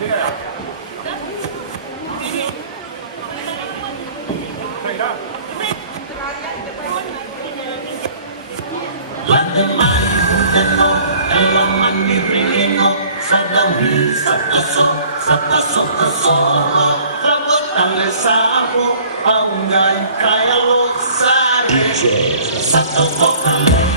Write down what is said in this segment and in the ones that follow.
Landaman ko, kailangan nirino sa dami, sa paso, rabot ang lesamo, ang gay kaya lo sa sa toko kalay.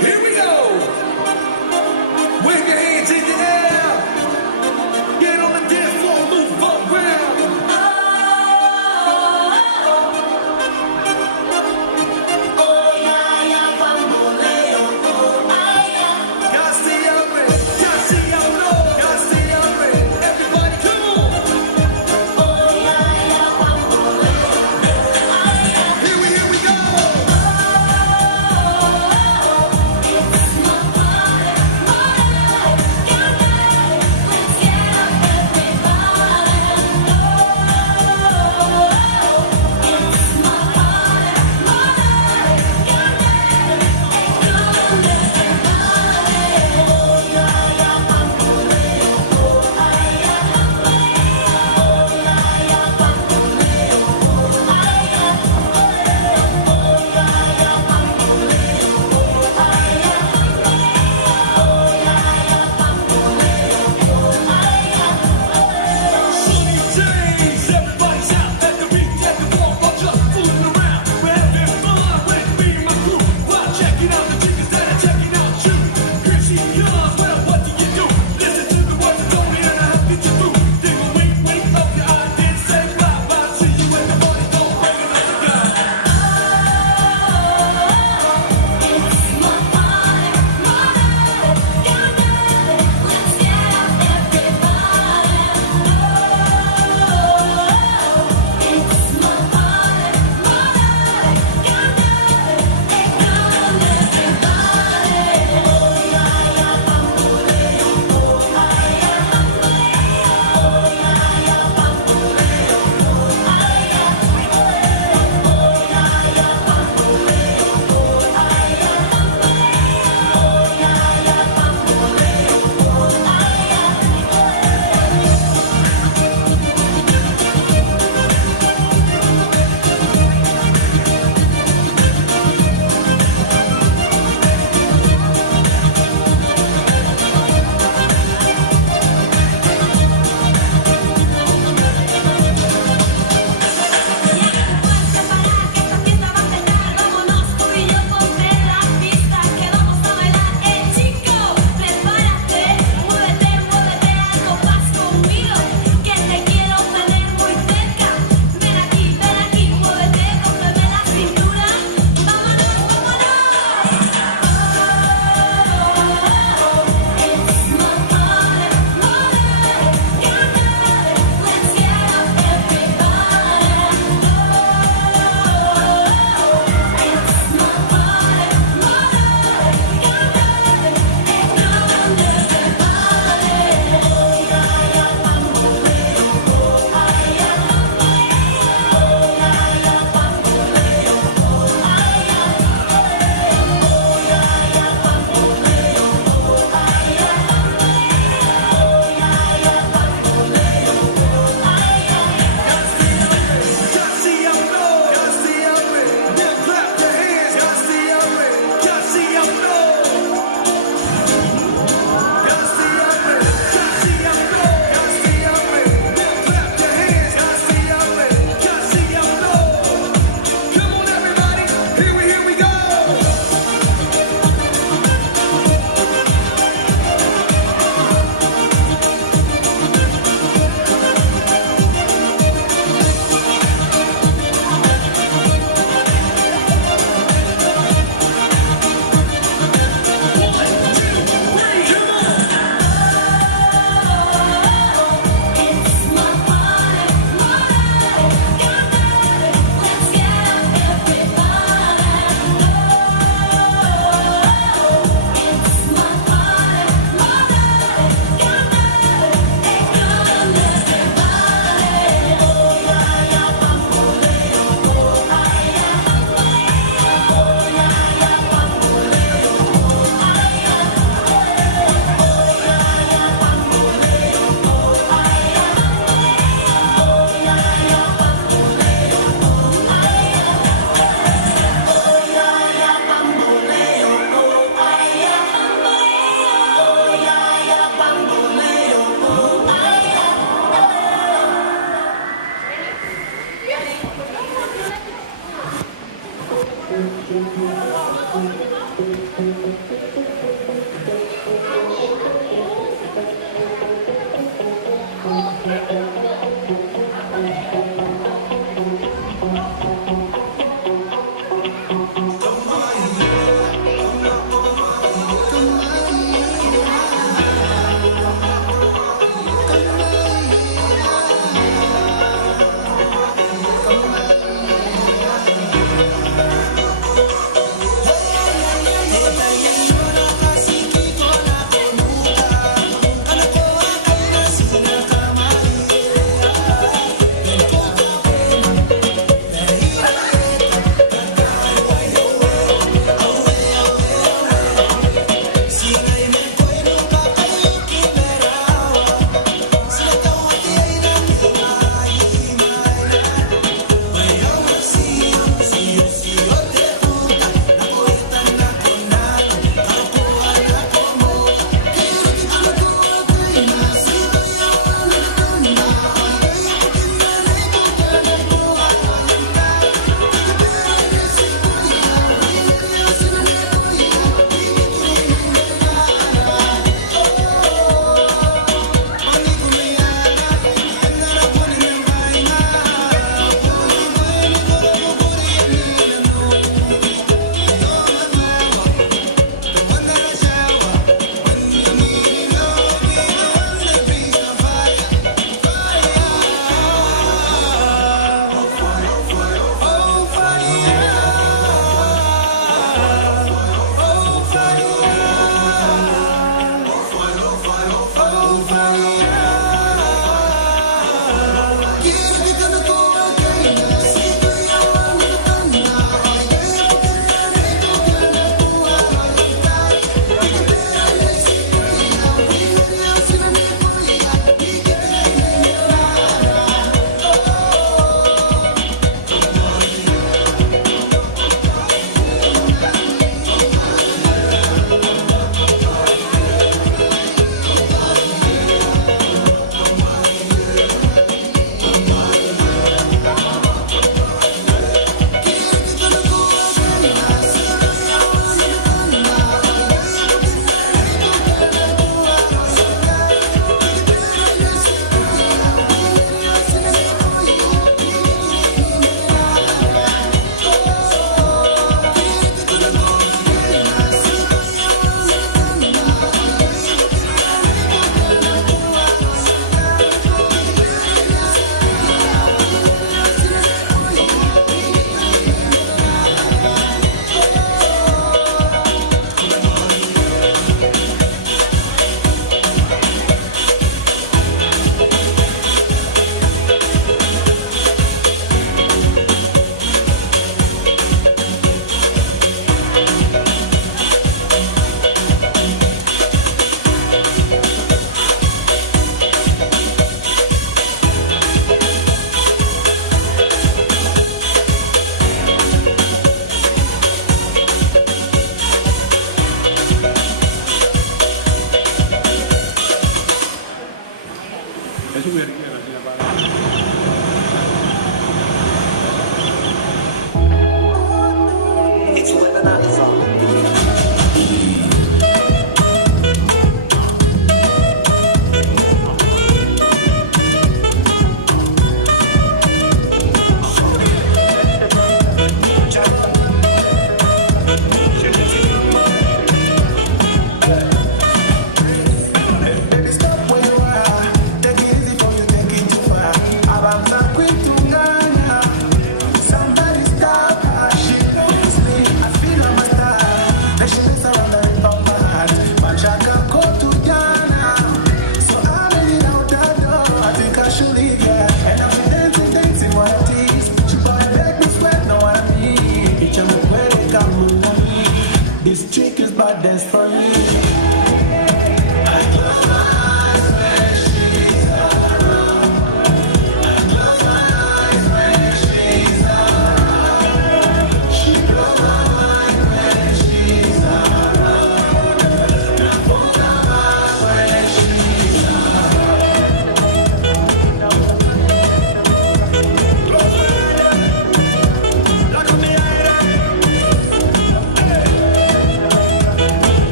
Here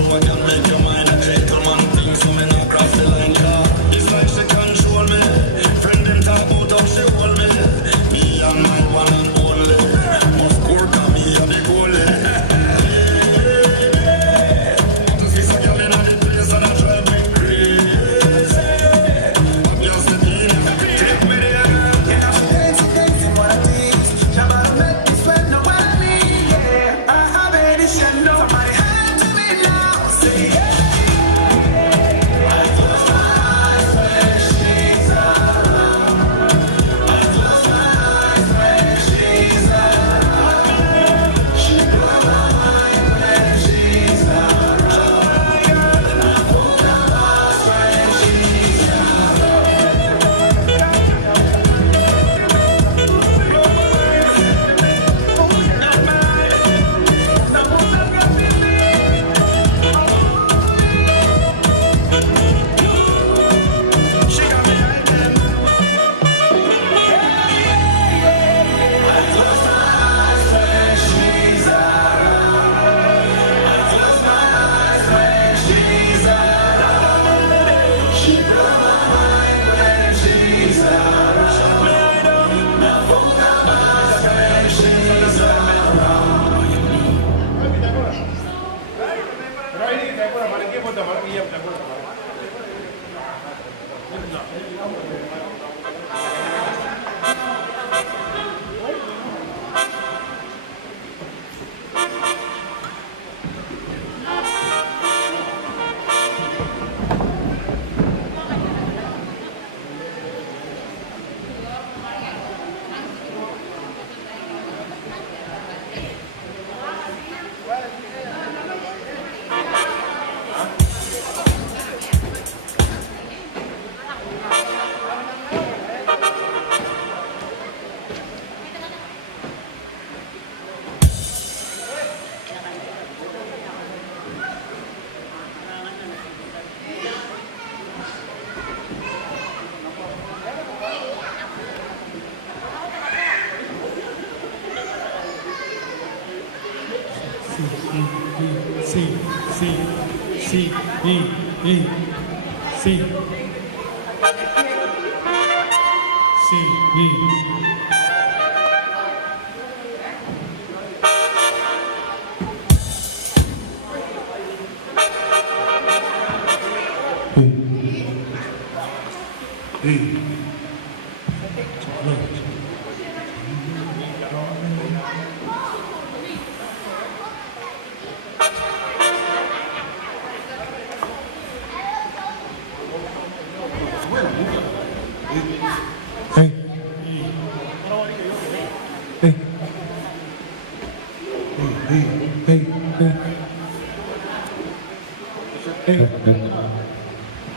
I can make your mind a gentleman thing, so me no cross the line, yeah. It's like she control me. Friend them talk about how she hold me. Me and my one and only. Must work on me and the goalie. This a girl in the place and I drive me crazy. I'm just a teen, take me there, girl. Yeah, I'm dancing what I teach. Shabbat make me sweat, no what I mean. Yeah, I have any shit, no. Somebody hand to me now. Say yeah. I close my eyes when she's around. I close my eyes when she's around. She blow my mind when she's around. I focus when she's She got me again. I close my eyes when she's around. I close my eyes when she's around. She blow my mind when she's around. Now focus when she's around.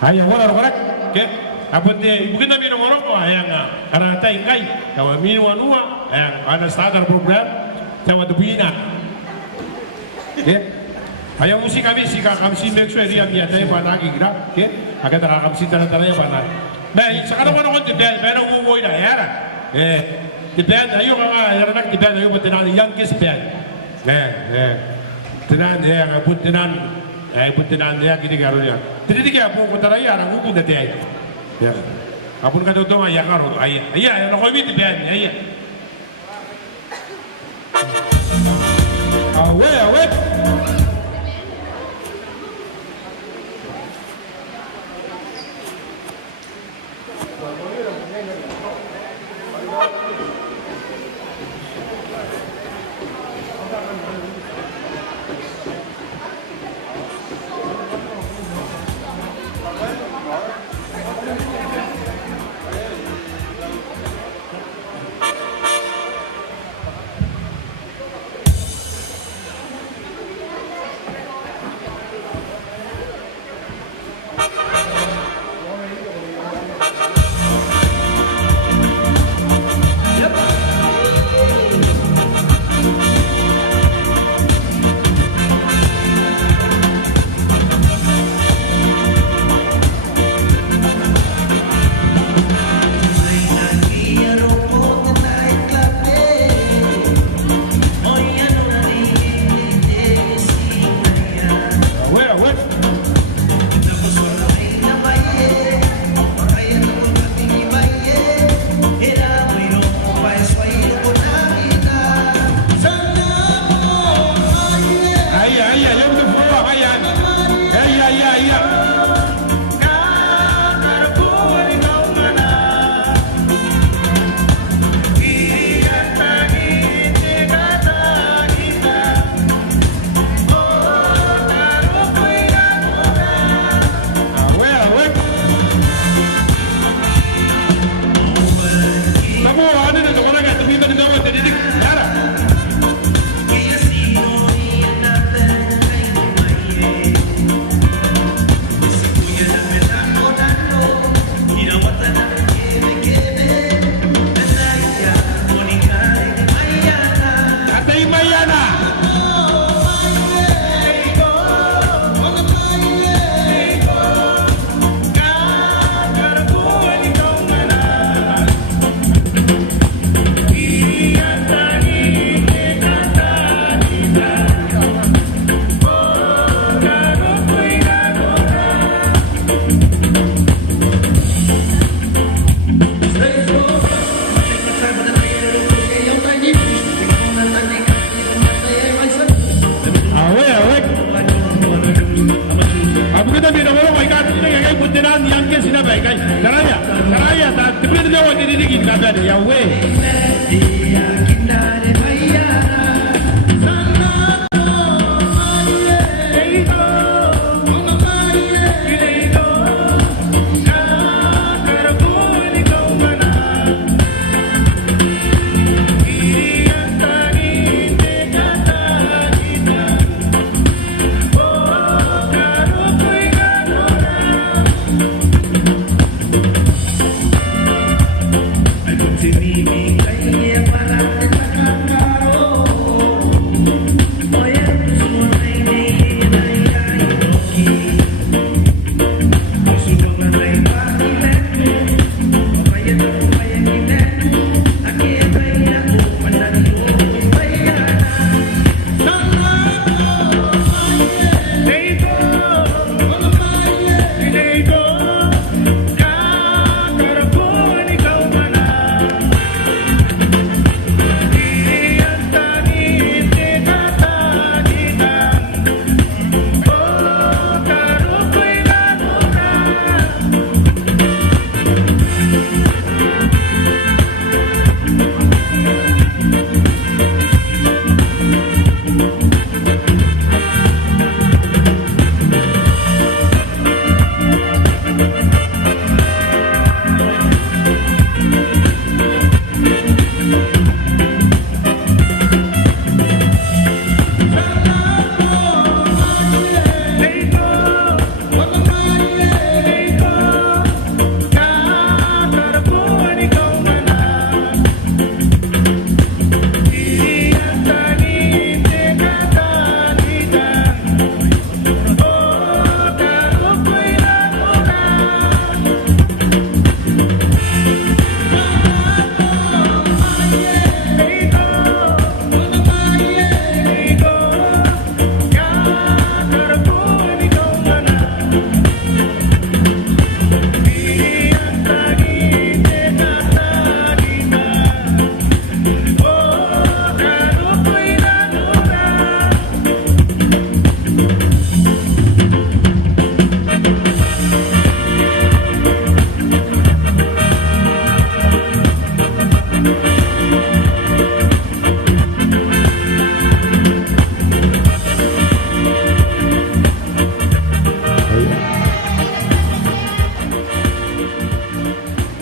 Ayah orang orang ke apa dia mungkin nabi orang yang karena tak ingai kalau minuman uang yang ada standar program tahu tu bina ke ayah musik kami sih kami sih make sure dia biar dia pada kira ke agak terang kami sih terang pada nah sekarang orang tu dia baru mau dah ya di band ayo kan nak di band ayo buat tenan youngest band tenan yang buat tenan putenan dia gini karunya. Jadi dia apa kutara ya orang hukum dah tiada. Ya. Apun kata tu ayah karu ayah. Ayah orang kau itu biar ayah. Awe. ni anche si da bega. Caraya ta tipir de wa di di da bega ya we.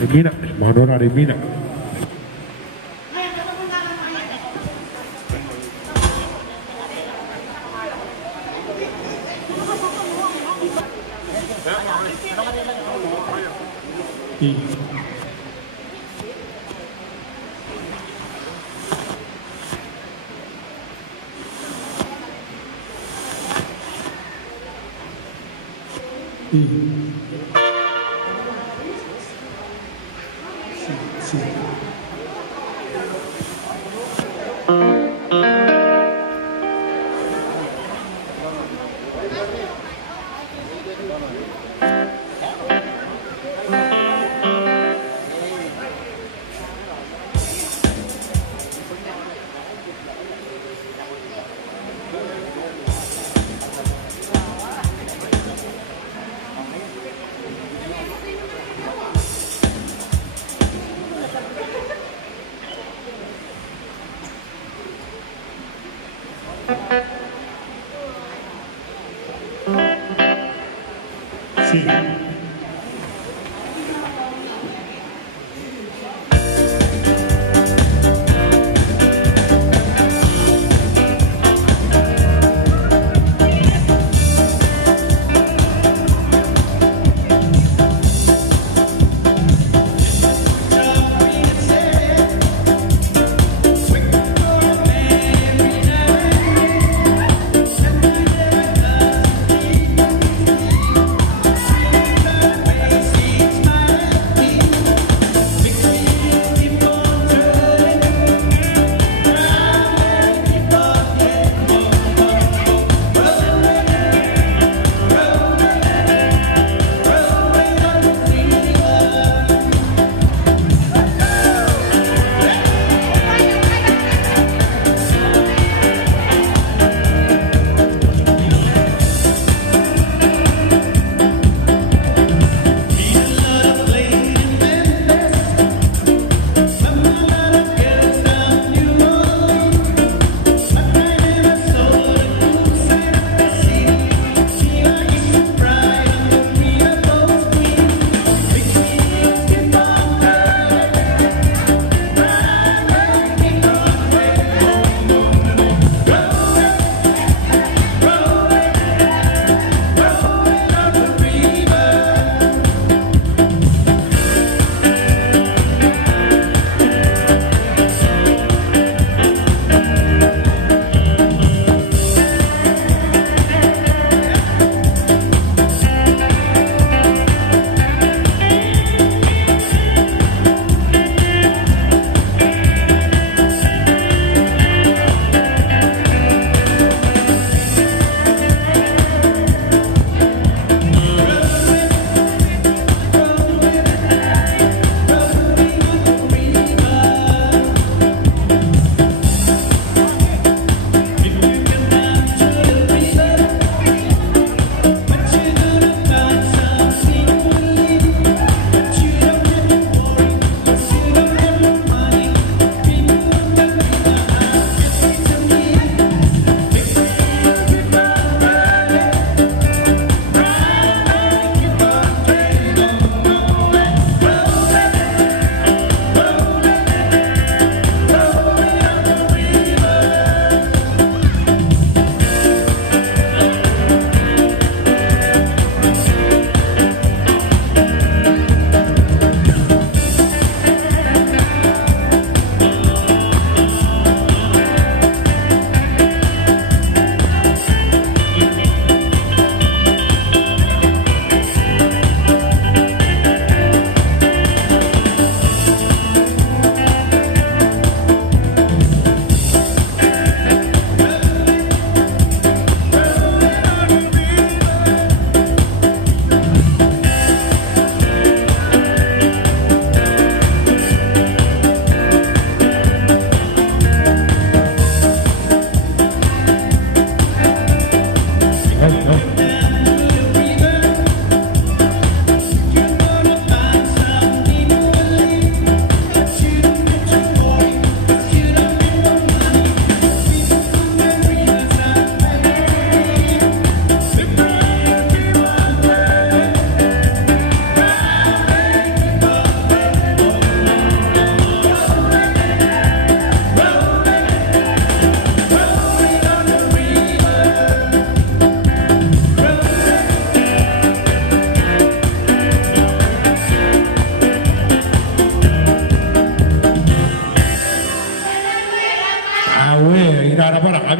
Remina, Madonna Remina.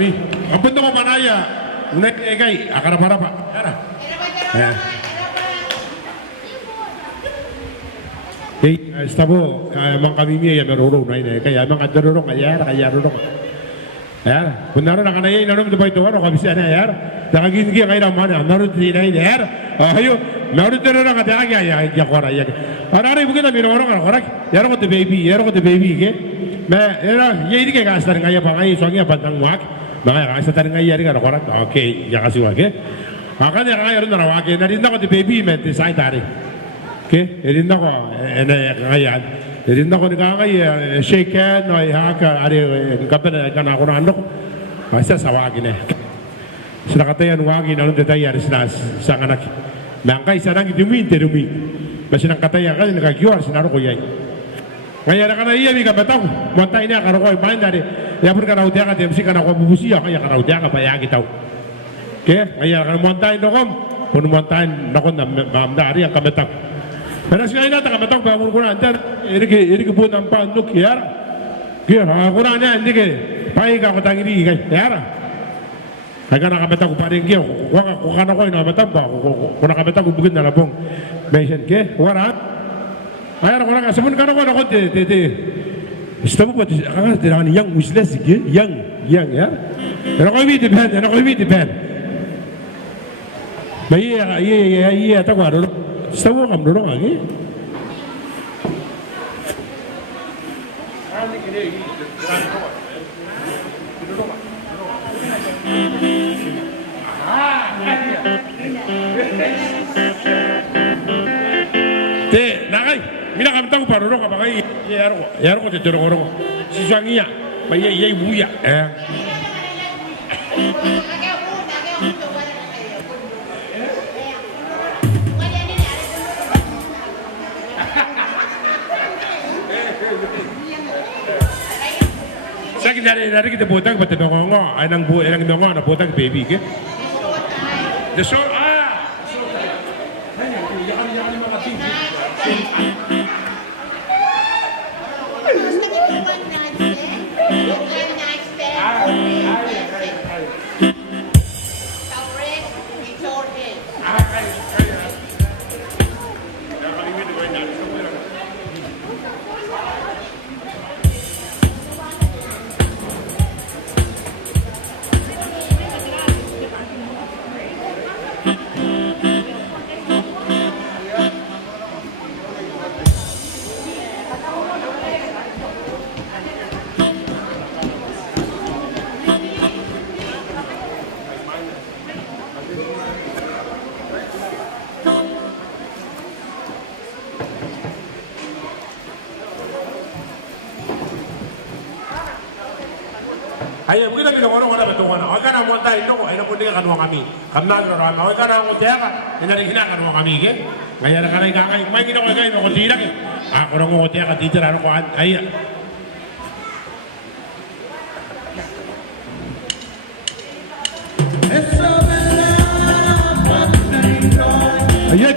kami. Apunta ko manaya. Unay egay, akara para pa. Yara. Hey, estabo, mang kami miya narurong na ini. Kaya mang kadarurong kaya rurong. Ya, benar nak kanaya narum tu baik tu orang kami sana ya. Daging dia kaya mana, narum tu ini ya. Ayo, narum tu orang kata ya kora ya. Orang bukan tapi orang. Ya orang tu baby ke. Nah, ya ini kayak kasar kaya pakai soalnya pantang wak. Makanya kasar kaya ini kan orang. Oke, ya kasih wak ke. Makanya kaya orang wak ke. Nanti nak tu baby mesti saya tarik. Oke, jadi nak kaya. Jadi nak kaya shake hand, haka ada kapan kan aku nak masa sawagi ne. Sudah kata yang wagi namun tetap ada sang anak. Mangkai sarang itu terumi. Masih nak kata yang kan nak kior senaruh koyai. Kaya nak iya ni kapatau. Mata ini akan kau main dari. Ya pun kalau dia kata mesti kan aku bubusi ya kaya kalau dia apa yang kita tahu. Oke, kaya kalau mata ini nokom, pun mata ini nokom dari yang kapatau. Karena sekarang ini tak kami tahu bahawa Quran dan ini kebun nampak untuk kiar, Qurannya ini ke, baik aku tangi ini kan, kiar. Karena kami tahu paling kiar, karena kau ini kami tahu, karena kami tahu bukan dalam bong, mention ke, Quran. Ayah orang asal karena kau nak tete, setahu buat, karena dengan yang useless ke, yang ya. Karena kau ini depend. Baik, iya, tahu ada. Setahu kamu dorong lagi. Nakai, mina kami tahu baru dorong apa lagi? Ya aku tidak dorong. Siswangiya, bayi ibuya. Dari kita potong pada nongongo, anang nongo anak potong baby ke? The show Ayo mungkin kami orang betul mana. Akan amu anda ini pun dia kan uang kami. Karena orang mau kan amu dia kan. Ini kita kan uang kami kan. Gaya kan ini kan. Main kita kan ini orang tidak. Orang mau dia kan teacher orang kan. Ayo. Ayo.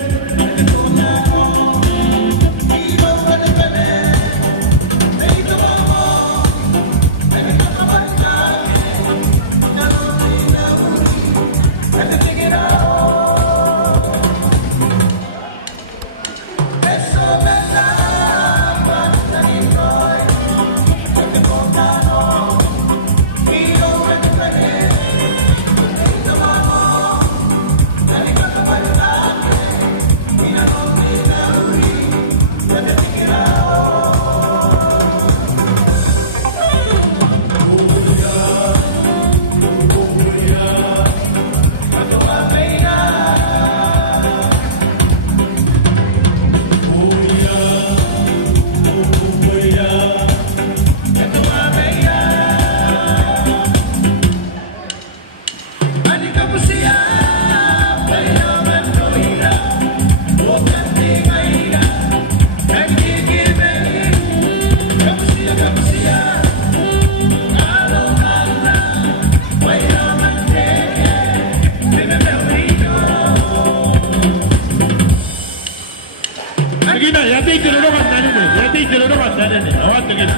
Awat begini.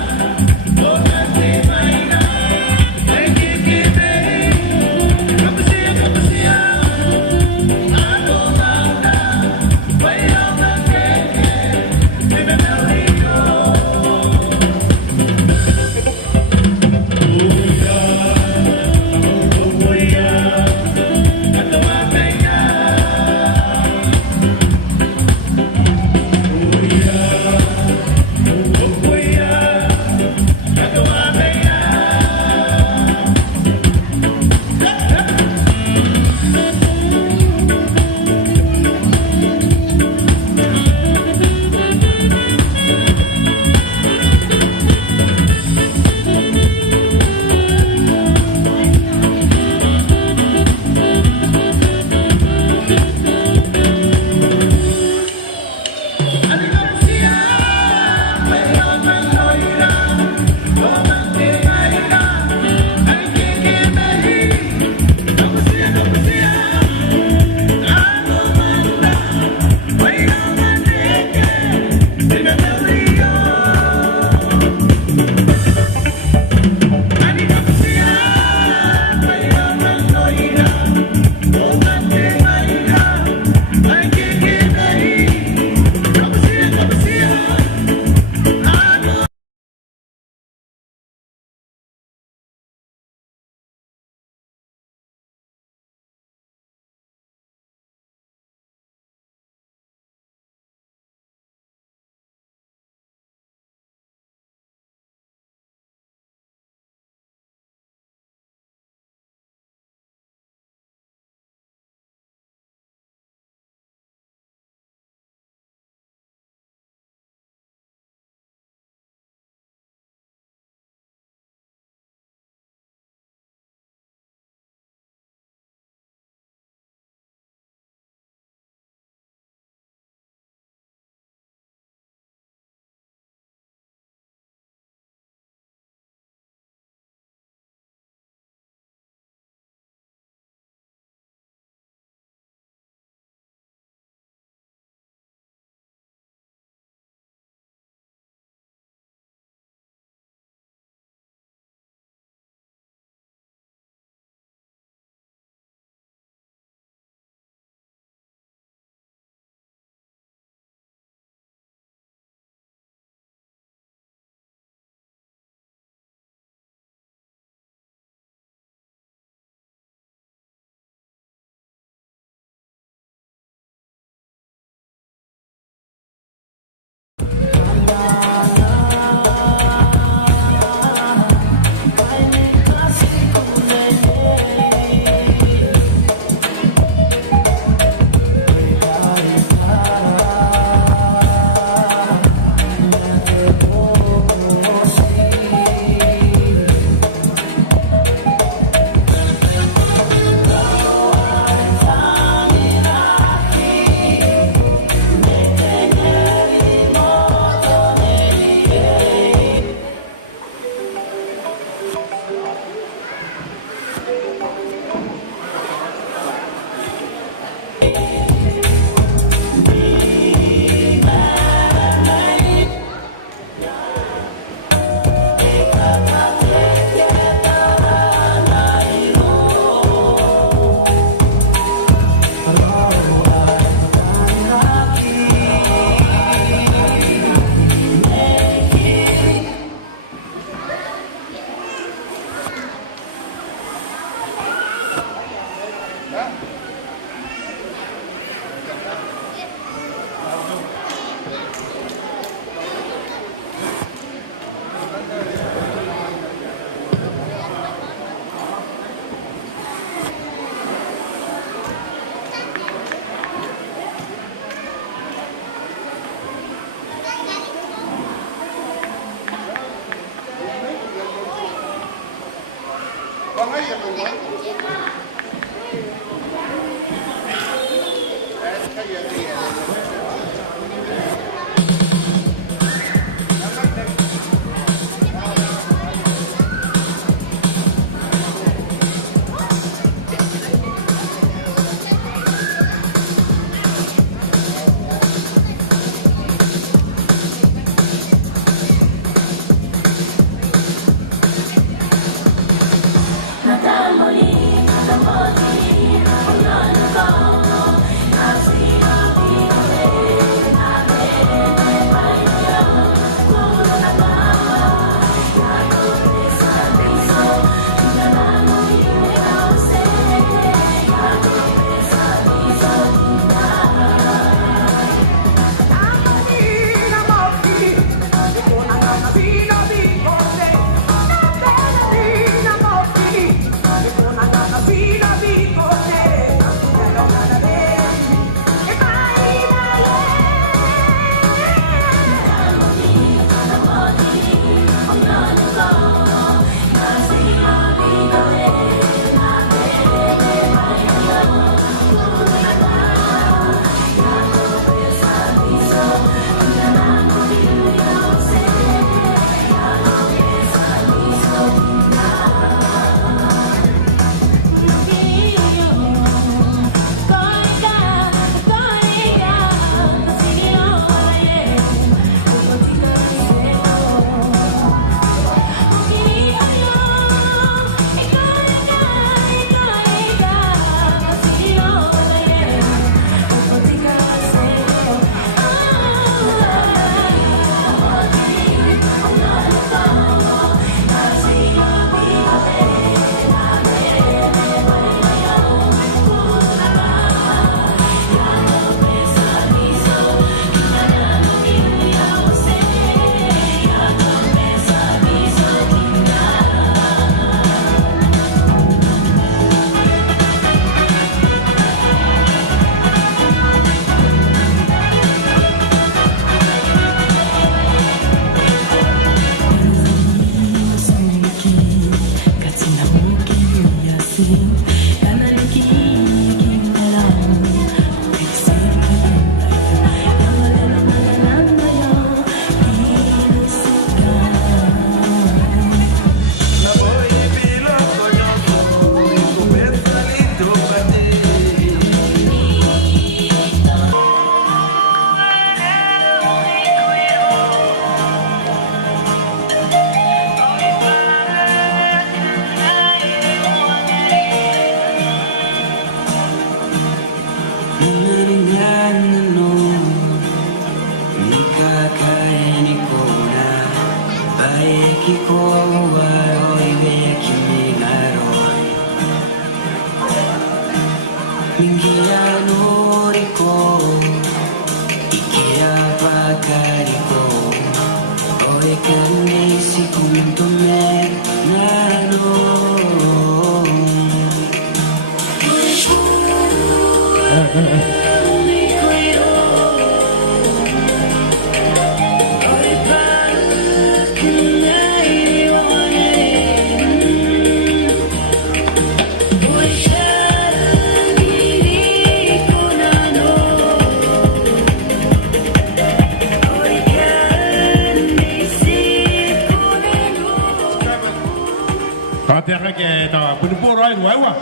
Tengah ke tahu, berpuluh orang luar,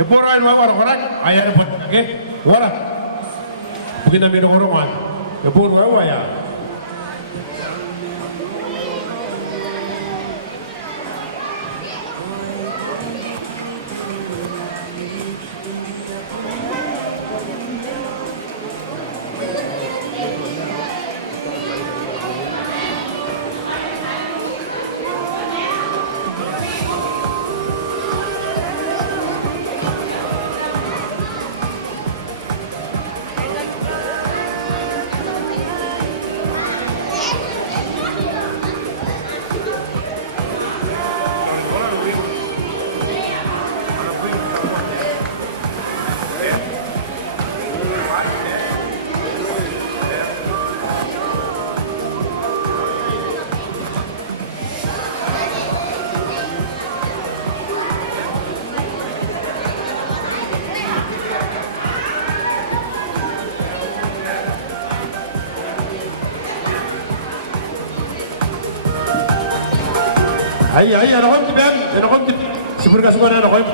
berpuluh orang luar orang ayah dapat, okay, luar. Mungkin kami orang, berpuluh orang ya. Ay, ano ko Ben? Ano ko sibur ka suka na ano ko?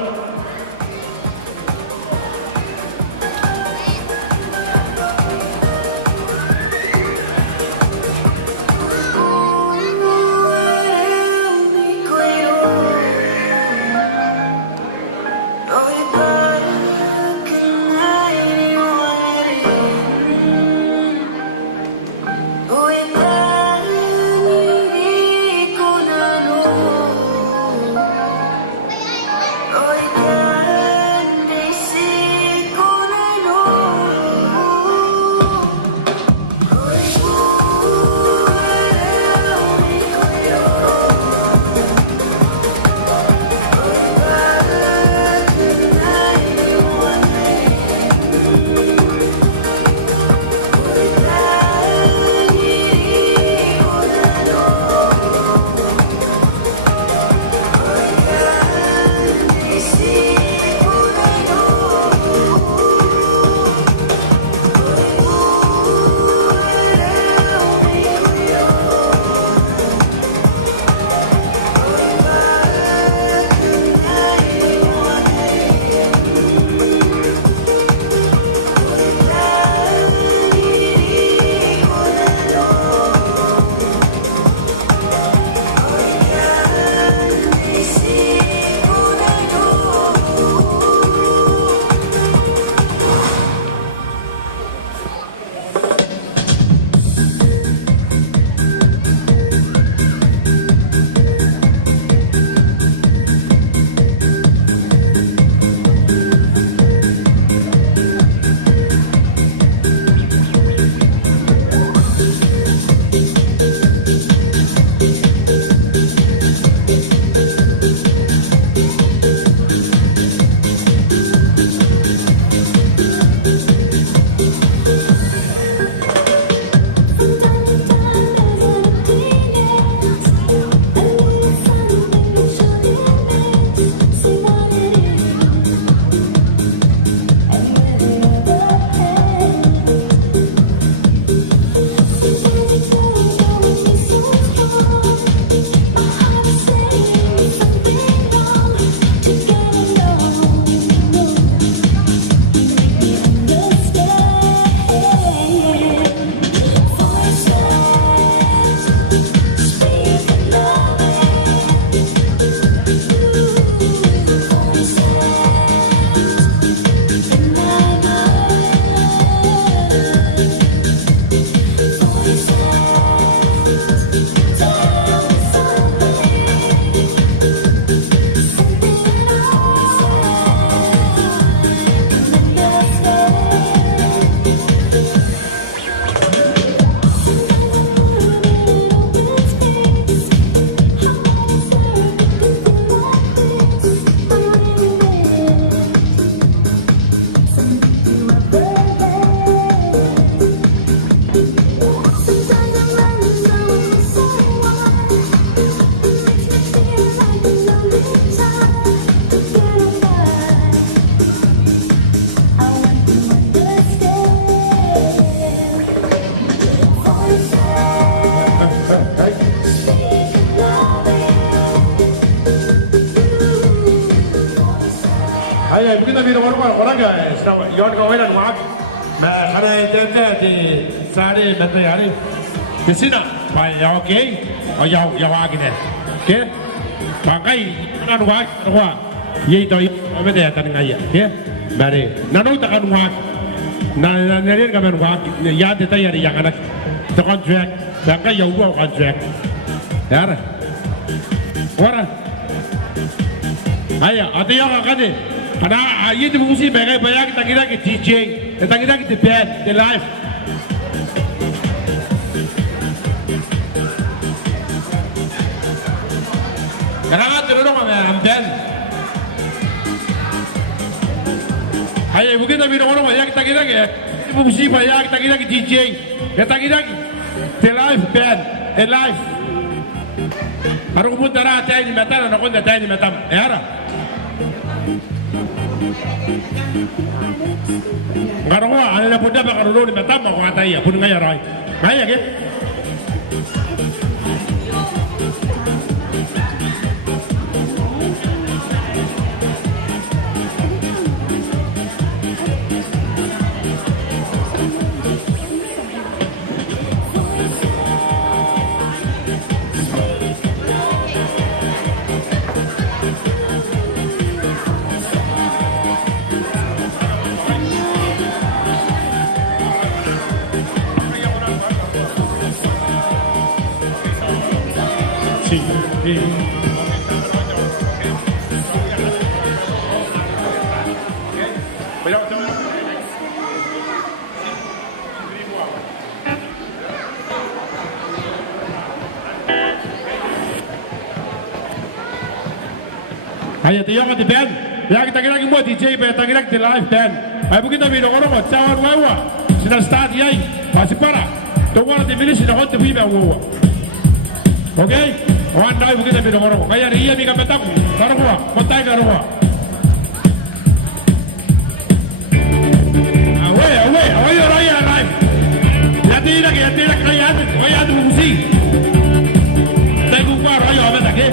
Ay, mungkin tapi orang guys, yon kau ini nuak, nah karena itu di sari nanti hari, di sini, pak ya oke, oh ya lagi deh, oke, pakai nuak, ye itu apa dia tadi ngaya, oke, mari, nanu takkan nuak, nanti kami nuak, ya itu ya yang anak, itu kontrak, pakai ya gua kontrak, ya, orang, ayo, ada yang akan deh. Karena ini musik banyak kita kira ke DJ, kita kira ke band, the live. Karena kan terus orang band. Ayo mungkin tapi orang banyak kita kira ke musik banyak kita kira ke DJ, kita kira ke the live band, the live. Harus kemudian ada ini metal, ada kon ada ini metal, ya. Ngaro ko ala po dapat karulo ni matama ko atay pun ngaya ray. Ngaya ke? Haya tiyo di band. Ya kita kira kita DJ pe kita kira di live band. Ay kita video orang mo cawan wawa. Sina start yai. Masih para. Tunggu di milis sina hot bi ba wawa. Okay? One day kita video orang. Kaya iya bi ka petak. Karwa, kotai karwa. Away raya live. Ya tidak kaya ada musik. Tengok kwa raya apa tak ke?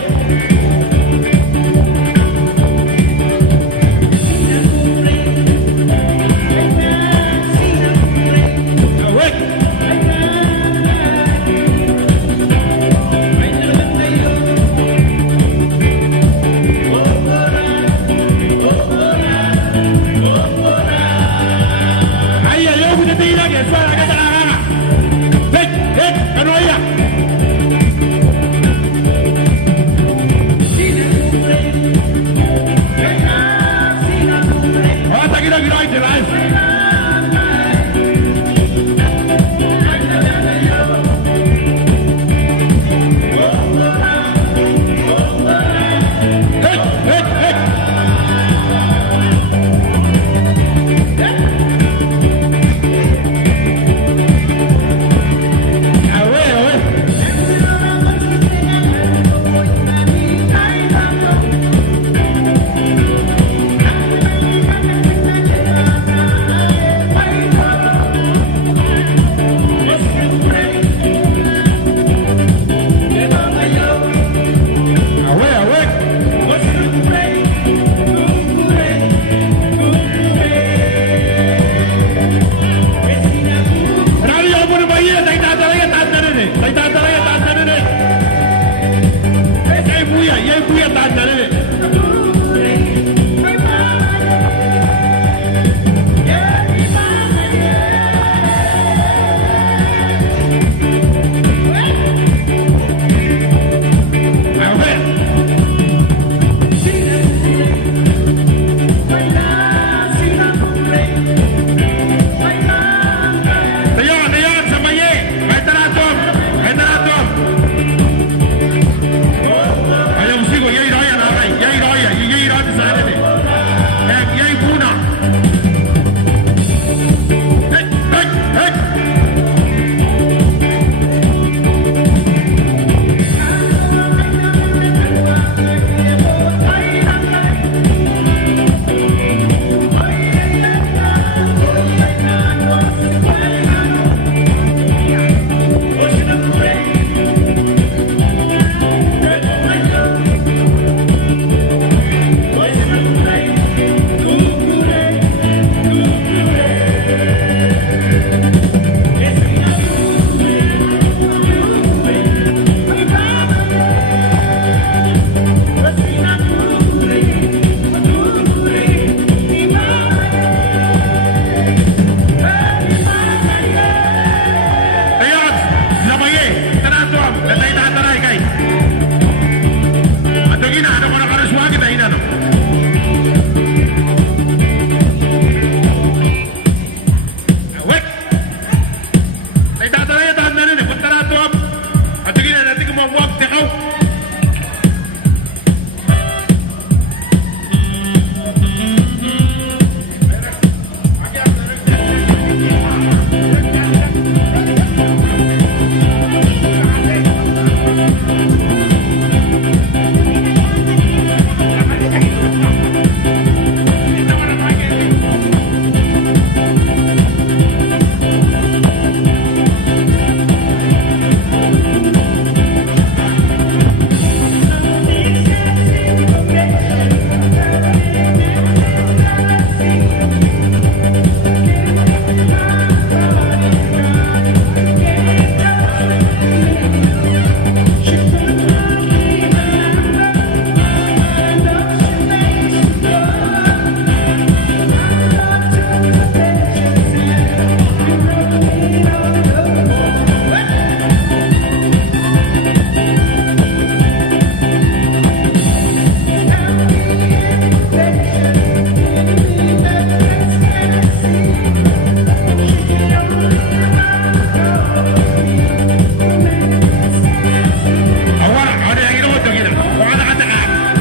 Awala, ano yang ino to gina? Wala ka taka.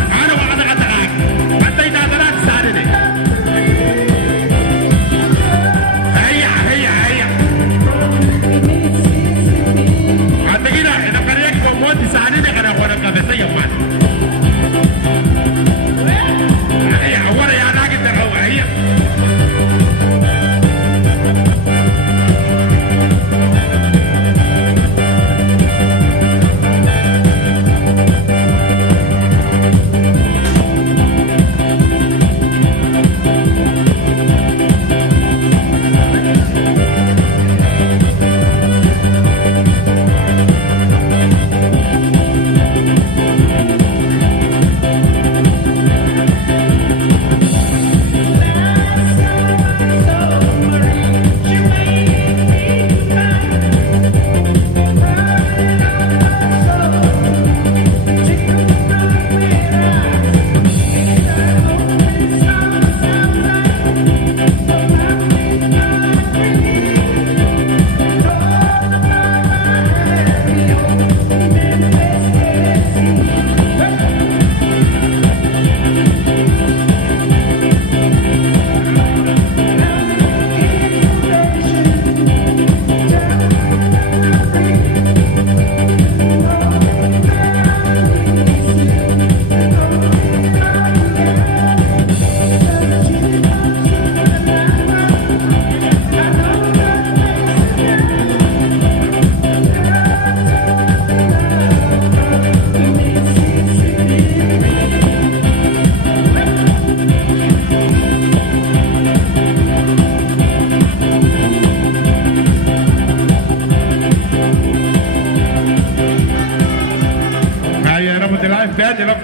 Ano wala ka taka? Patay na tarat sa atin eh. Haya. Ate gina, ina kariyak ko mo di sa atin eh kana ko ng kabesa yaman. Haya, awala ya nakit na raw haya.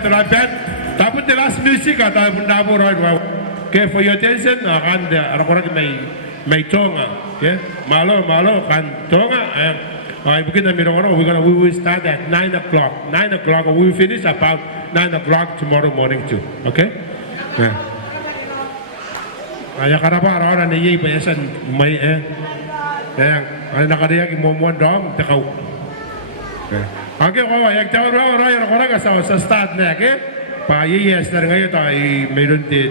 The live band. Tapos the last music ata bunda mo right wow. Okay, for your attention, kan orang-orang may tonga. Okay, malo kan tonga. Begin the mirror. We will start at 9 o'clock. 9 o'clock. We will finish about 9 o'clock tomorrow morning too. Okay. Yeah. Ayah karapa orang-orang ni biasa may yang nakariyak mo dom takaw. Okay, yang tahu orang kasih sa start na ke, pa yes na ngayon tayo mayroon de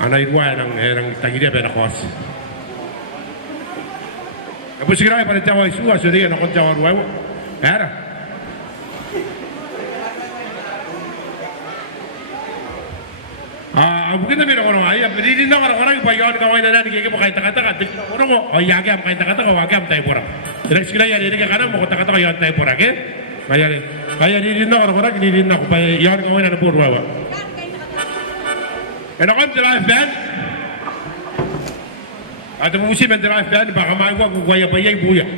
anay buwan ng tanggidia penakos. Tapos siguro ay tawa isuwa so diyan ako tawa ruwa. Era. Mungkin namin ako ay hindi na orang pa yon kaway na nani kaya makain taka-taka. Ano mo? O yagi am kain taka-taka, wagi am tayo pura. Next kila yan ini kana mo taka-taka yon tayo pura ke? Kaya hindi na orang hindi na ko pa yon kaway na pura wa. And ako the live band. At musim ang the live band baka magwa ko kaya pa yay buya.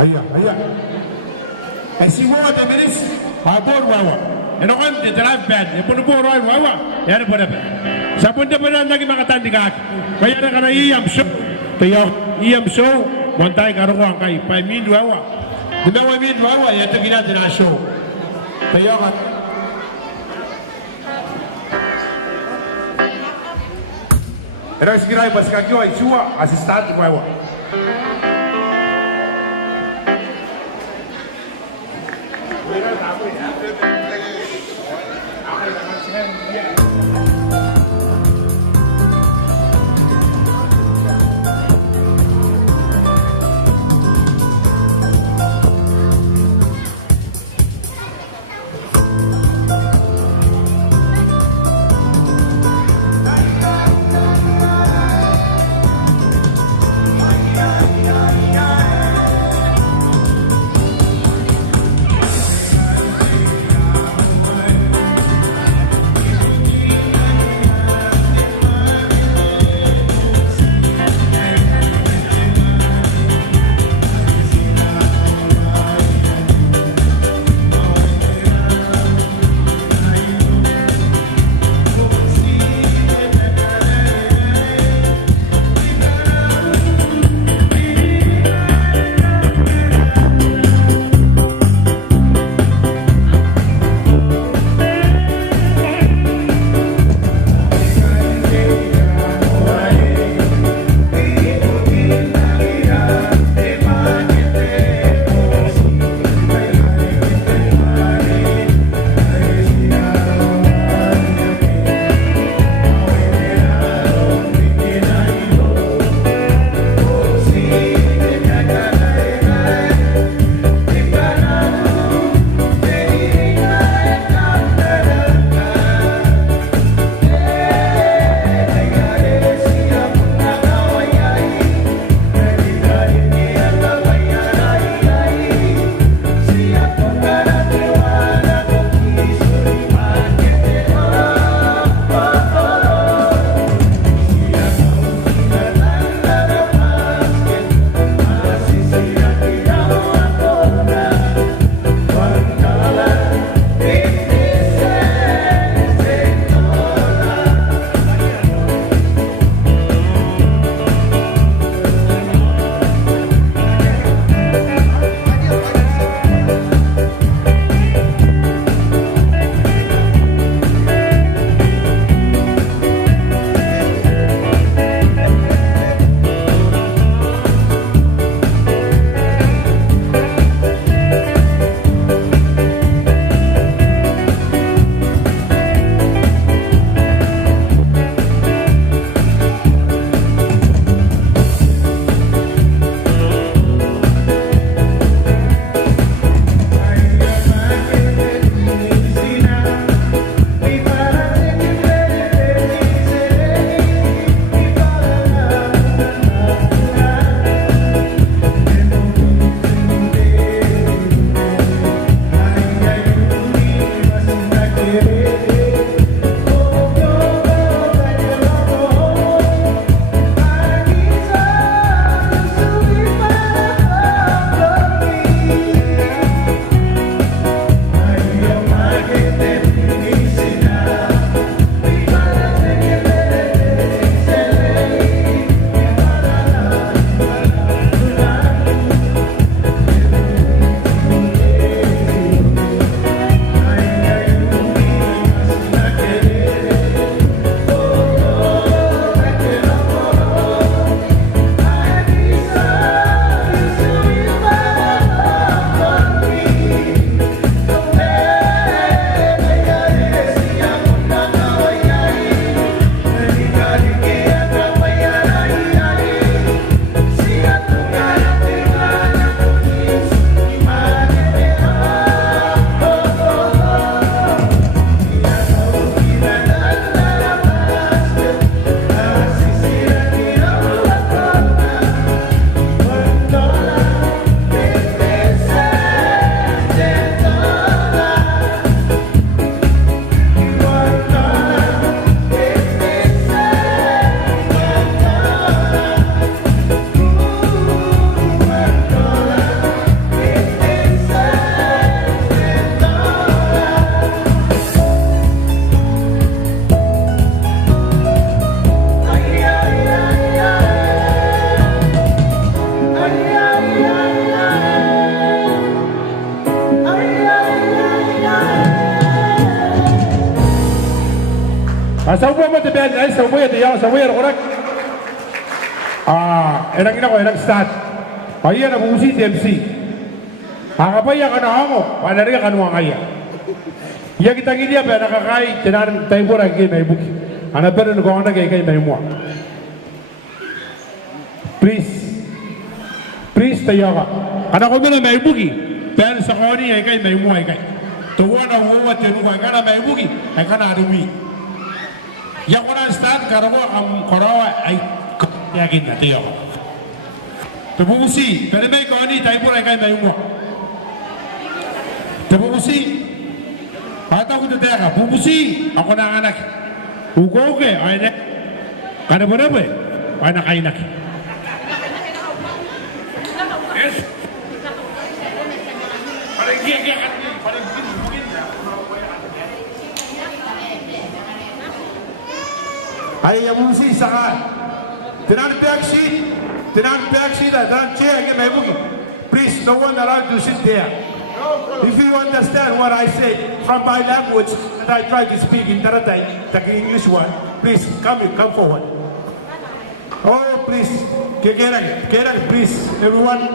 Aya. Si mo ada beres, abor bawa. Eno kan de drive bad. E pun po roi bawa. Ya pun apa. Sapun de pun lagi makatan di kaki. Kaya na kana iyam show. Tayo iyam show. Montay karo ko kai pa min bawa. Di ba min bawa ya to ginati na show. Tayo kan. Era sekirai pas kaki wa chua asistante bawa. Asawa mo te ben ay sawa te ya sawa korek. Erang ina ko erang start. Paya na busi MC. Akapaya kana amo, panari ka nuang aya. Ya kita gilia ba nakakai tenan tayo ra ke may buki. Ana pero ko ana ke kay may mo. Please tayo ka. Ana ko na may buki. Pero sa koni ay kay may mo ay kay. Tuwa na huwa tenu ka kana may buki ay kana adumi. Ya ko na start karamo am korawa ay yakin na tayo. Tabusi, pero may koni tayo ra kay may mo. Tabusi. Ata ko tayo bubusi ako na anak. Ugo ke ay na. Kada mo na ba? Ay na kay nak. Yes. Ay yamusi saka. Tinan taxi da dan chair ke may buki. Please, no one allowed to sit there. If you understand what I say from my language that I try to speak in Taratai, the English one, please come forward. Oh, please, get please, everyone.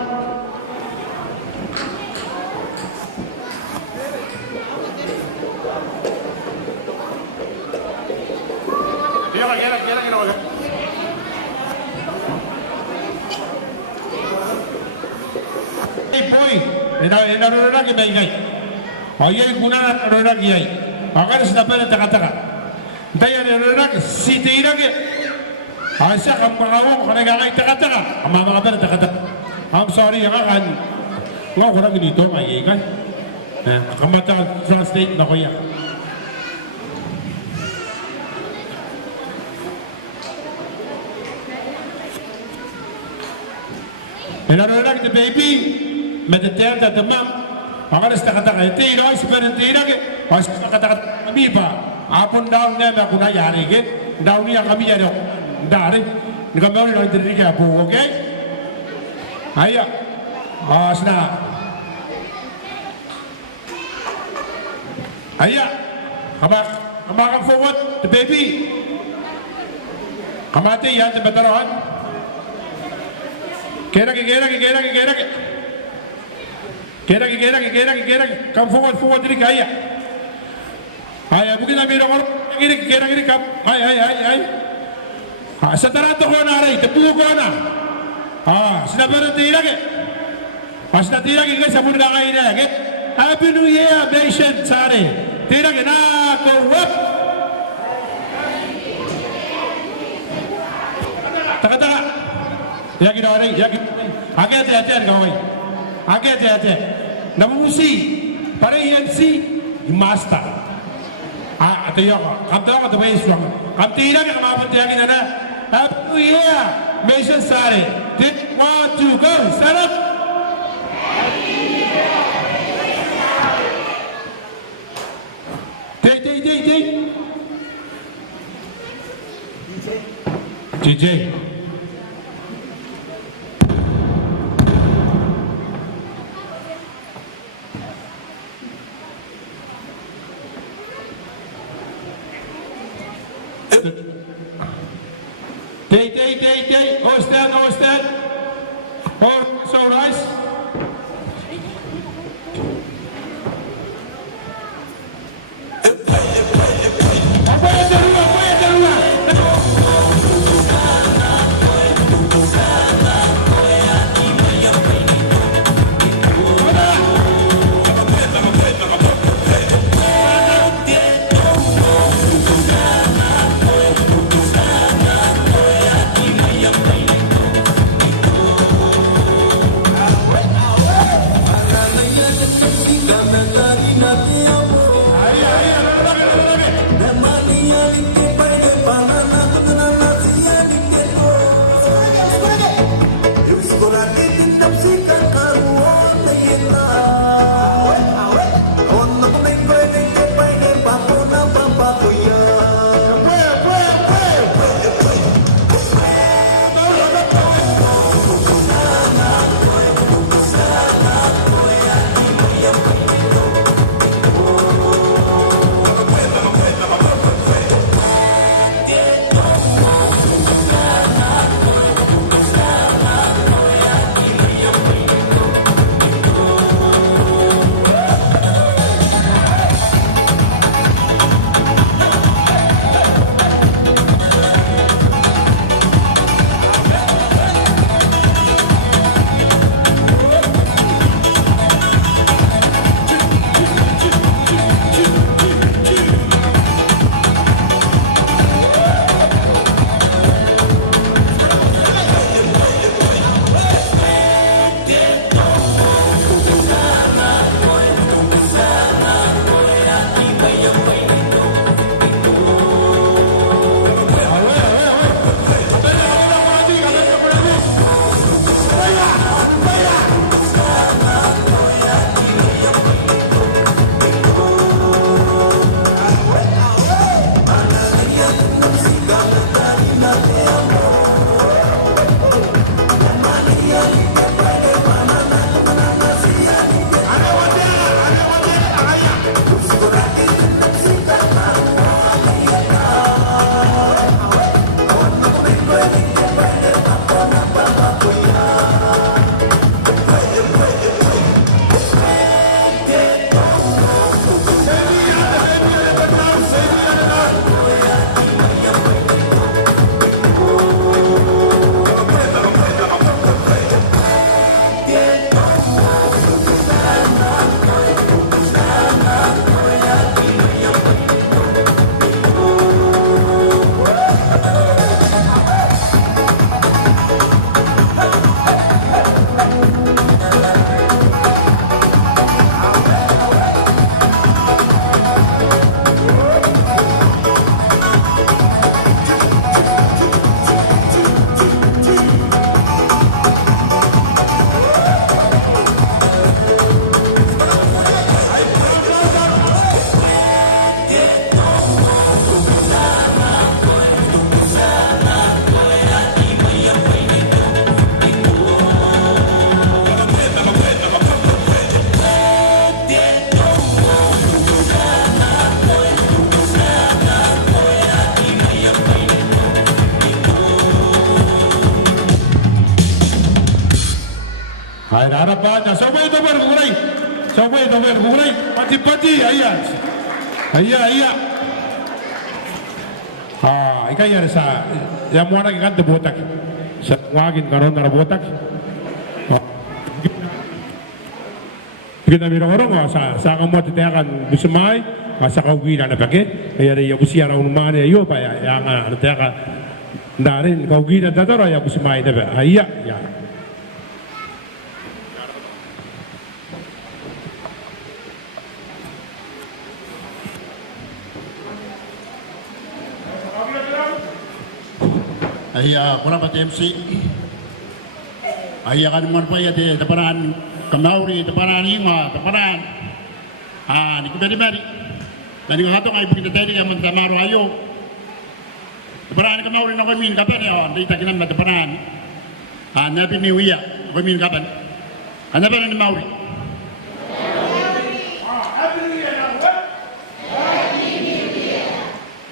Hey boy, ina rora ke bagai. Ayai guna rora ke ai. Agar sudah pada taka-taka. Daya rora ke siti ira ke. Asa kam pangawo kana gagai taka-taka. Ama mga pada taka-taka. I'm sorry ya kan. Lo ko lagi dito mai kan. Kamata translate na ko ya. Ina rora ke baby. Mediter da demam, agar kata-kata itu ira seperti ira ke, pas kata-kata kami pa, apun daun ni aku nak yari ke, daun ni kami jadi, dari, ni kami orang dari ke apa, okay? Ayah, asna, ayah, kamu forward the baby, kamu tu yang terbetaran, kera ke. Kera ke, come forward diri kaya. Ay, bukan kami orang kera kam. Ay. Setara tu kau narai, tepu kau na. Sudah berhenti lagi. Sudah tidak lagi sabun lagi lagi. Happy New Year, nation sare. Tidak lagi nak kau. Tak. Yaki narai, yaki. Agak hati kau. Agak hati. Namusi, para EMC, master. Ito yung, kamta ako, ito ba yung strong? Kamtira ka, kamapunti ang inana. Happy New Year, Mission Sari. 1, 2, go, stand up. DJ. Day. Oh, stand. Oh, so nice. Uray, pati-pati, ayan. Ayan. Ikaw yan sa, yung mga nagkakanta botak. Sa wagin karon na botak. Kita birong sa kamu tetakan busemai, sa kaugilan na pake. Kaya rin yung busiya raw naman niya pa yang teka darin kaugilan tataro yung busemai na ba. Iya. Ayah, kurang pati MC. Ayah kan man pa yate taparan kamauri taparan ima taparan. Ni kuberi. Dan yung hatong ay bukit tadi yang mentamaro ayo. Taparan kamauri na kamin kapan ya? Di takinan na taparan. Nabi ni wiya kamin kapan? Nabi ni mauri.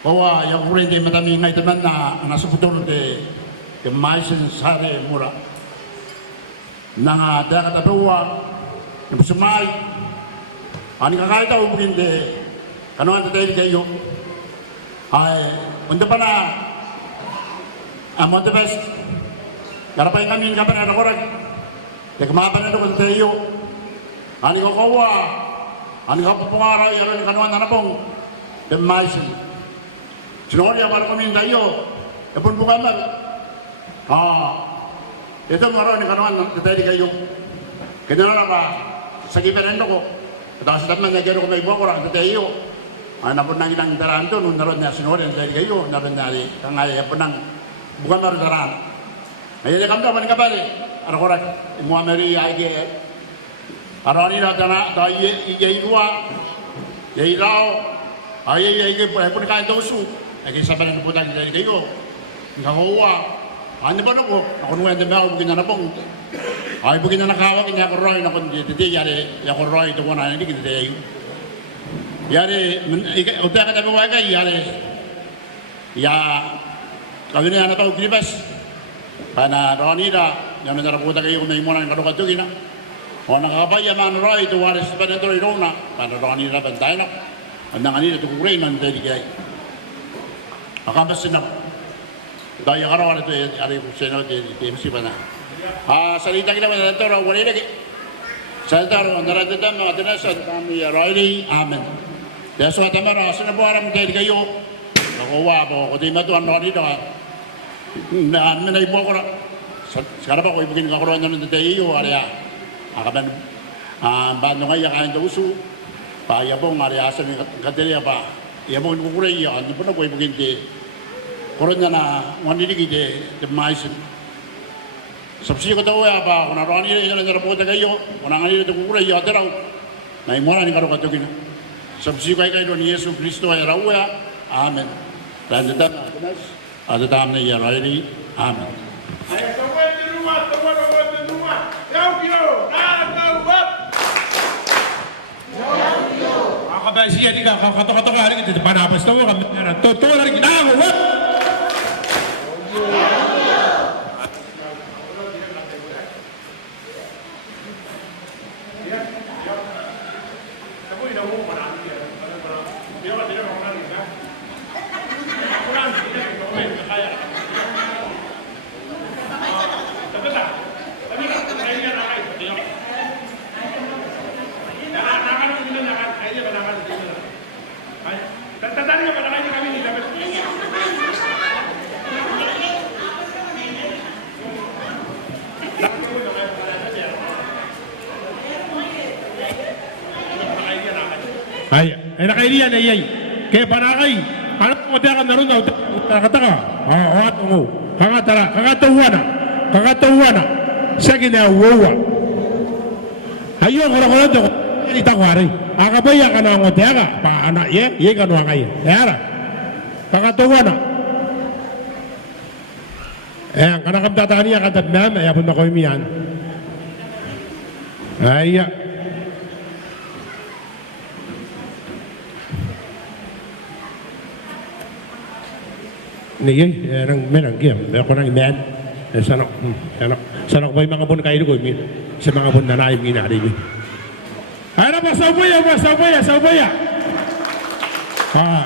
Bahwa yang boleh di matami ngai teman na nasa putol de maisin sare mura na ada kata dua yang semai ani kakak tahu mungkin de kanuan tadi kayu untuk pana amot best garapai kami kapan ada korek de kemapan ada kata kayu ani kokawa ani kapapungara yang kanuan tanapong de maisin Sinori yang baru kami tayo, pun bukan mal. Itu ngaron ni kanuan tadi kayu. Kenapa apa? Sakipan endo ko. Tapos dapat na gero ko may buwan ko lang tayo. Napun nang ilang daran to nun naron na sinori yang tadi kayu, naron nari kangaya pun nang bukan naron daran. Ayah kamu dapat ni kapal. Ada korak Muameri aige. Arani na dana da ye luar. Ye lao. Ayah aige pun kain tosu. Lagi sabar na putan dari kayo. Ngawa. Ano ba nako? Ako nuwan din ako bugin na pong. Ay bugin na nakawak niya ko roy na kon dito yare ya ko roy to wala hindi kita tayo. Yare uta ka tabi waga yare. Ya kagini ana tao gribas. Pana ronida ya na puta kayo may mona ng kadukat gina. O nakabaya man roy to waris pa dito irona. Pana ronida bantay na. Andang ani to kuray man tayo kay. Akan bersenang. Daya karawat itu hari bersenang di MC mana. Salita kita pada itu orang boleh lagi. Salita orang antara kita mengatasi satu kami ya Royli, amen. Dia suatu mara asal buat orang dari kayu. Aku apa? Kau tiba tuan Royli dah. Nah, mana ibu aku. Sekarang aku bikin kau orang yang dari kayu area. Akan bandung aja kan itu usu. Pak ya bong area asal katanya apa? Ya bong kukurai ya, di pun aku bikin di koronnya na wani di maisin. Sabsi ko tahu apa, kena rani ini jangan cara buat kayu, kena ngani itu kukurai ya terau. Nah imora ni kalau kata gini, sabsi ko kayu ni Yesus Kristus ya rawu ya, amen. Dan tetap ada tamu ya Royli, amen. Ayo semua di rumah, Yo, Kapag siya di ka kakato-kato ka rin kita panapas tawo ka meron to rin kita what ay nakailian ay ay kaya panakay ano mo dakan naroon na kataka atungo kakatawana sa ginawawa ayo kono to ita kwari akabaya kana ngo daga pa anak ye kanu angay era kakatawana kana kamtatani akatadnan ay apon makoymian ay Nggih, nang menang game. Ako nang men. Sanok bay mga bun kayo ko min. Sa mga bun na naim ginari mi. Ano ba? Saubaya.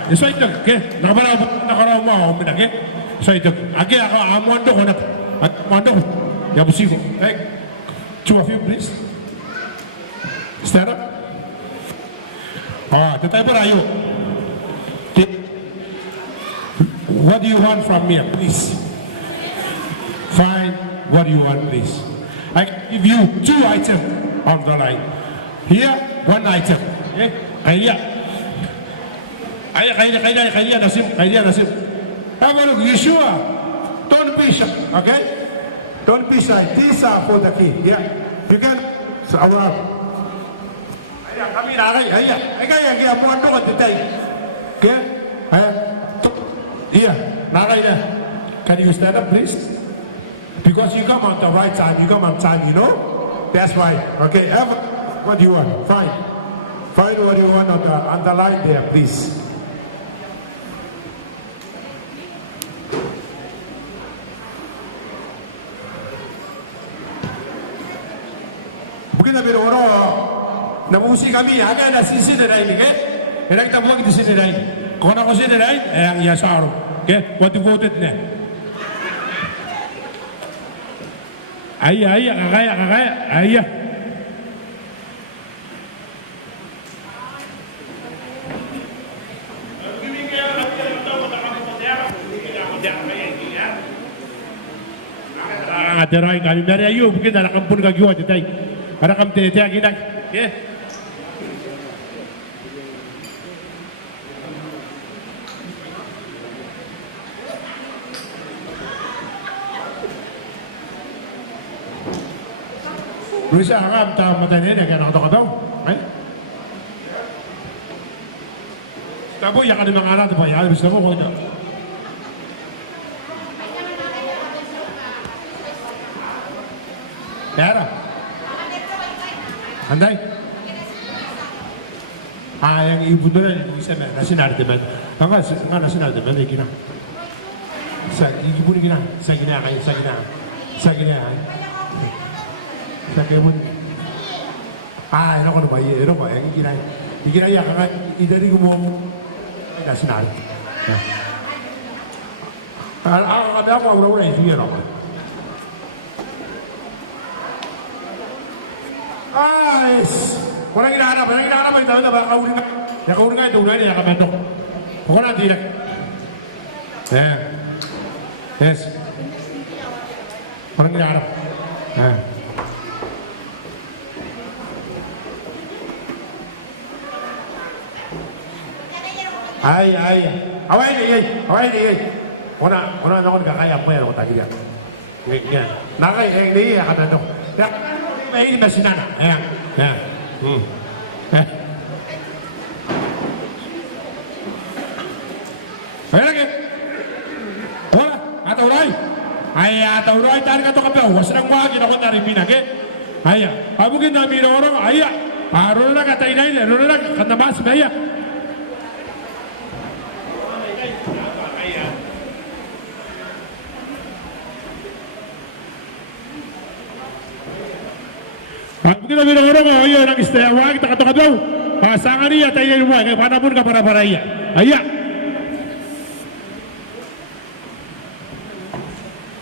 Isa ito, ke? Nakaraw mo ako, ke? Isa ito. Agi ako, amondo ko na. Amondo ko. Yabusi ko. Two of you, please. Stand up. Tatay Parayo. What do you want from me, please? Find what you want, please. I give you 2 items on the line. Here, 1 item. Okay? Kaya Nasim. Have a look, you sure? Don't be shy, okay? Don't be shy. These are for the key. Yeah. You can. So, kami na kaya mo ano ka today. Okay? Here, nakay na. Can you stand up, please? Because you come on the right side, you come on time, you know? That's right. Okay, what do you want? Find what you want on the line there, please. Mungkin na biro namusi kami, aga na sisidiray, okay? Erekta mo ang sisidiray. Kung ako sisidiray, ang yasaro. Okay? What you voted na? Kakaya. Adaray kami dari ayo mungkin ada kampun kagiwa tetay. Ada kam tetay aginak. Okay? Rusia hangam ta matane na kana to kadaw. Ay? Tabo ya kana mga anak pa ya bisa mo ko. Yara. Andai. Yang ibu tu ni bisa nasi nari teman. Apa nasi nari teman ni kira. Saya ibu ni kira. Saya kira. Sakit pun. Ini orang bayi, orang bayi yang kira. Kira ya kan, idari kumong nasi nari. Ada apa orang itu ya orang. Yes. Orang kira apa itu ada kau dengar. Ya kau dengar itu nanti ya kau mentok. Kau nanti dah. Yes. Orang kira apa? Ay. Away ni. Ona nakon kakaya mo yan ako tagi yan. Yan. Nakay ni ya kada to. Ya. May ini masih nana. Ya. Ayo lagi. Wala, atau rai. Atau rai tadi kata kape. Wasrang mo kita ko tari mina ke. Aya. Mungkin namin orang aya. Aron na kata inay, aron na kata mas maya. Kita bilang orang ayo nak istiawa kita kata kau pasangan dia tanya rumah ke mana pun kapara paraya ayah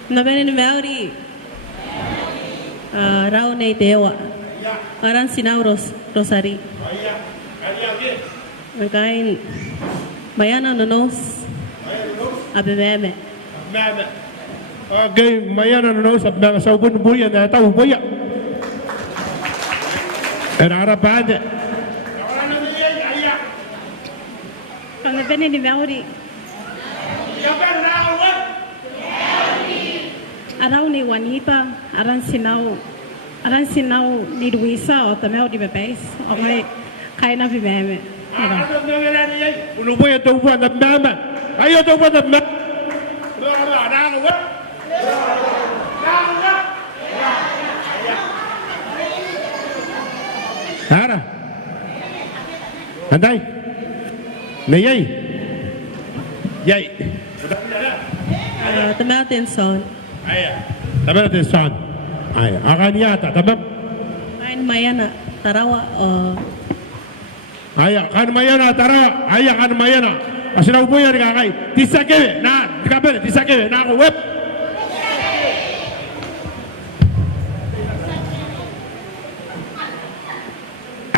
Nabeni Maori Raune Dewa Aran Sinau Rosari Magain Mayana Nonos Abememe Okay, Mayana Nonos Abememe Saubun Buya na tahu Buya Era bad. Nabeni Maori Arauni Wanipa Aran Sinau ni Luisa o tamau di bebes okay kaina bimeme Ulu Buya tu buat Abememe ayo tu buat Abememe Ara, andai, neyai, yai. Tamau Tinson Ayah, tamam Tinson. Ayah, akan nyata, tamam. Kain Mayana Tarawa Aya kan mayana tara, aya kan mayana. Asina upoya di kakai. Tisake na, dikabel tisake na ko web.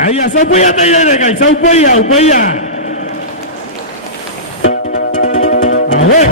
Aya saupoya tayo na kai, saupoya, upoya. Awe.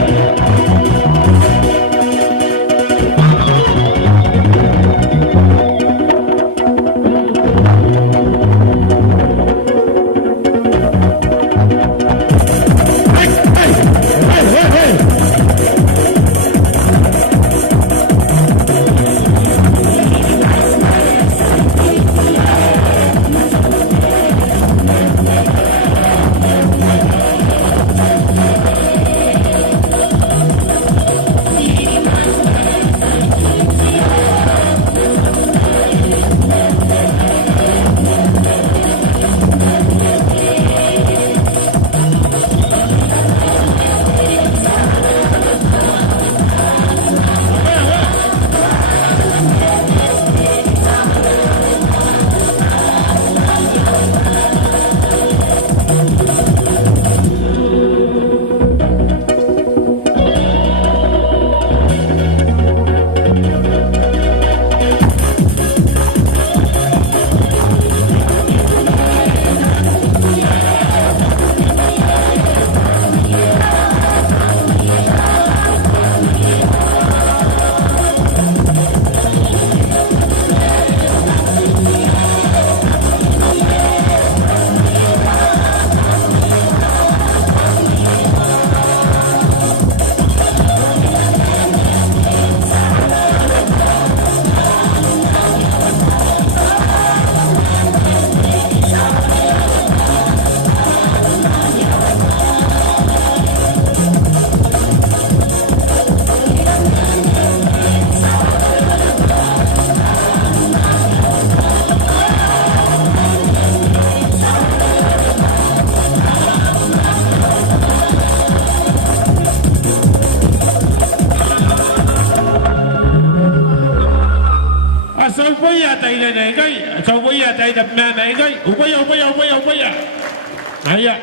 Saupoya tayo na ngay, saupoya tayo na ngay, upaya. Aya.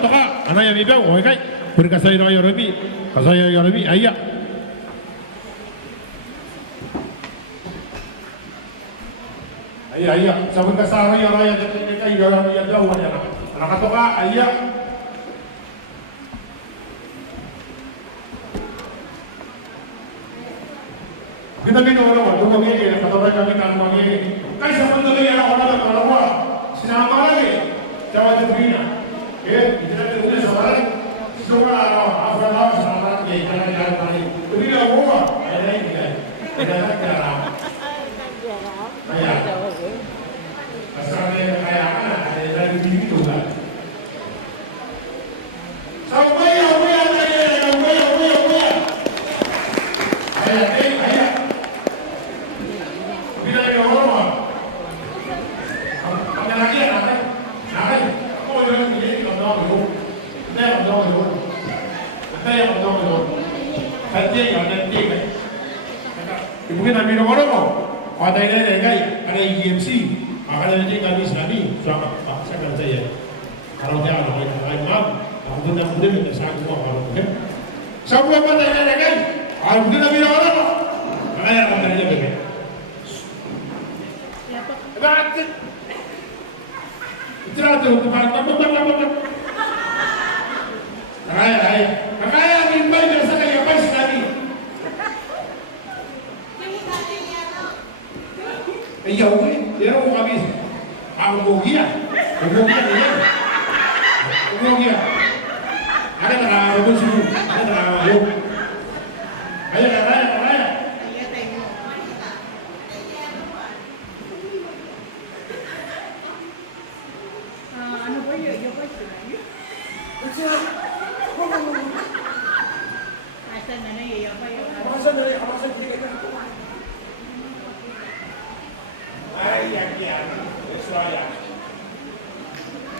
nakatoka. Ano yung ibang? Okay. Kuri kasayo na kayo Rami. Kasayo na Rami. Aya. Aya. Sabon kasara yung raya. Kayo Rami yung daw. Nakatoka. Aya. Kita minum orang, dua minggu, kata orang kami tak mau minggu. Kan sebelum tu yang orang nak kalau buat, senang lagi. Jawab tu kita tu sebarang, semua orang apa sebarang ni, jangan lagi. Tapi kalau buat, ada ini ada cara. Ayah, asalnya kayak apa? Ada dari bini tu kan. Sampai apa yang ayah. Bila dia orang, ada lagi ada. Kau jangan jadi orang dulu. Kita orang dulu. Kita orang dulu. Kerja yang nanti kan. Ibu kita minum orang. Ada ini ada EMC. Ada nanti kami sini. Sama saya kan saya. Kalau dia ada maaf, aku tidak boleh minta saya kalau kan. Siapa yang ada ini kan? Ibu kita minum orang. Ayah apa kerja begini? Berarti tidak tahu apa. Kaya mimpi biasa kayak apa sekali? Iya, dia orang habis. Aku dia. Ada tak ada sih? Ada tak ada? Ayah.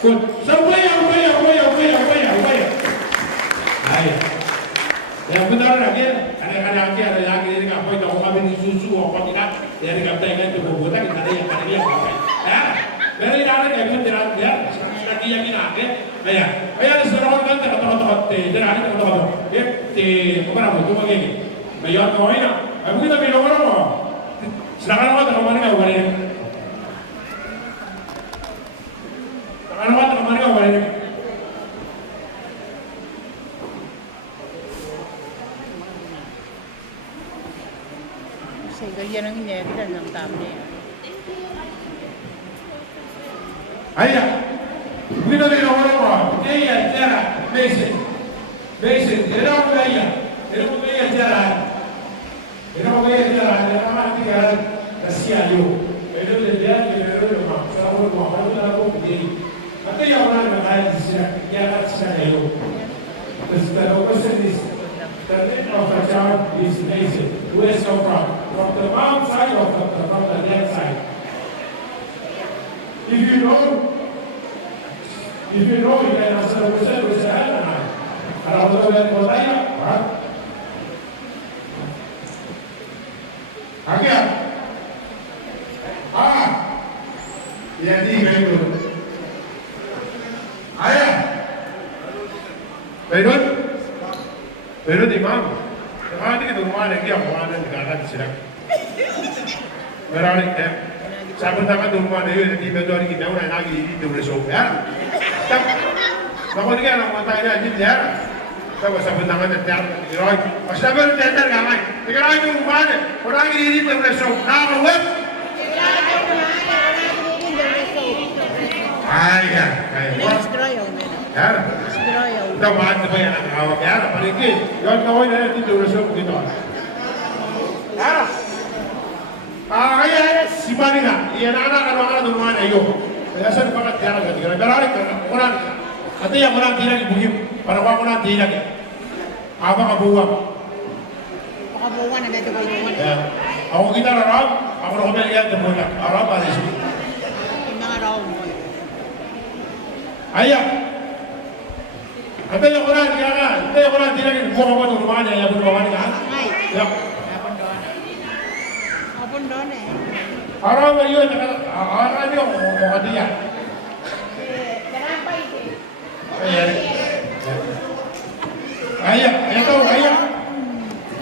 Good. Sampai. Ayah. Yang benar lagi, ada lagi ini apa itu kami disusu apa tidak? Dari kata yang itu berbuat kita ada yang tadi yang apa? Ya. Dari ada yang itu tidak dia lagi yang ini ada. Ayah sekarang kan kata-kata dari ada kata-kata. Apa nama itu lagi? Bayar kau ini. Aku kita bilang apa? Sekarang apa teman mana kau ini? Sekarang apa teman mana kau ini? Yan ang inevitable ng tamli. Ayah, kita bilang orang, dia cara, basic, dia orang kaya cara, dia orang tiga Asia yo, itu dia rumah, selalu rumah, baru aku pergi. Tapi yang orang kaya di sini, dia ada yo. Terus kalau question is, the name of the child is basic. Where is come from? From the mom side or from the dad side? If you know, you can answer the question with the hand and I. Kalau betul yang mau tanya, right? Agak, jadi begitu. Ayah, begitu imam. Hari itu rumah lagi orang ada di dalam silang. Berani kan? Saya pertama tu rumah dia di Bedori kita orang lagi di Dua Belas ya. Kamu ni kan orang tanya aja dia. Saya pertama tanya Roy. Pasal baru tanya ramai. Sekarang itu rumah dia orang lagi di Dua Belas. Nama web. Ayah. Ya. Kita buat apa yang nak awak ya? Paling ni, yang kau ini nanti tu resep begitu. Ya. Ayah si mana ni? Ia anak orang tu mana yo? Biasa dekat tiada lagi. Berani orang. Ada yang orang tiada di bukit. Para orang tiada lagi. Apa kabuang? Kabuang ada tu kabuang. Ya. Aku kita orang. Aku orang yang temukan. Orang apa sih? Inang orang. Ayah. Ada yang orang tidak di bawah rumahnya yang berbawah ni kan? Ya. Apun don eh. Orang yang orang dia. Kenapa itu? Ayah, ayah tahu ayah.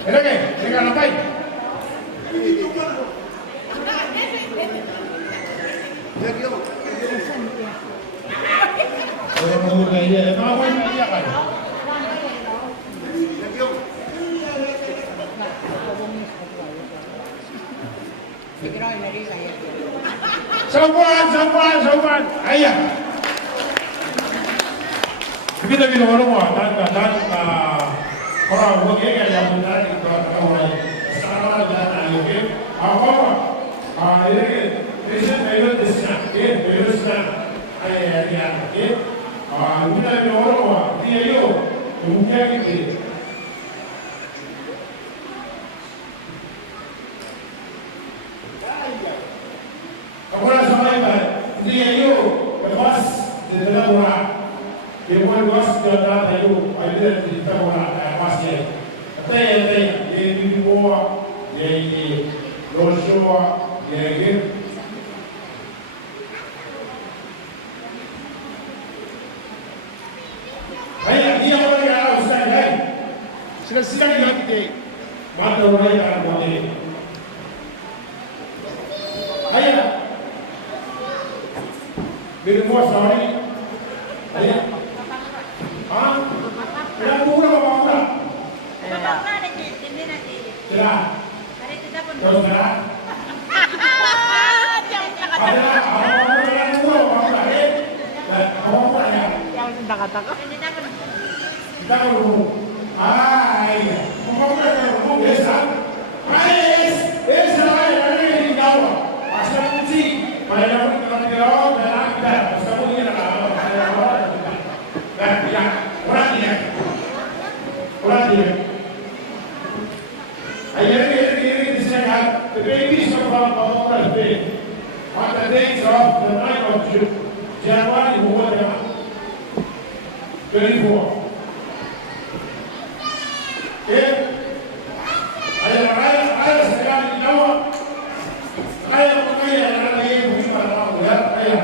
Ada ke? Dengan apa? Oh, ayah, mau ayah kan? Siguro yung nari kaya. Sopan, ayah. Kita orang dan orang buat yang benar itu orang sekarang jalan lagi. Apa? Ini Kristen Bible Kristen, Kristen. Ayah. Kita orang dia yo, mungkin gitu. Agora só vai dia yo, lepas di dalam orang. Dia luas di dalam tayu, ada di dalam orang pasnya. Tapi di bawah, di Joshua, di ayah dia orang yang usai kan? Siapa yang kita mata orang yang boleh. Ayah, bila muat sorry, ayah. Bila murah apa murah? Bapak ada di nanti. Cerah. Hari kita pun. Terus cerah. Ada orang murah apa murah? Apa murah ya? Yang sudah katakan. Kita perlu. Ayah, murah perlu biasa. Ayah, ini jauh. Asal kunci, mayat kalau dalam kita, asal kunci nak ya, orang dia. Ayah ini disini the babies come from our day. On the days of the 9th of January, 24. Ayah sekarang di Jawa. Ayah bukan para ya, ayah.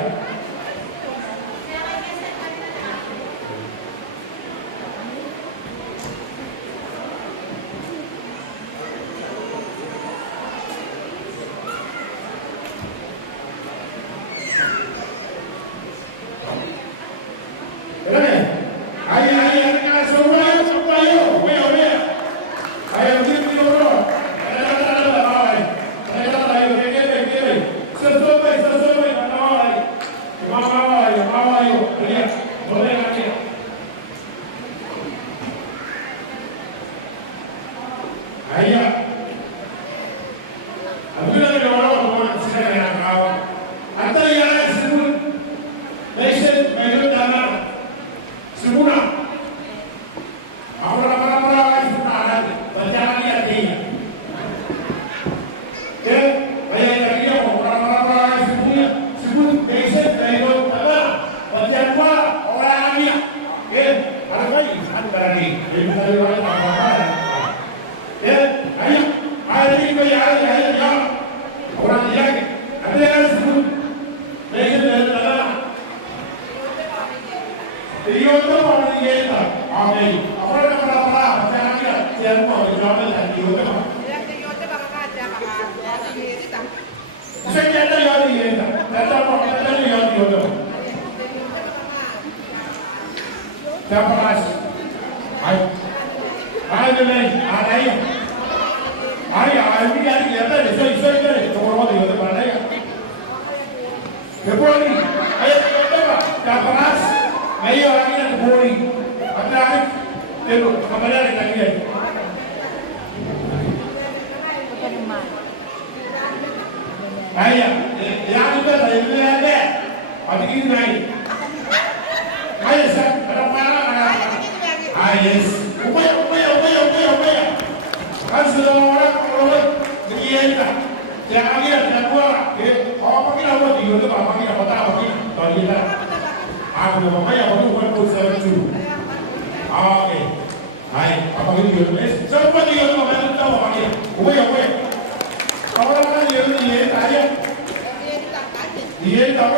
Dia tak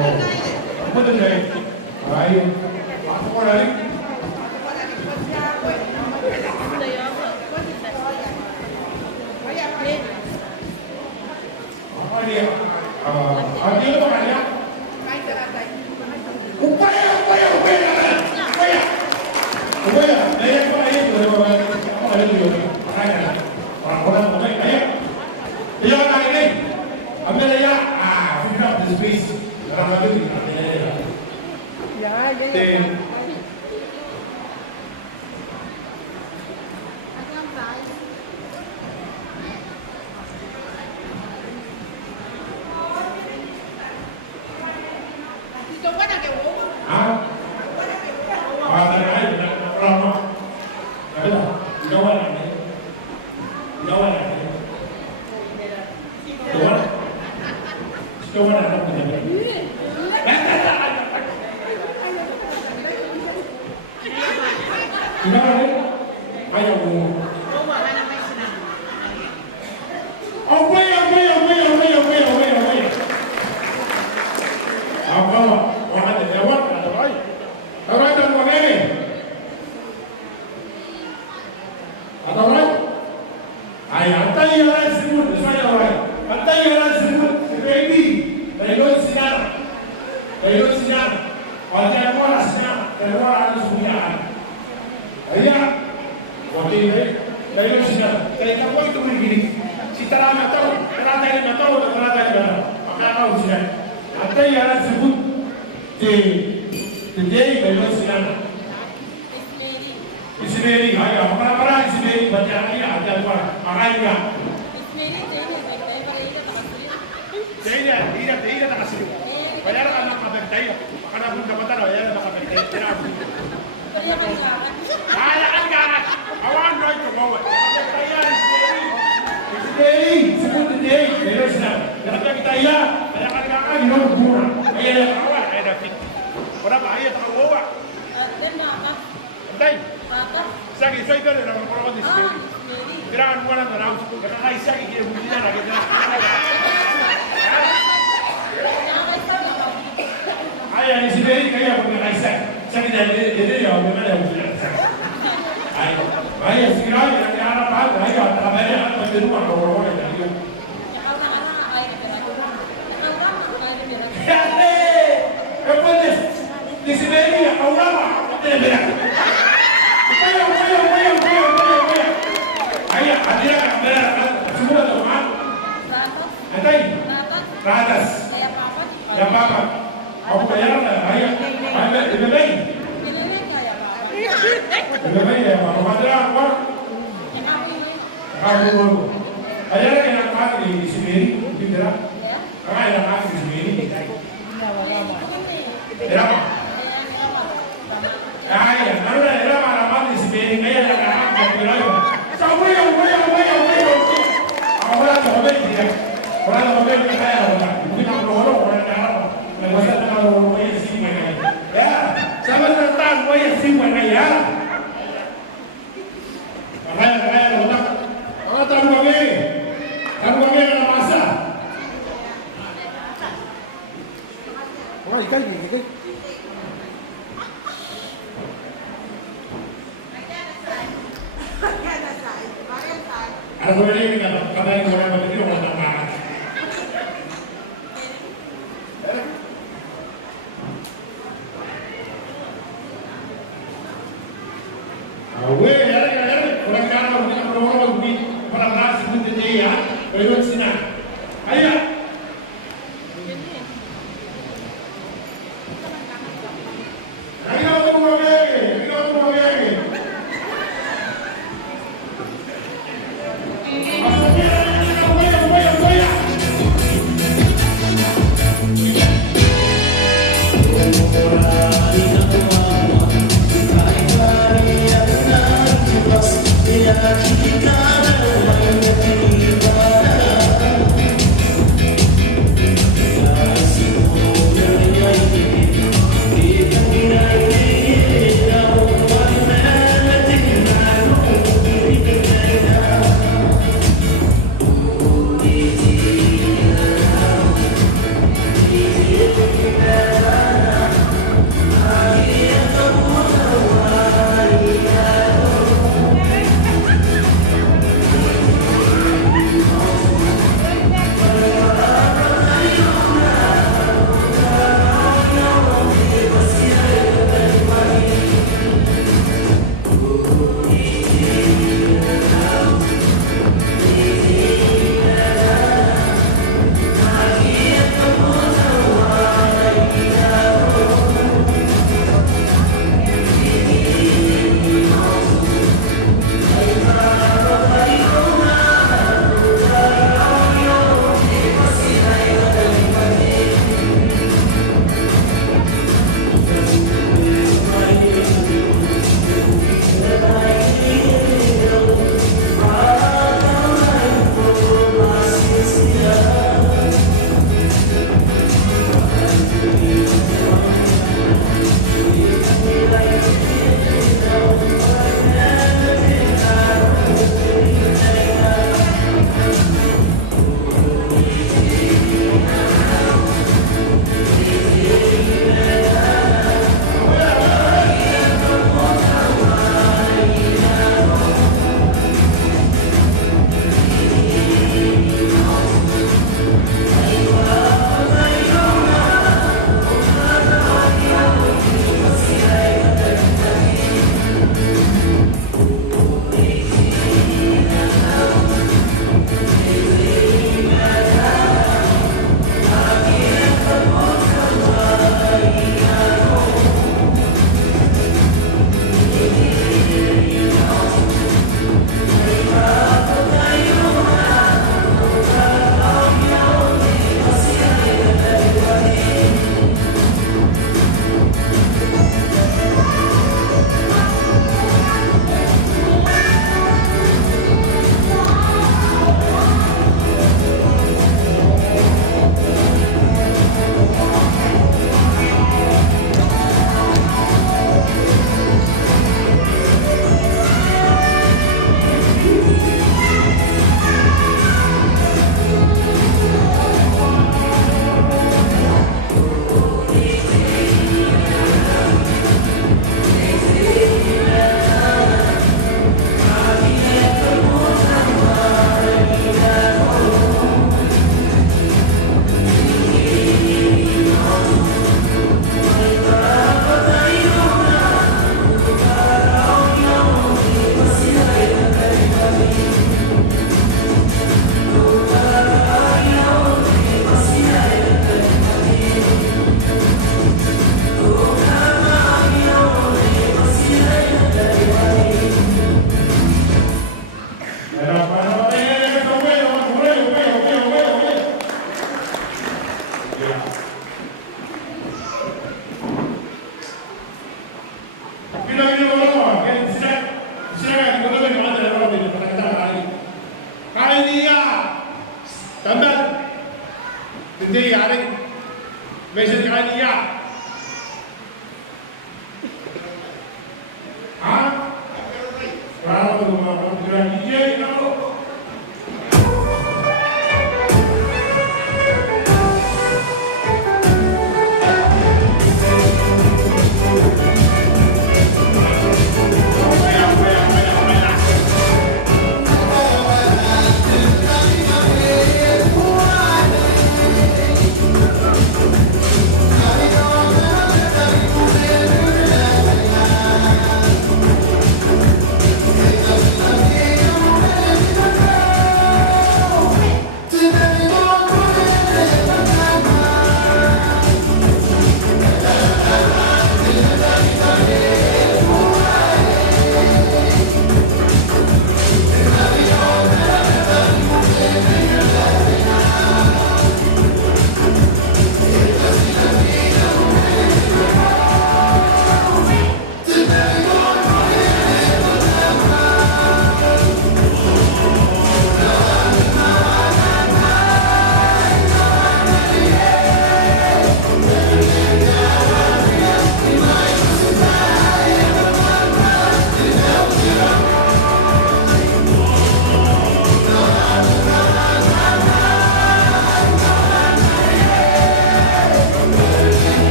Apa tu ni? Ayo. Apa lagi? Apa dia? Dia tu mana dia? Upaya. Daya apa ayat tu? Apa ayat tu? Makanya orang-orang boleh ayat. Dia nak ini. Ambil daya. Figure out the space. Orang lagi. Then.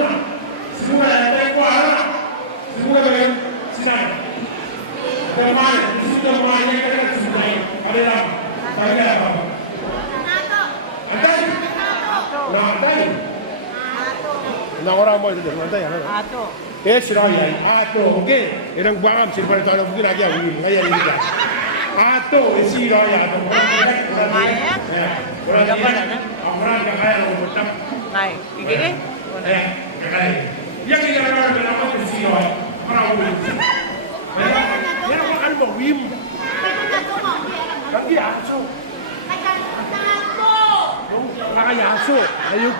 semua. Semua yang ada kuara. Semua yang senang. Teman, sudah mana kita semua. Ada apa? Ada apa? Nanti. Nanti. Nah orang mau itu nanti ya. Ato. Siraya. Ato, okey. Irang bangam sirpan tu ada mungkin lagi aku ini. Ayah ini kan. Ato, siraya. Maya. Orang kaya orang betul. Ngai. Gigi? Kaya. Yang kita orang berapa siraya. Orang boleh. Yang makan mau wim. Kaki aso. Kaki aso. Ayuk.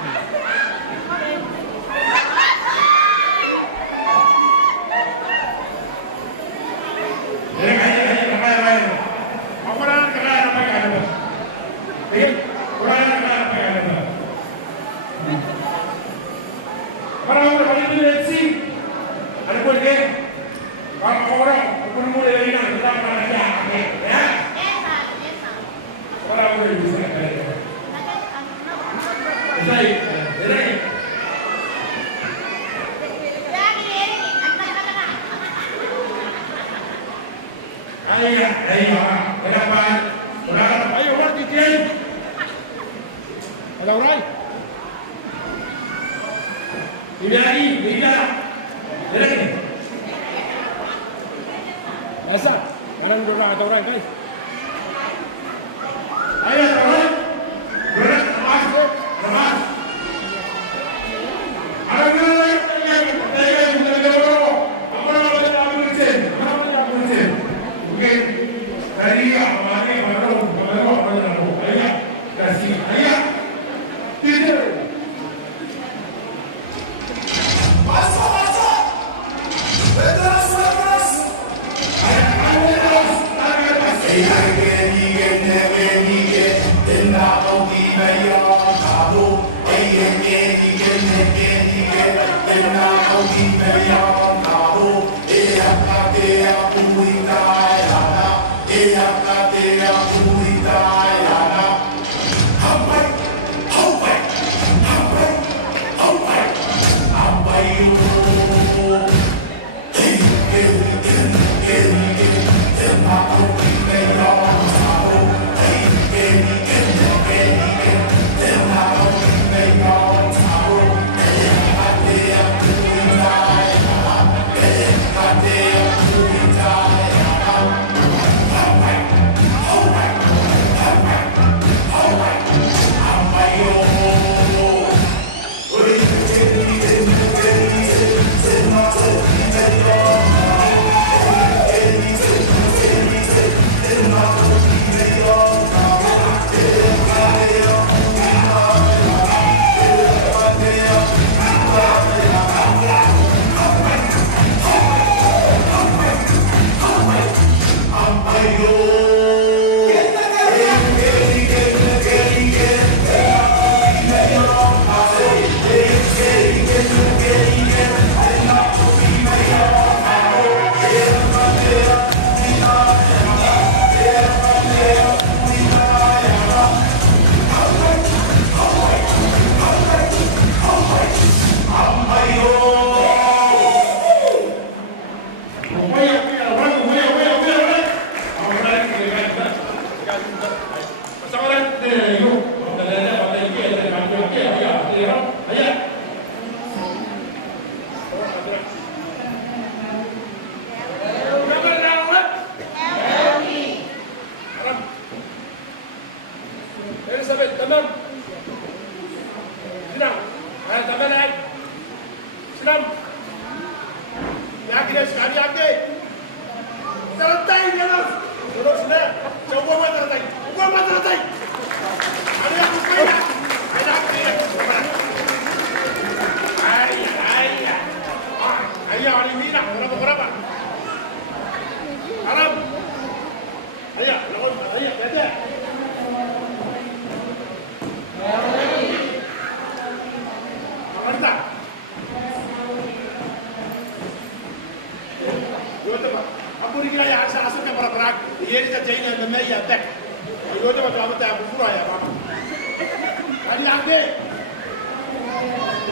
Ada orang? Ini lagi, ini dah. Ini. Masa? Kanan berapa ada orang guys? Ayo orang. Berat, masuk, lemas. Ada orang yang mungkin dari awalnya baru ayah kasih ayah tidak. Masuk. Terus.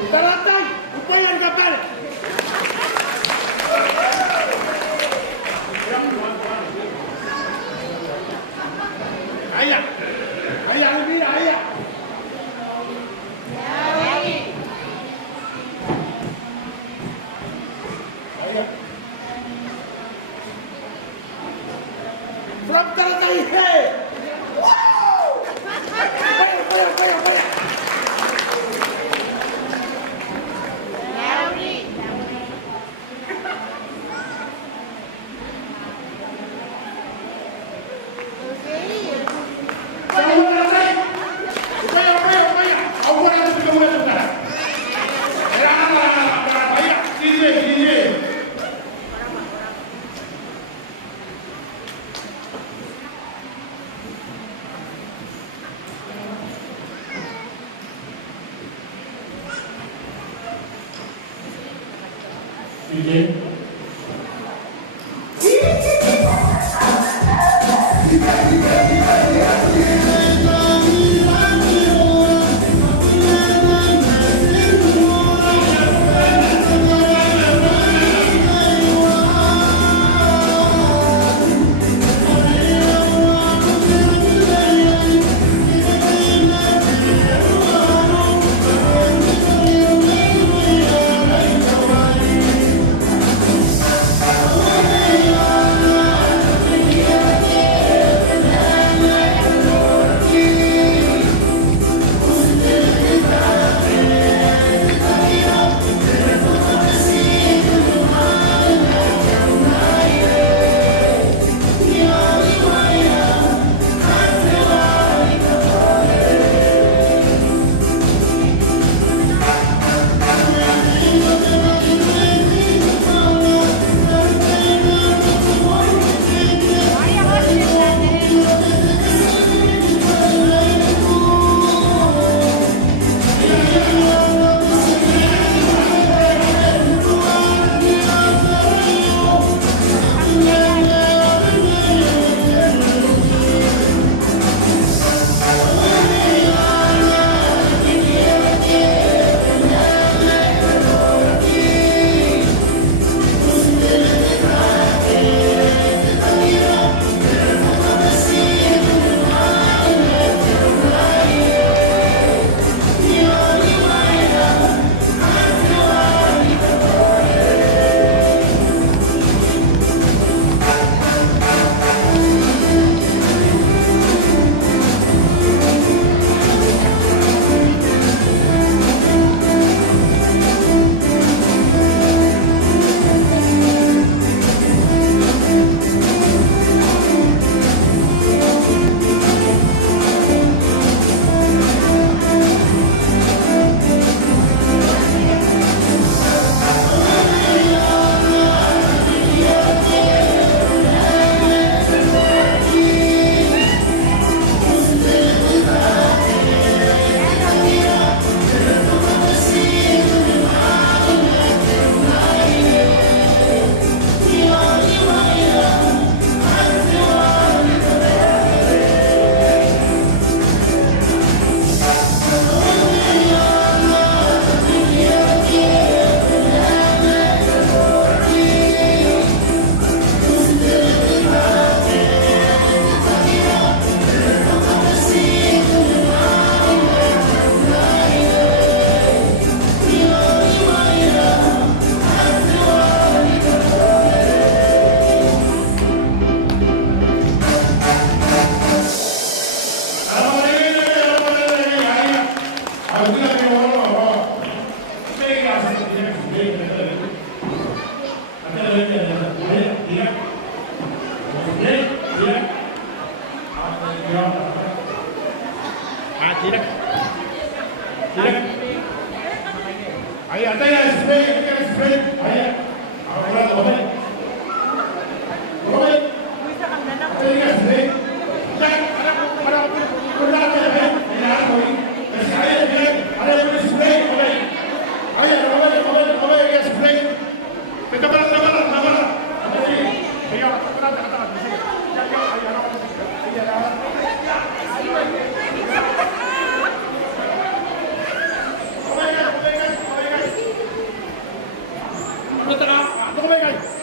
Taratai, upaya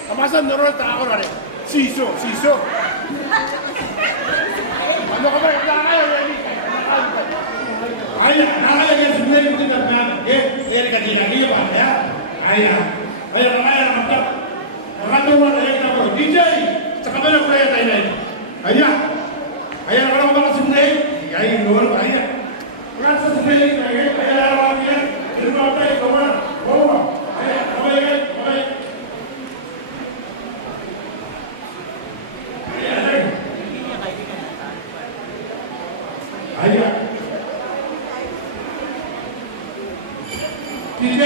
Kamasan nurul tak ako na rin. Siso. Ano ka ba? Ay, nakalagay sa mga yung tinag na. Yan ka dinagi ba? Ay, mata. Nakatuwa na yung ako. DJ! Sa kamera ko kaya tayo na ito. Ay, nakalagay ba ka sumulay? Ay, luwal ba? Ay, sa sumulay. Ay, nakalagay ba? Ito ba tayo? Ito ba? Oo ba? Ay. DJ.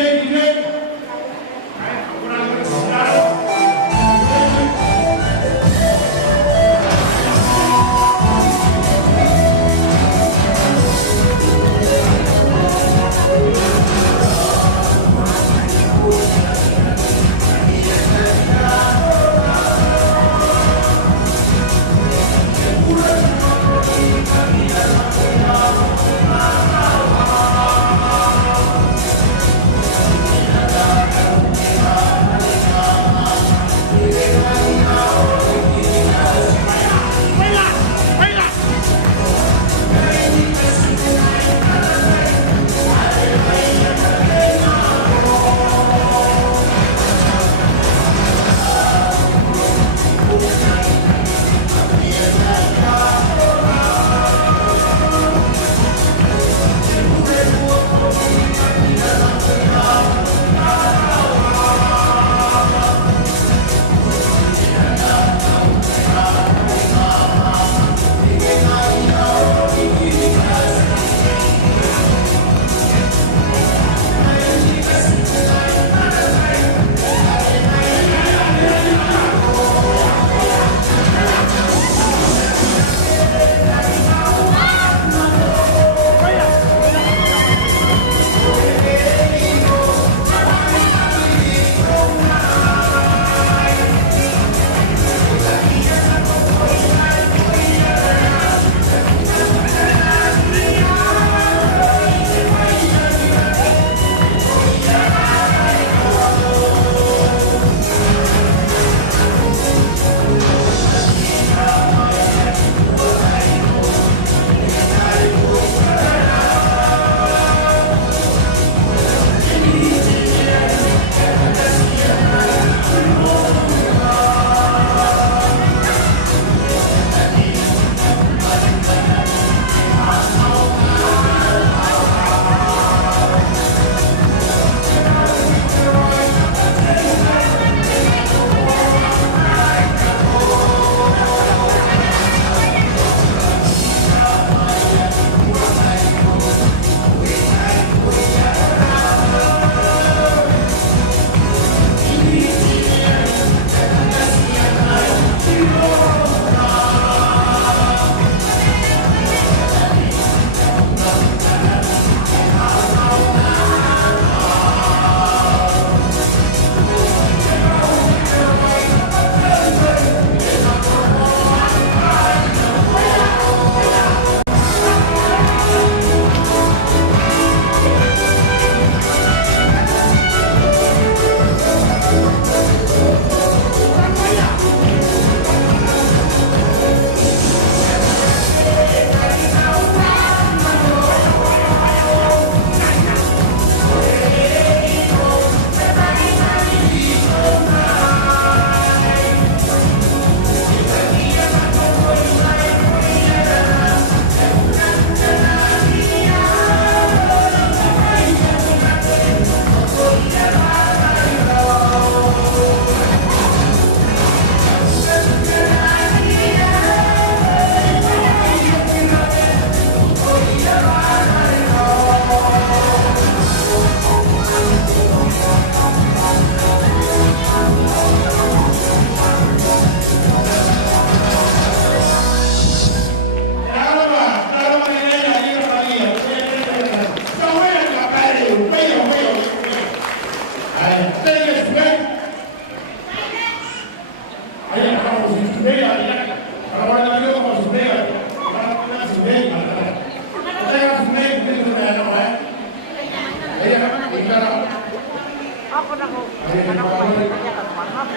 Ako na ko. Anak ko ay kanya ka mahap.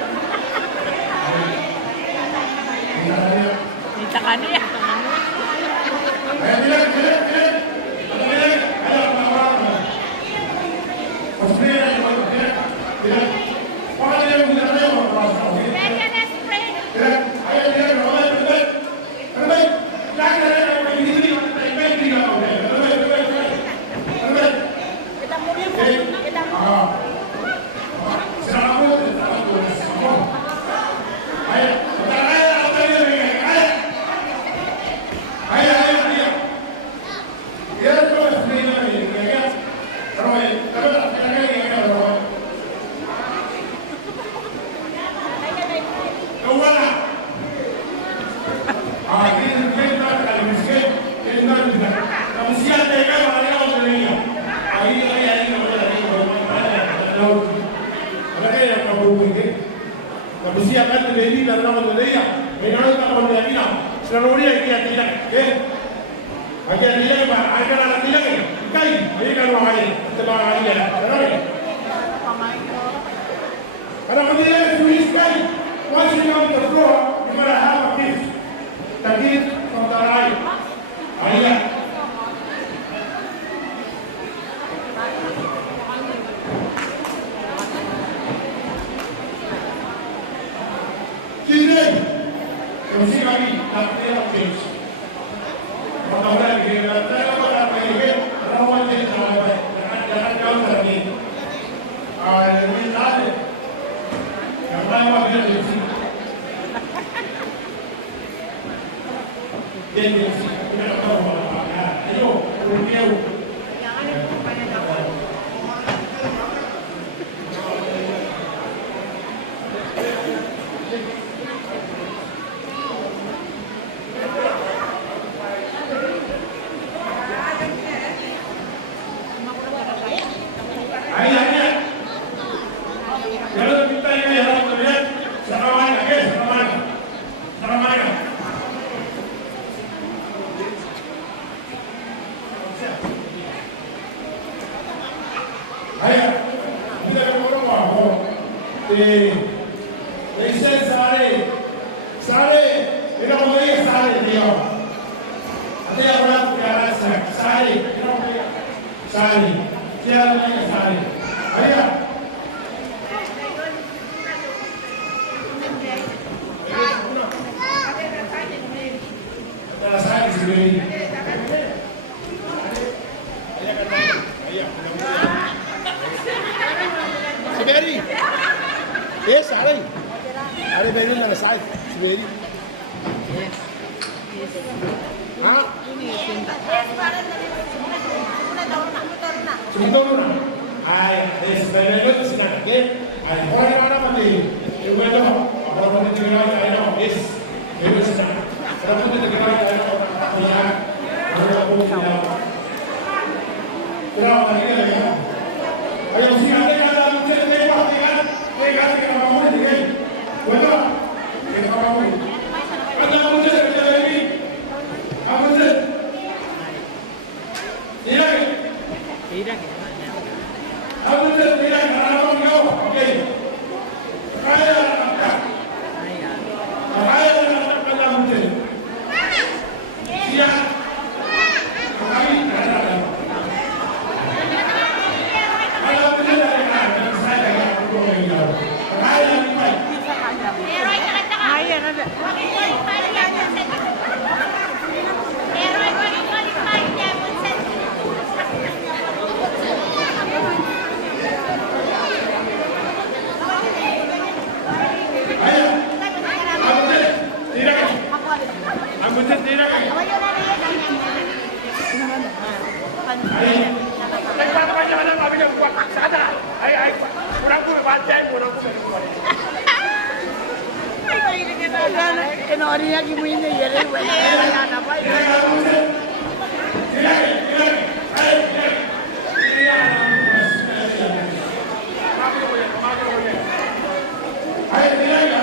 Minta ka niya.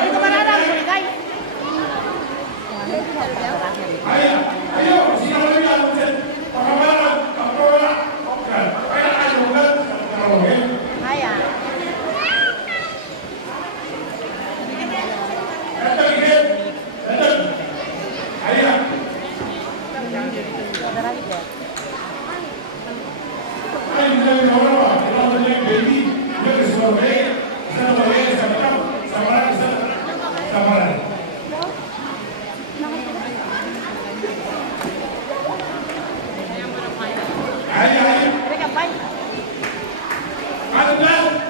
Itu mana ada guys? Ayah. Ada lagi ya? Mereka baik. Lagi.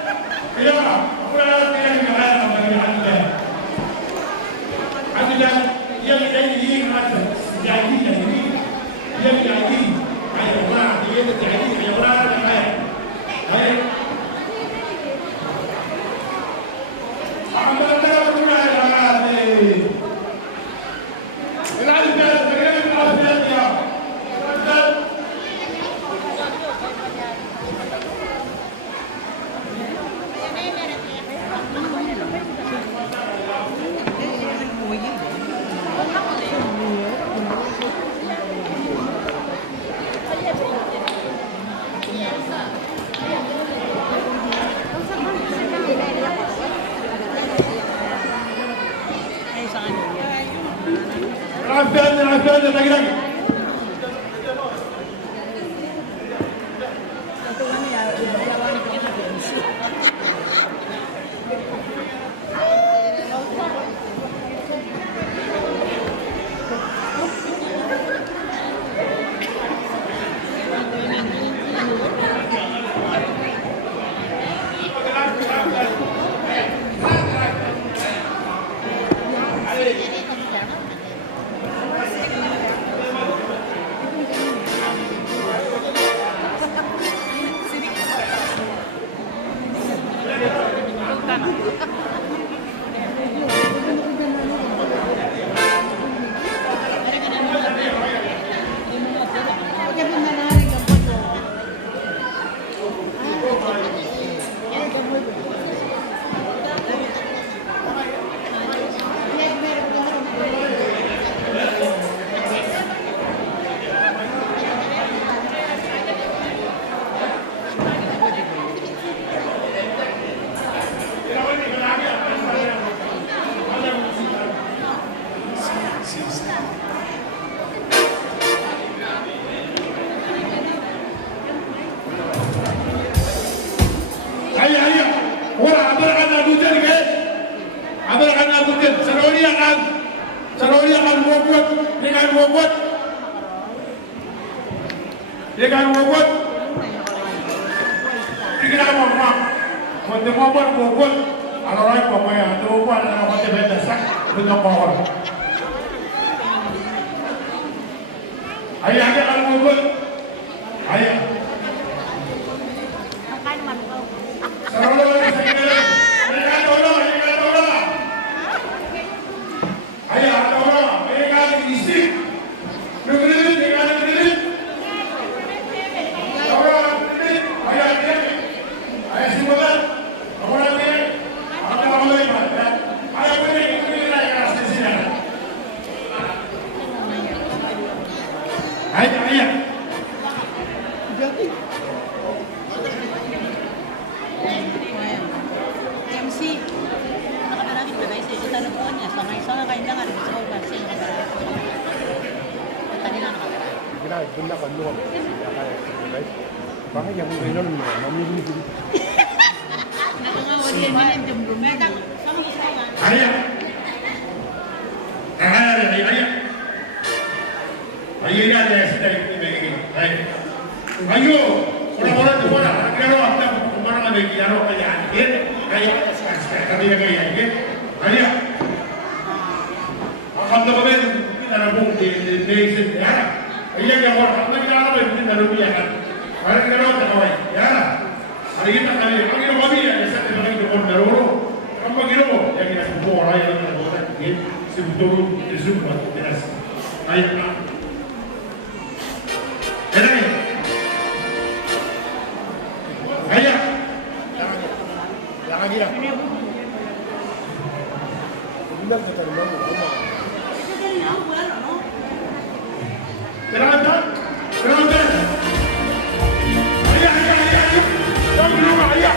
Kira. Penonton, penonton. Ayah. Jangan lupa ayah.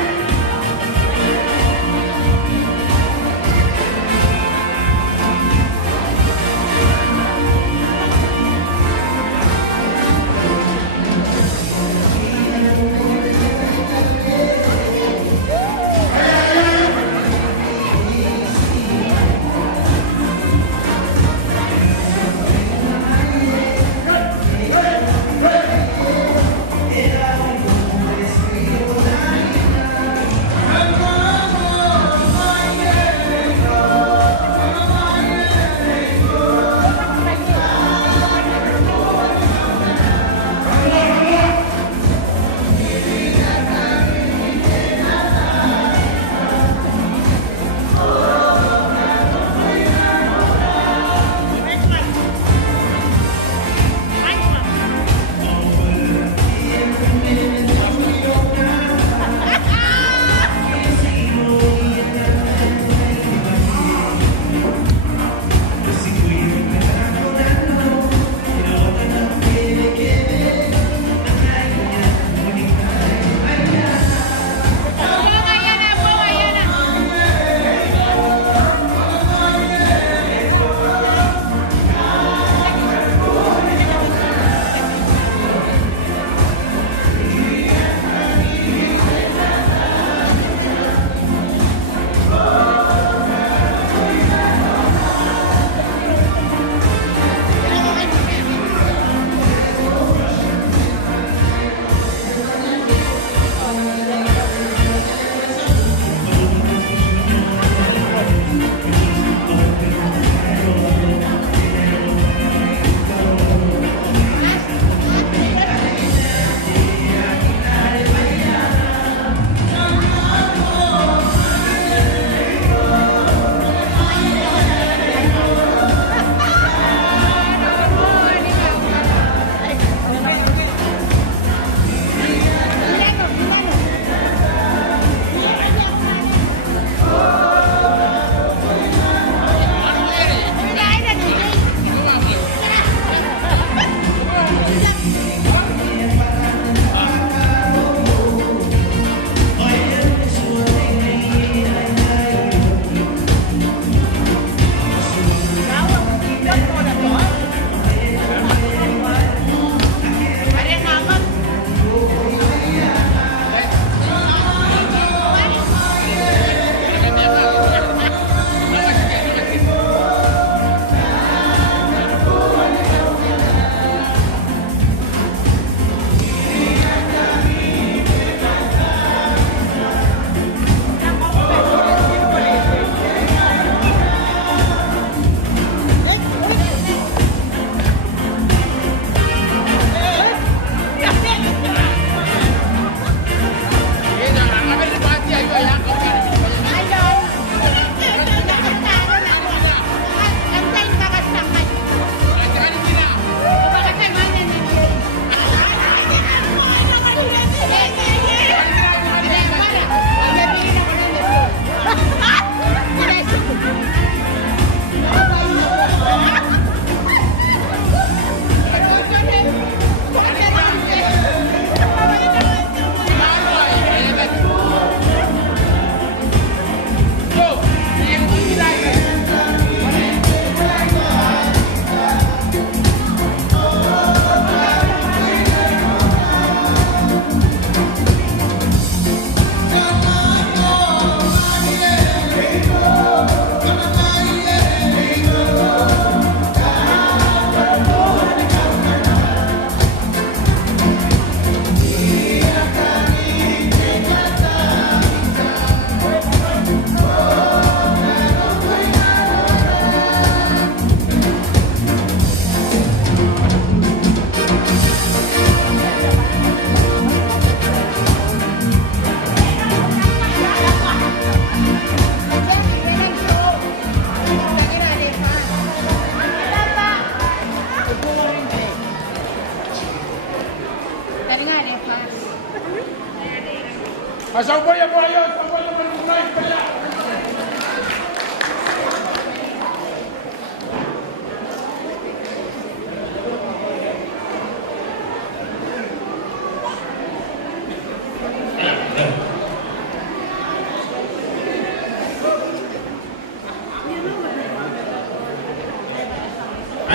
Asal boleh, asal boleh,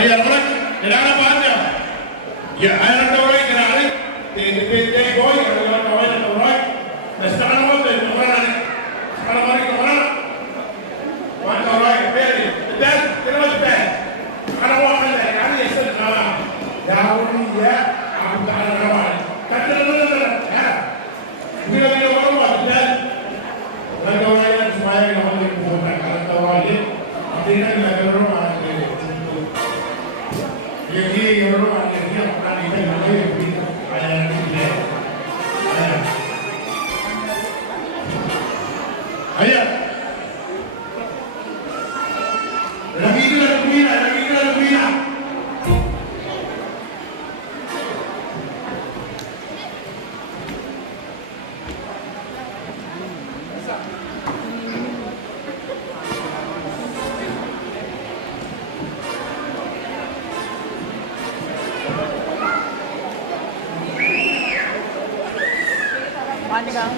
Ayah orang, ada apa anda? Ya, ayah orang kena ada. Teh boy, orang kawan orang. Sekarang apa tu? Orang ni, sekarang mari orang. Mana orang? Beri, dan terus beri. Kalau orang ni, kalau dia sedang jauh ni ya, aku tak ada kawan. Kata dulu, ya. Bila orang buat dan orang kawan yang supaya kawan ni bukan kalau kawan ni, tidak ada orang. Jadi orang yang akan dikenali ayah ini, ayah, lagi itu lagi bina. Mana kau?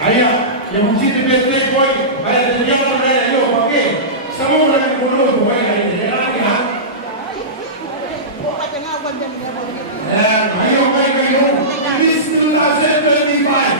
Ayah, yang mesti di boy, ayah dia pun ada yo, okey. Semua orang bodoh tu boy ayah dia lagi ha. Ayo, ayo. Bismillahirrahmanirrahim.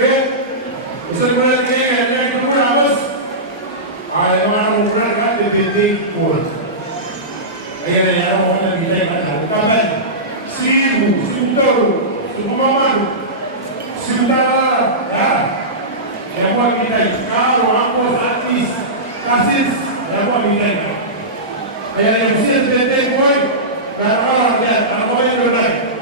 Oke, bisa dimulai lagi yang kedua Amos. Yang mana ukuran kan DPT pun. Akhirnya yang mau kita kan kapan? Simtor, Sumaman, Simtara, ya. Yang mau kita kalau Amos artis kasis yang mau kita. Akhirnya yang sih DPT boy, kalau dia kalau yang benar.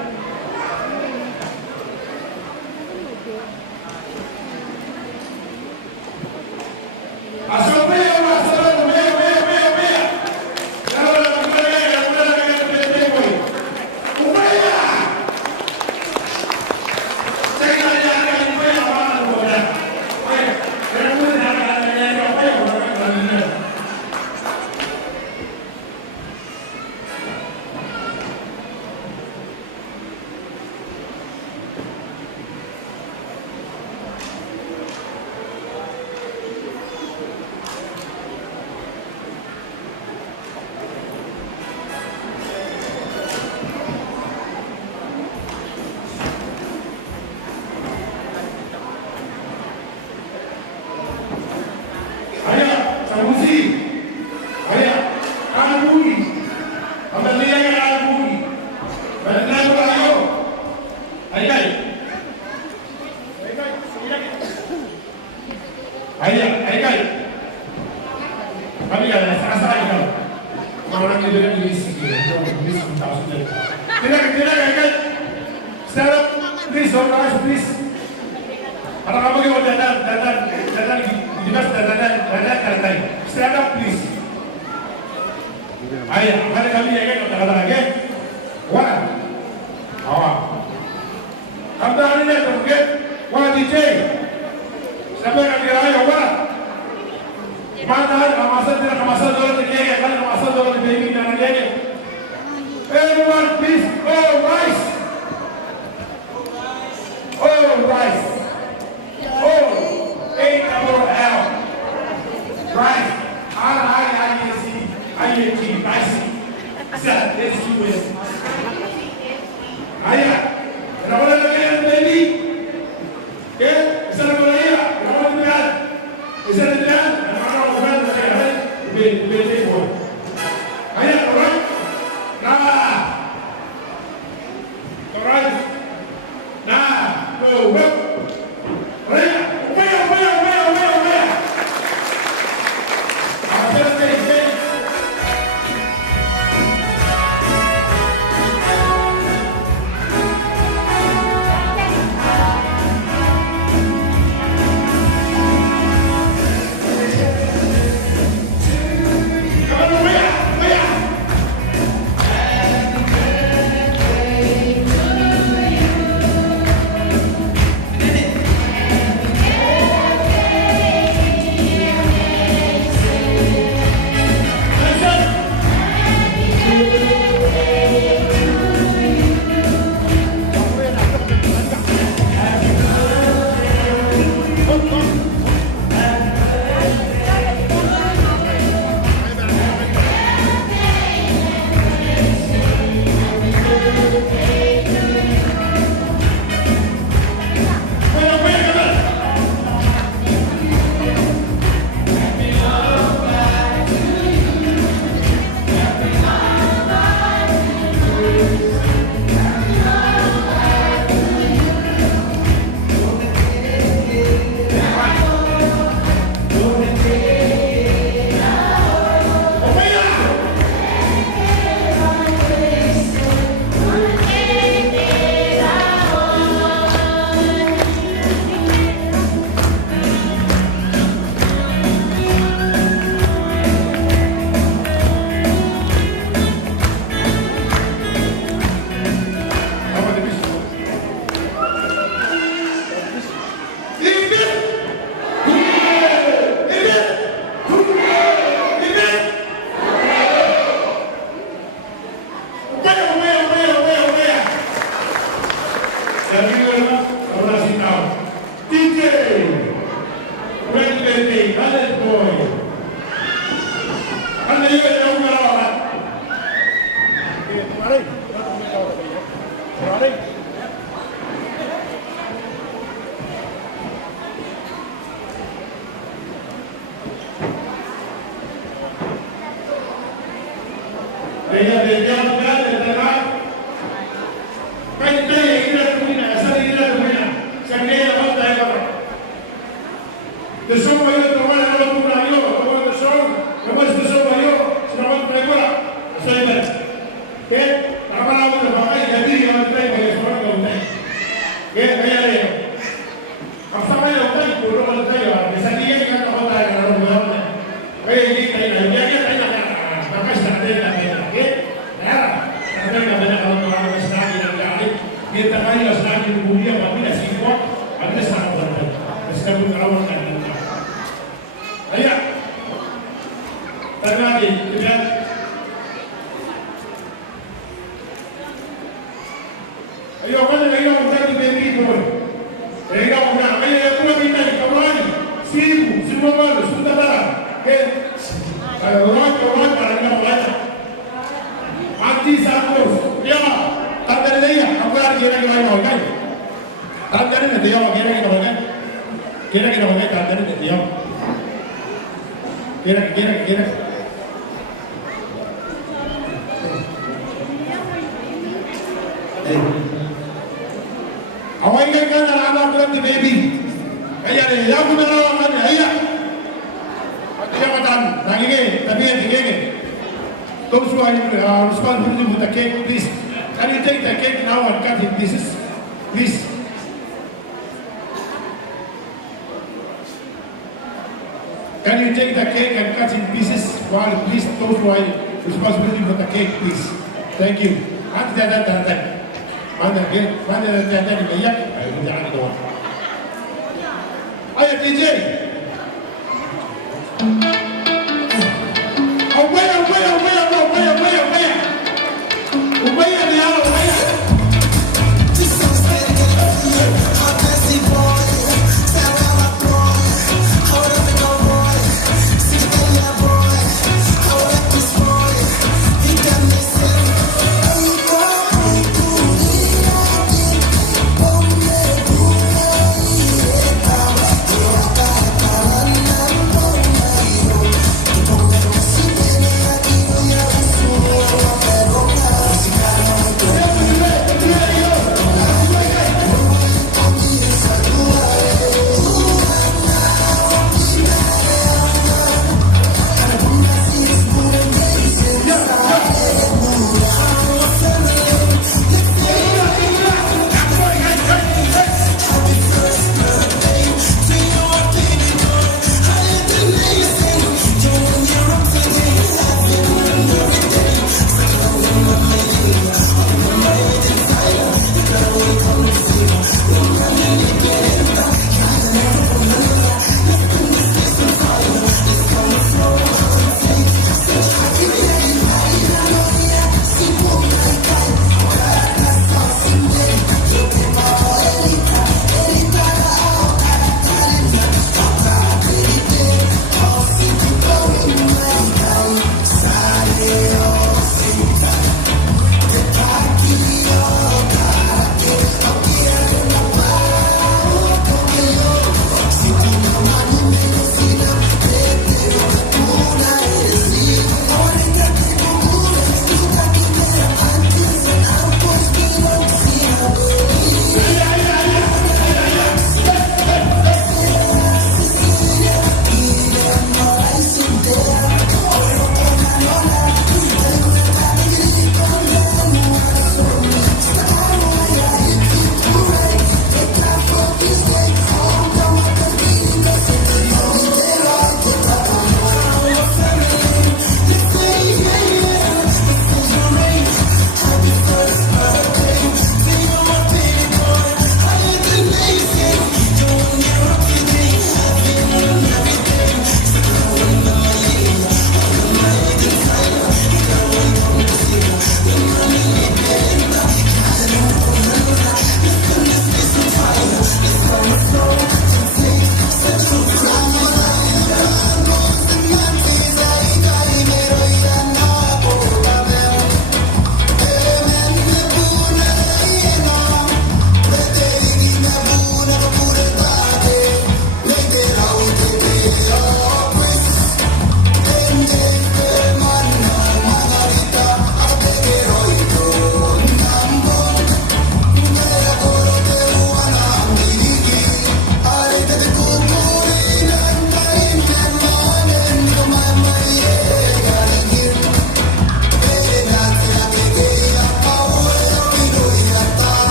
karawan kan. Ayah, tengah di, kemudian ayo mana lagi orang tadi baby tu, lagi orang ayo aku nak minta kawan, semua baru sudah dah, okay, orang barang kawan, mati satu, ya, tak ada lagi, aku ada kira orang kan, tak ada ni dia orang kira orang kan, kira orang kan tak ada ni dia. Kira. Awak ingatkan anak buat di baby. Ayah ni, yang punya orang ni, ayah. Ayah macam, lagi ni, tapi yang tinggi ni. Those who are responsible with the cake, please. Can you take the cake now and cut it in pieces, please? Can you take the cake and cut in pieces? While please, those who are responsible for the cake, please. Thank you. Mana banyak? Ayo jangan doang. Ayo DJ. Ubaya ni hao, ubaya.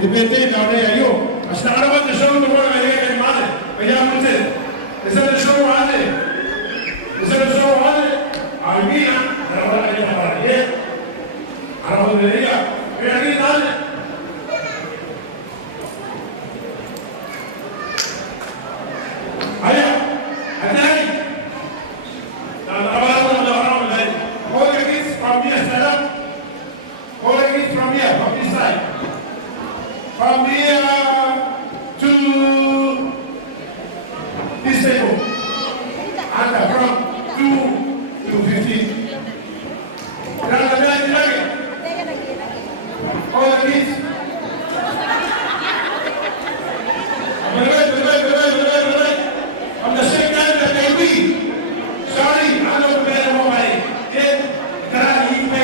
dipende na ole ayo asna ara ba de show no ba ne mane ya mute esa de show ane almina ara ba ne para ye ara ba de ya pero ni nada aya adai na all the kids from here stand up. All the kids from here, from this side. From here to this table. And from 2 to 15. All the kids. I'm the same guy that they be. Sorry, I'm not prepared for my head. Can I eat my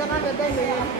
Yeah.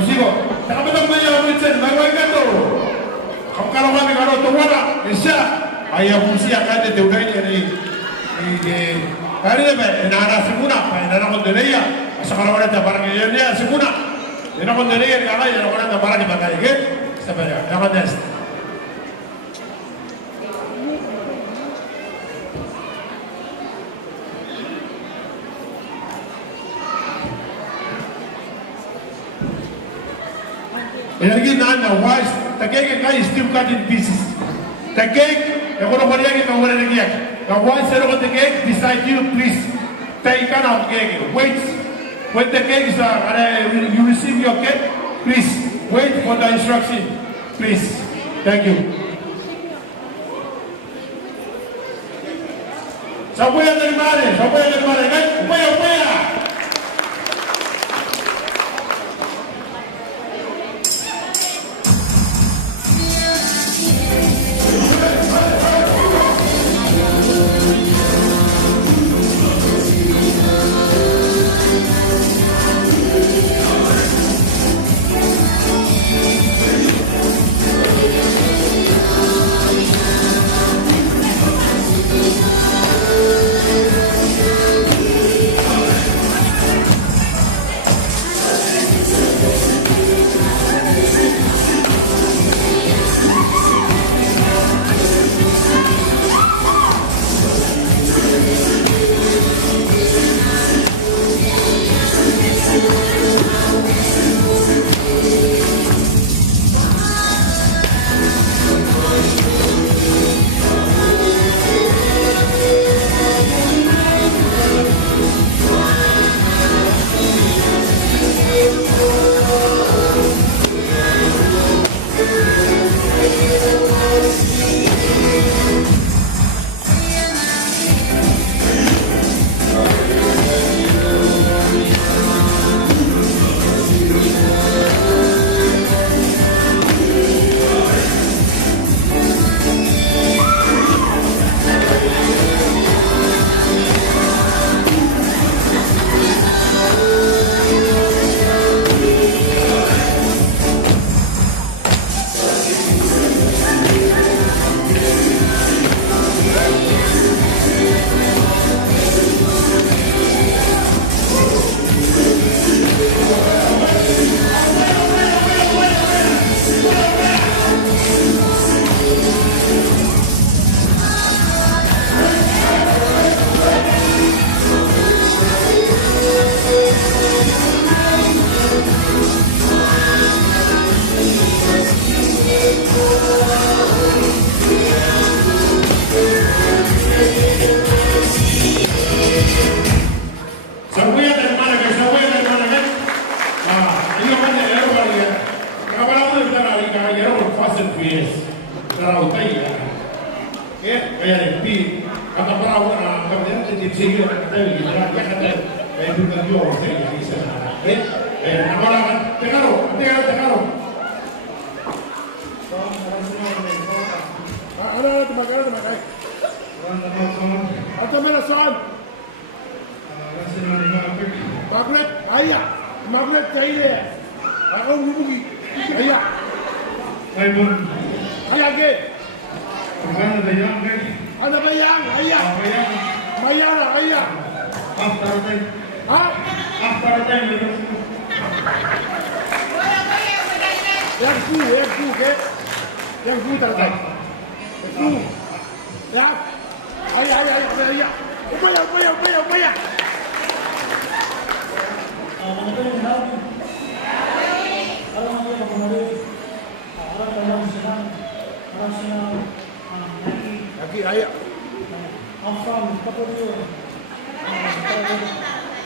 Musigo. Takapatang maya ulitin, magwag to. Kalau kami kalau tuwara, isa ayah fungsi akan diurai ni kali ni nara semuna, nara konderia. Sekarang orang tak barang ini semuna. Nara konderia kalau yang orang tak barang dipakai, ke? Sebenarnya, apa das? Energi nana wise, the cake is still cut in pieces. The cake, the one of the cake, the one set of the cake beside you, please take out cake. Wait, when the cake is you receive your cake, please wait for the instruction, please. Thank you. Sampai dari mana, kan? Upaya.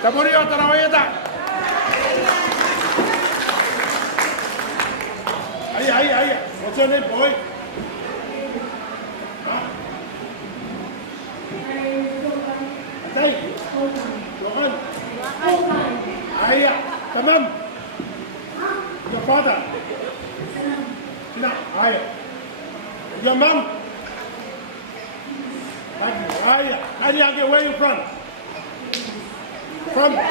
Taporio, Tarawayeta. Ahí. What's your name, boy? Atay. Johan. Ahí, tamam. Your father. No, ahí. Your mom. Ahí, where are you from? From the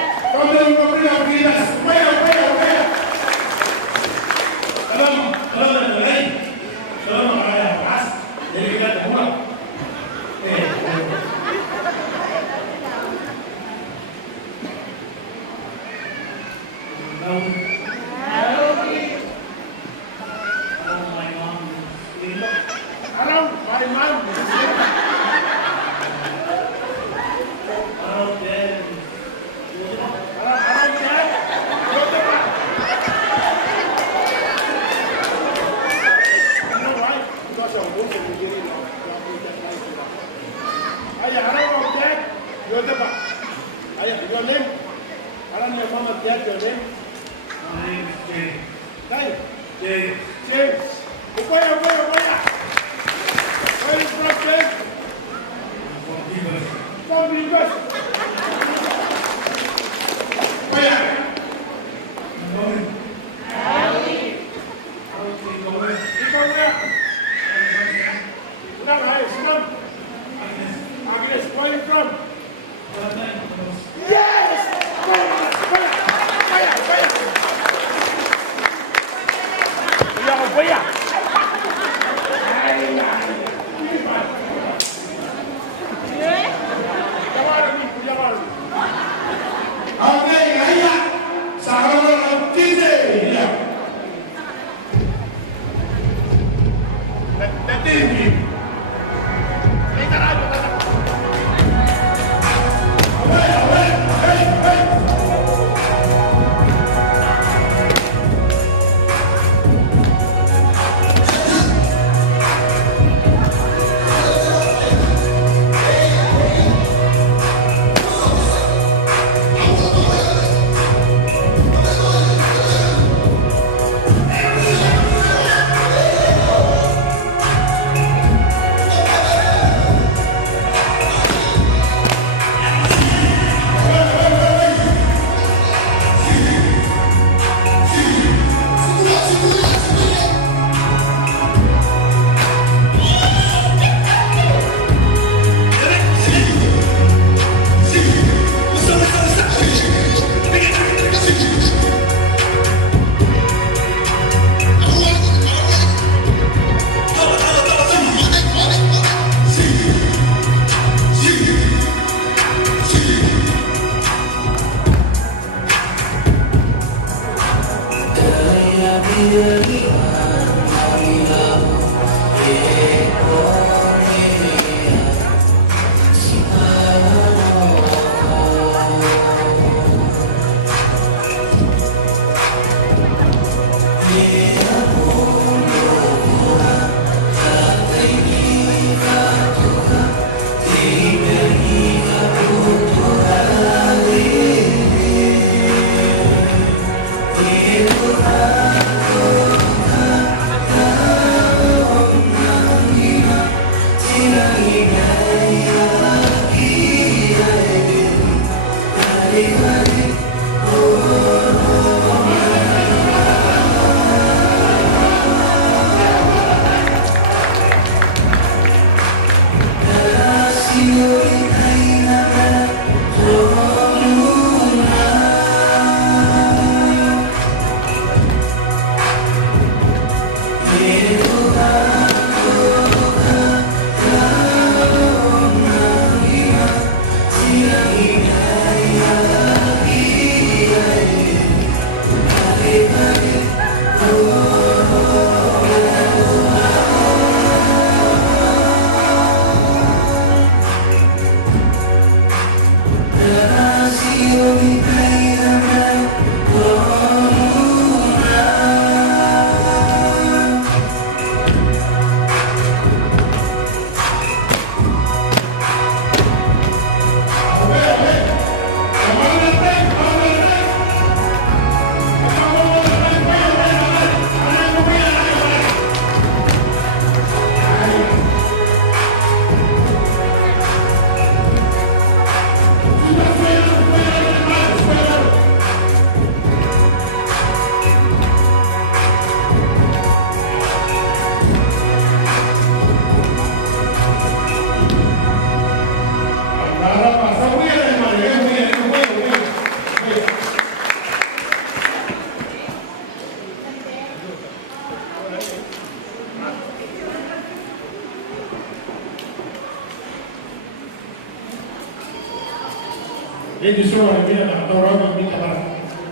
Ini semua yang kita tak tahu orang minta barang.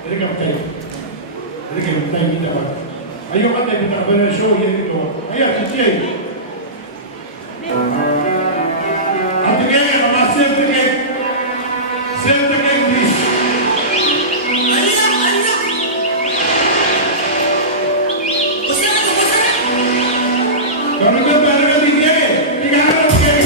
Mereka bertanya. Mereka bertanya minta barang. Ayo kita minta barang show yang itu. Ayo kita. Apa kaya nama save the cake please. Kalau kita barang di dia, tiga orang cake.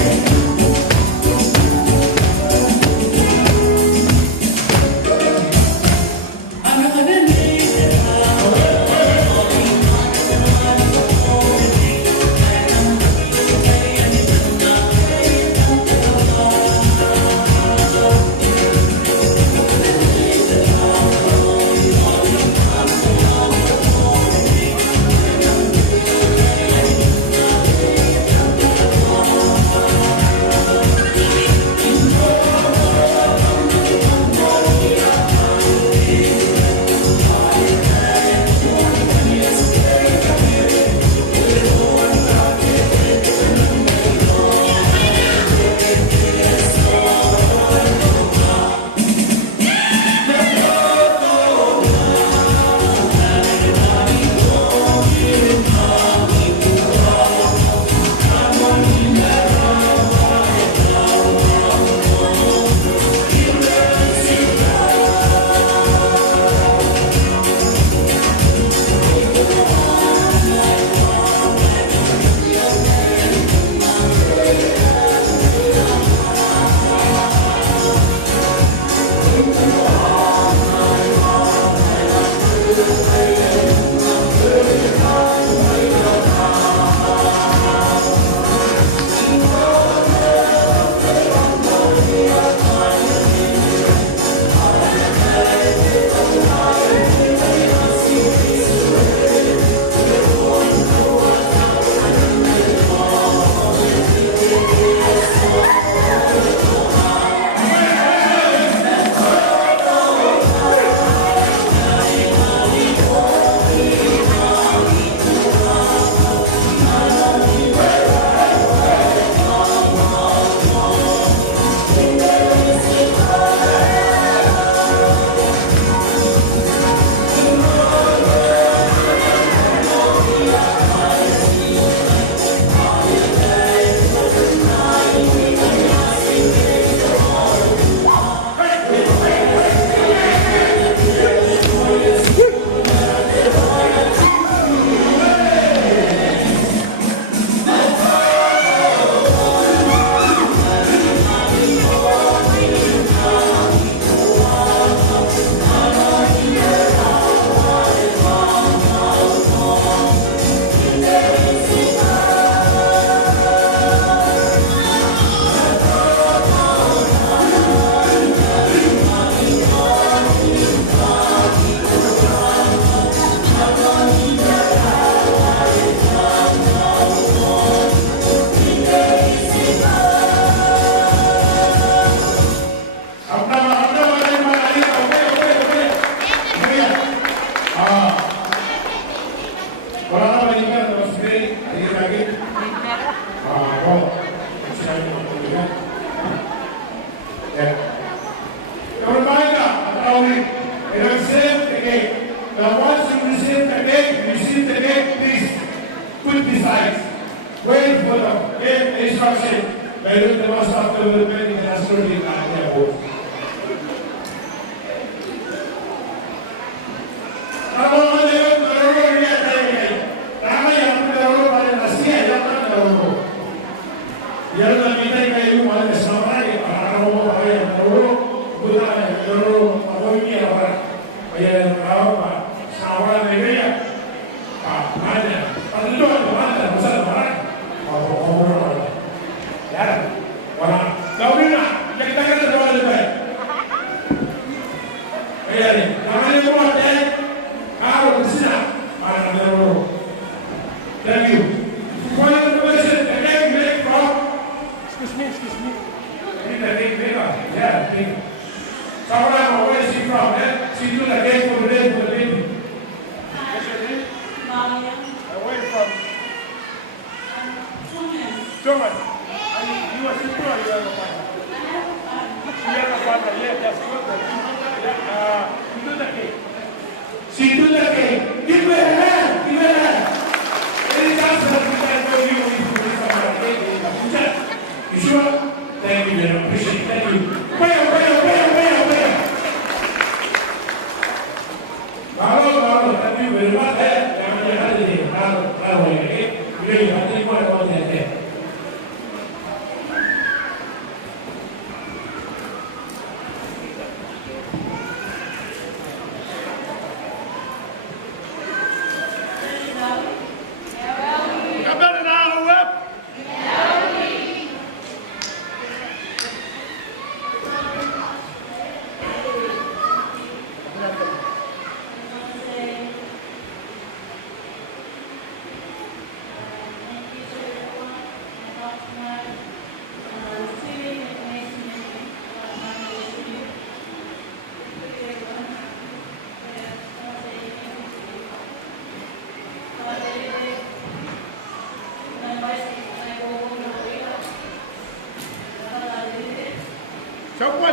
Now once you receive the cake, please put beside. Wait for the instruction. By the master of the development in the national league airport. Thank you. One question, the cake made from? Excuse me. The cake made from? Yeah, cake. Someone, where is she from? She do the cake for the baby. What's your name? Maria. Where are you from? German. You are sister or you have a father? You have a father. Thank you, man. Appreciate it. Thank you. Thank you very much.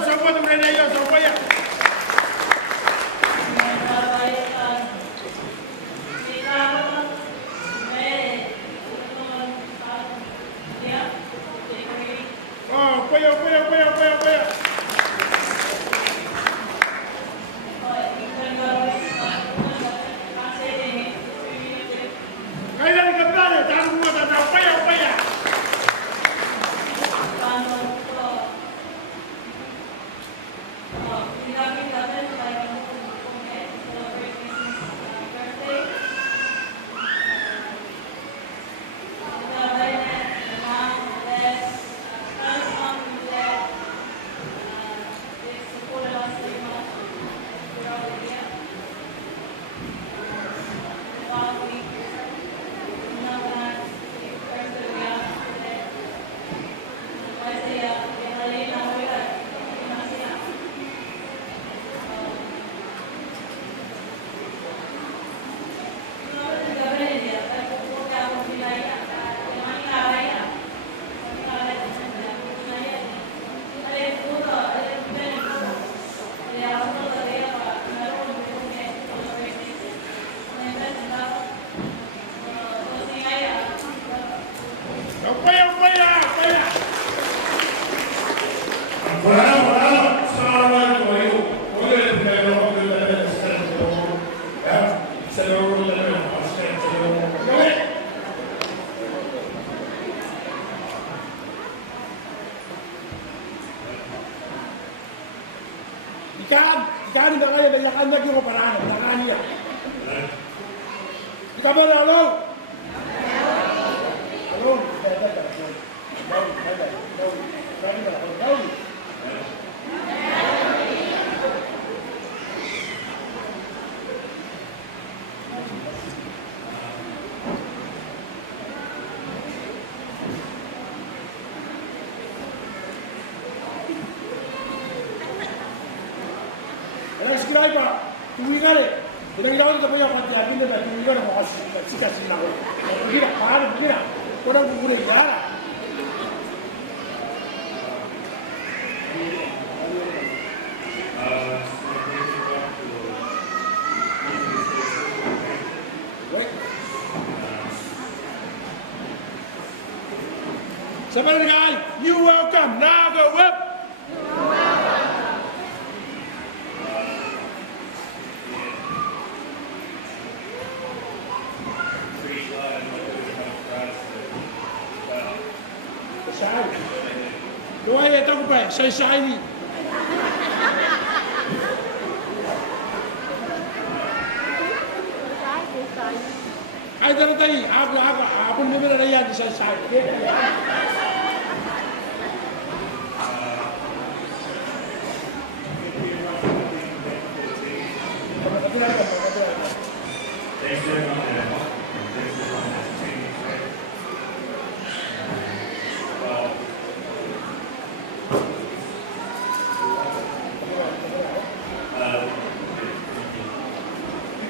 Semua tu berada ya, semua ya. Oh, poya. Kaya dari kepala, jangan buat ada poya. Ikan tidak ada banyak lagi operan, tangan dia. Kita boleh halo. Sekali Pak, tuingan le. Kita punya parti api ni dah tuingan mau kasih nak. Begini, orang bukan ya. Sebentar guys, you welcome. Now go up. Doa ya tak apa, saya ini. Ay tadi, aku ni mana raya di saya.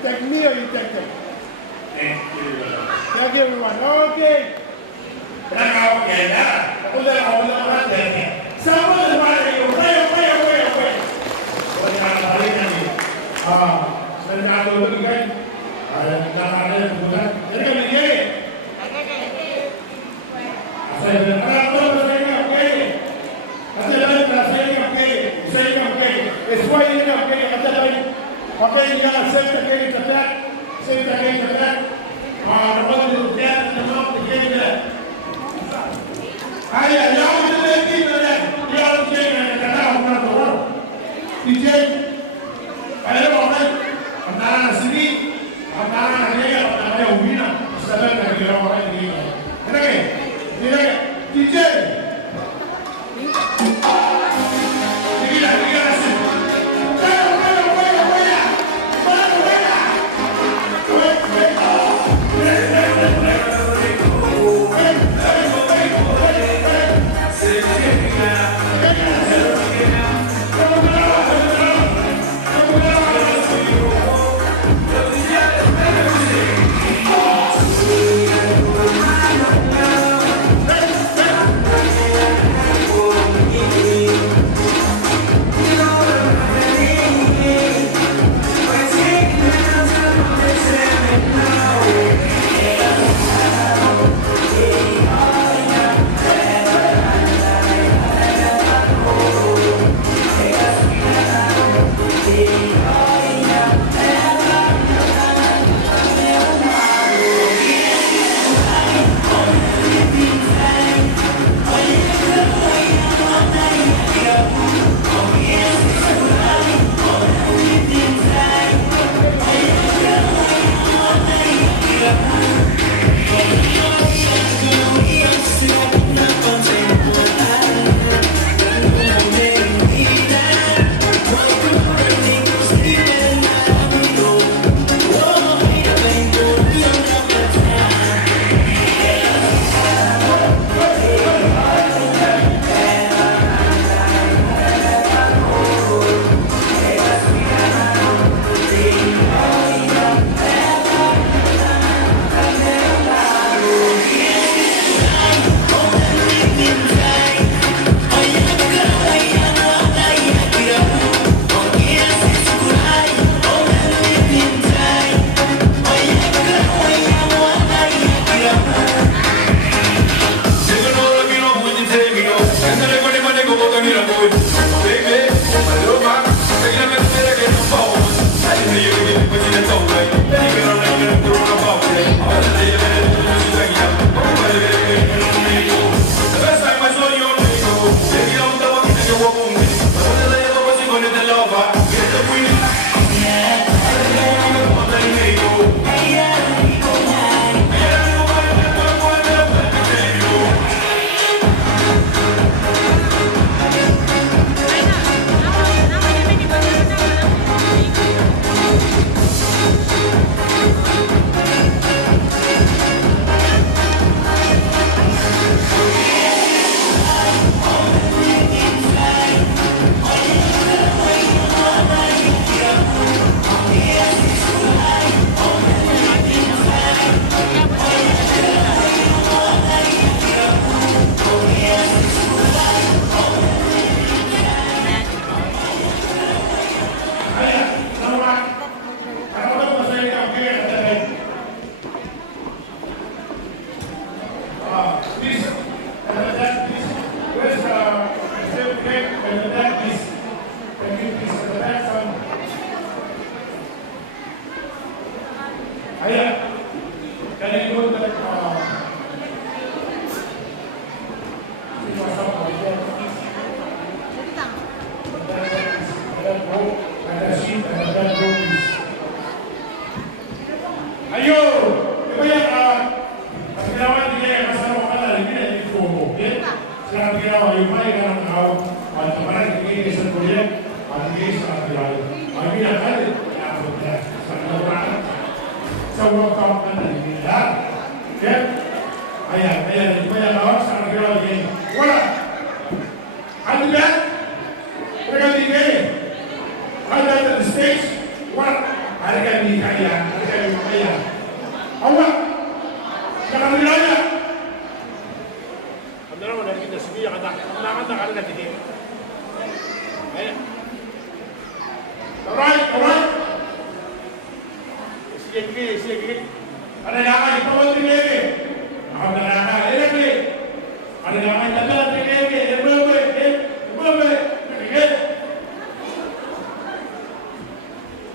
Take me or you take them? Thank you everyone. Okay. Okay, now. Hold on. Someone is running. Wait. Okay, you got to save the game to that. Save the game to that. The one who's dead in the mouth, the game that. Ayah, y'all want to let me know that. Y'all don't get it. I'm not the world. DJ, I don't know, right? I'm not on the CD. I'm not on the game. I'm not on the winner. So let me get all right here. DJ.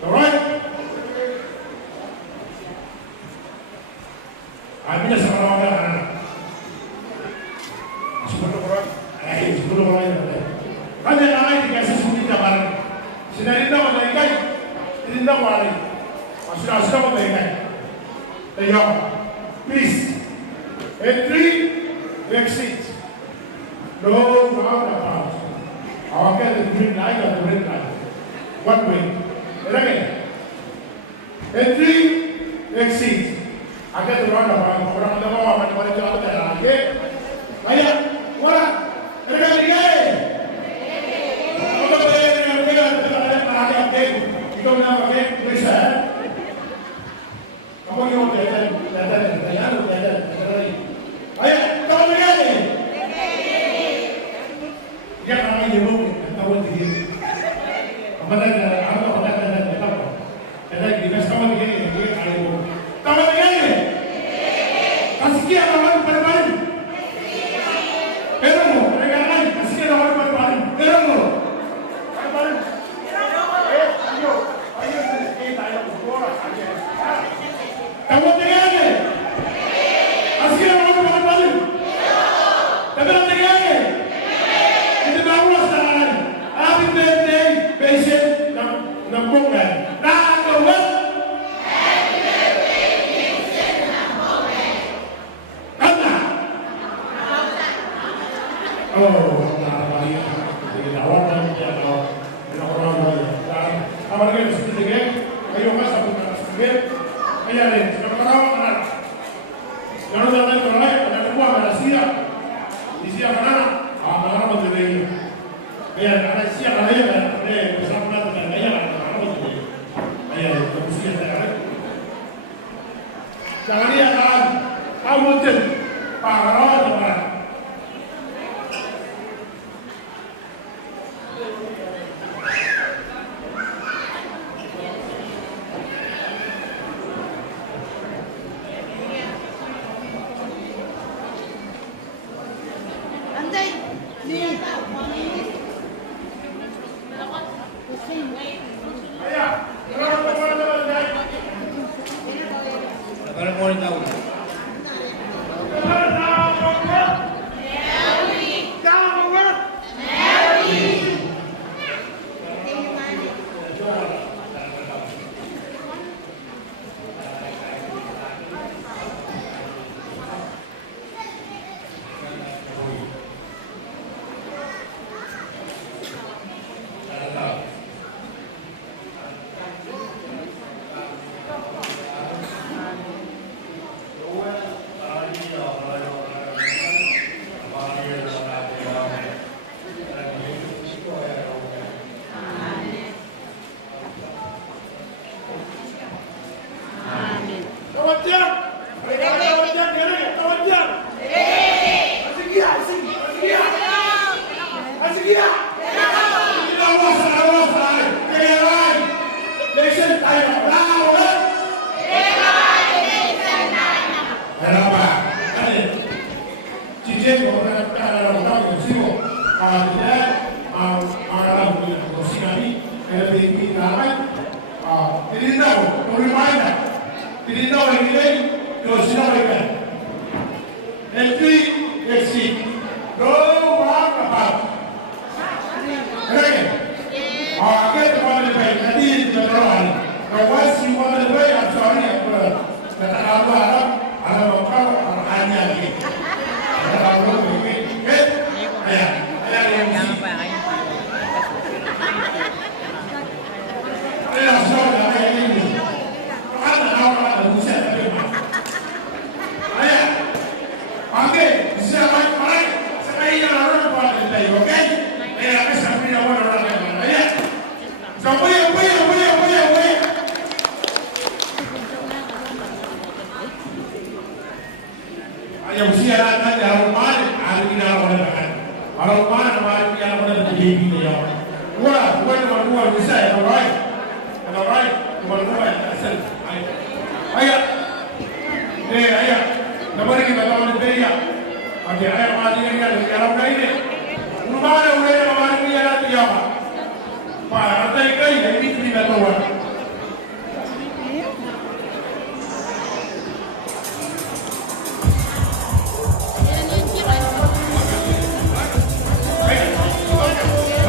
All right. Ada yang lain dikasih sunyi barang. Sinarinda ko naikay, tininda ko alay. Masira ko naikay. Tayo, please. Entry, exit. No roundabout. Awaknya the green light or the red light. One way. Again. Entry, exit. Agak the roundabout. Orang ada bawa macam-macam itu ada lagi. Ayah, wala. Tiga. Ikaw na bakit? Bisa? Kamu yung tetan. Ayah, kamu begini. Dia kami jemput, kamu begini. Apa tadi? Ada di mana kamu begini? Dia kali jemput. Kamu begini? Kasih dia kawan berbaring. Erong, mereka lain. Kasih dia kawan berbaring. Erong. Berbaring. Kamu tinggalnya? Asyik orang makan balik. Tapi orang tinggalnya? Itu baru sekarang. Happy birthday, patient, nampungkan. Nah, kawan. Happy birthday, patient, nampungkan. Karena? Oh, nah, lagi. Jadi awal dan dia tahu. Orang-orang apa lagi sedikit? Ayo mas, aku nak sedikit. Ayo ni, kita tahu mana? Jangan jangan terlalu, ada buah, ada siap. Di siap mana? Mana betul ini? Ayo, ada siap ada ya, ada bersama dengan ayo, mana betul ini? Ayo, kita siap ada. Jangan dia kan, kamu betul, parah apa?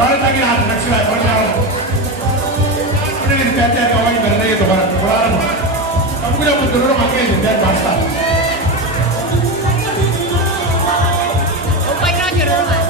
Ahora está aquí la atracción, ahora ini PT kawan berde itu barang kurang. Kamu punya betul orang makai jadi basta. Upay na dyan naman.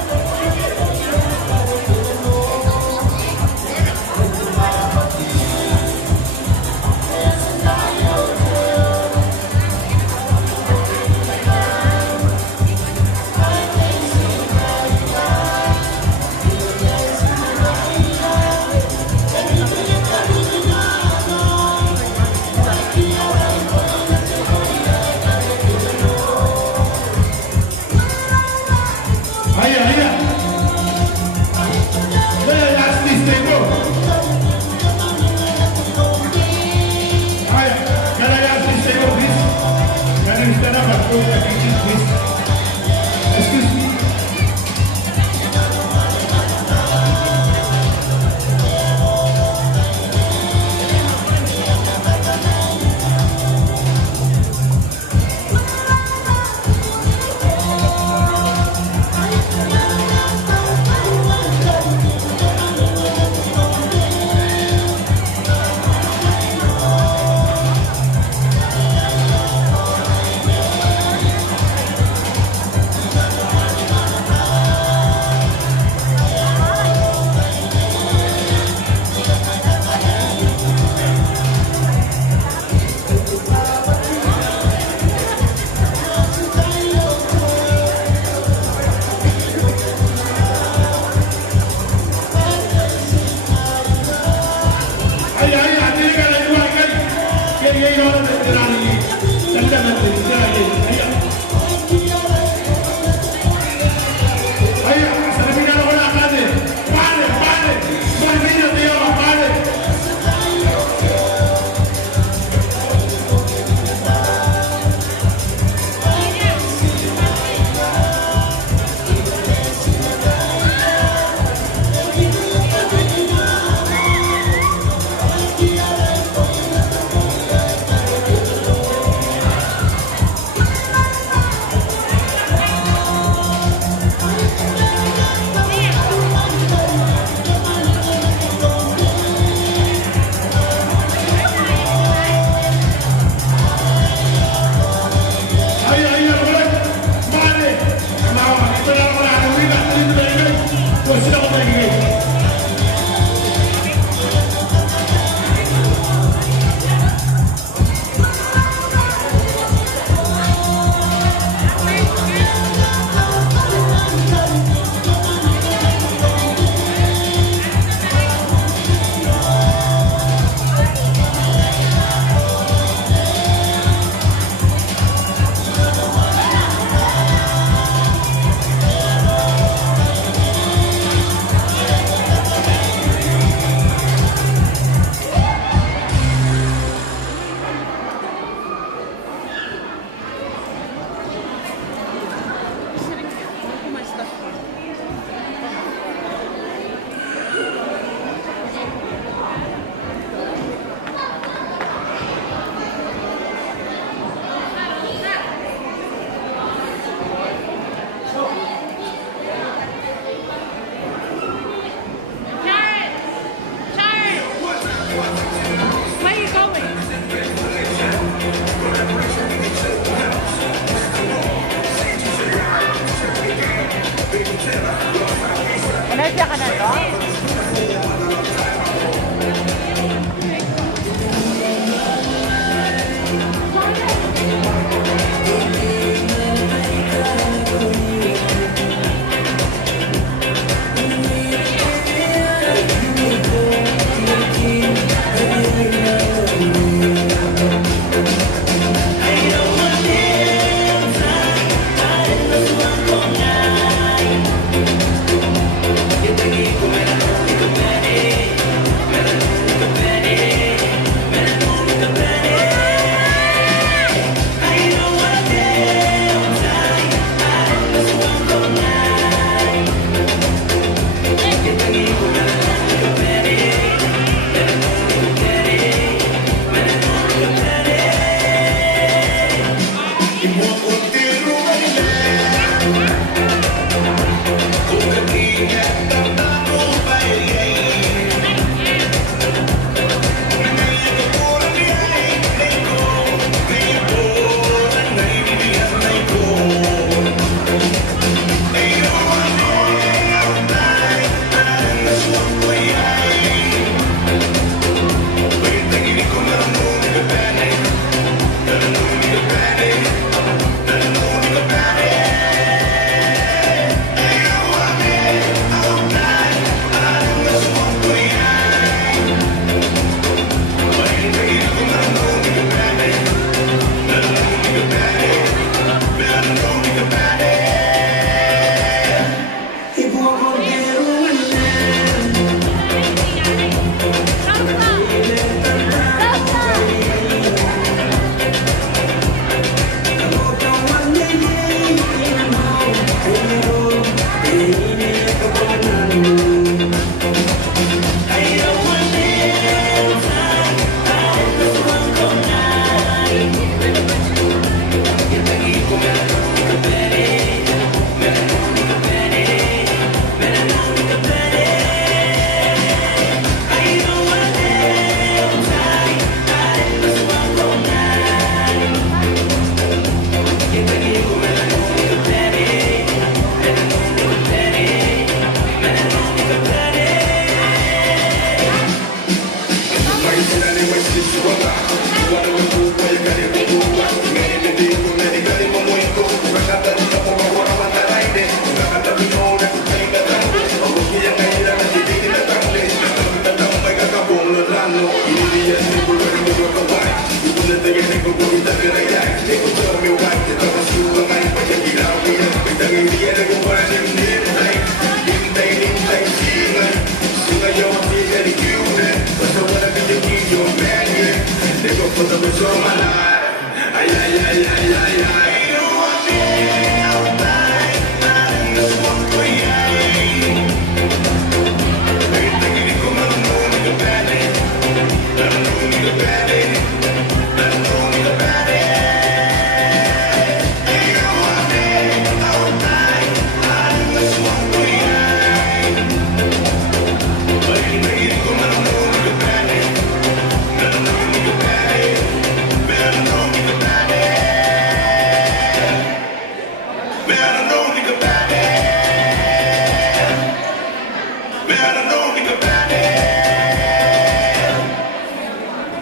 Veronica Daniel.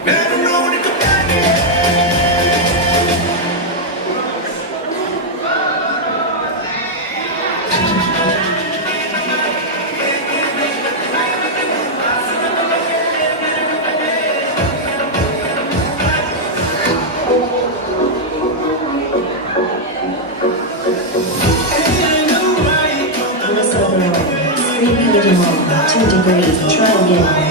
Veronica Daniel. Repeatable, 2 degrees, try again.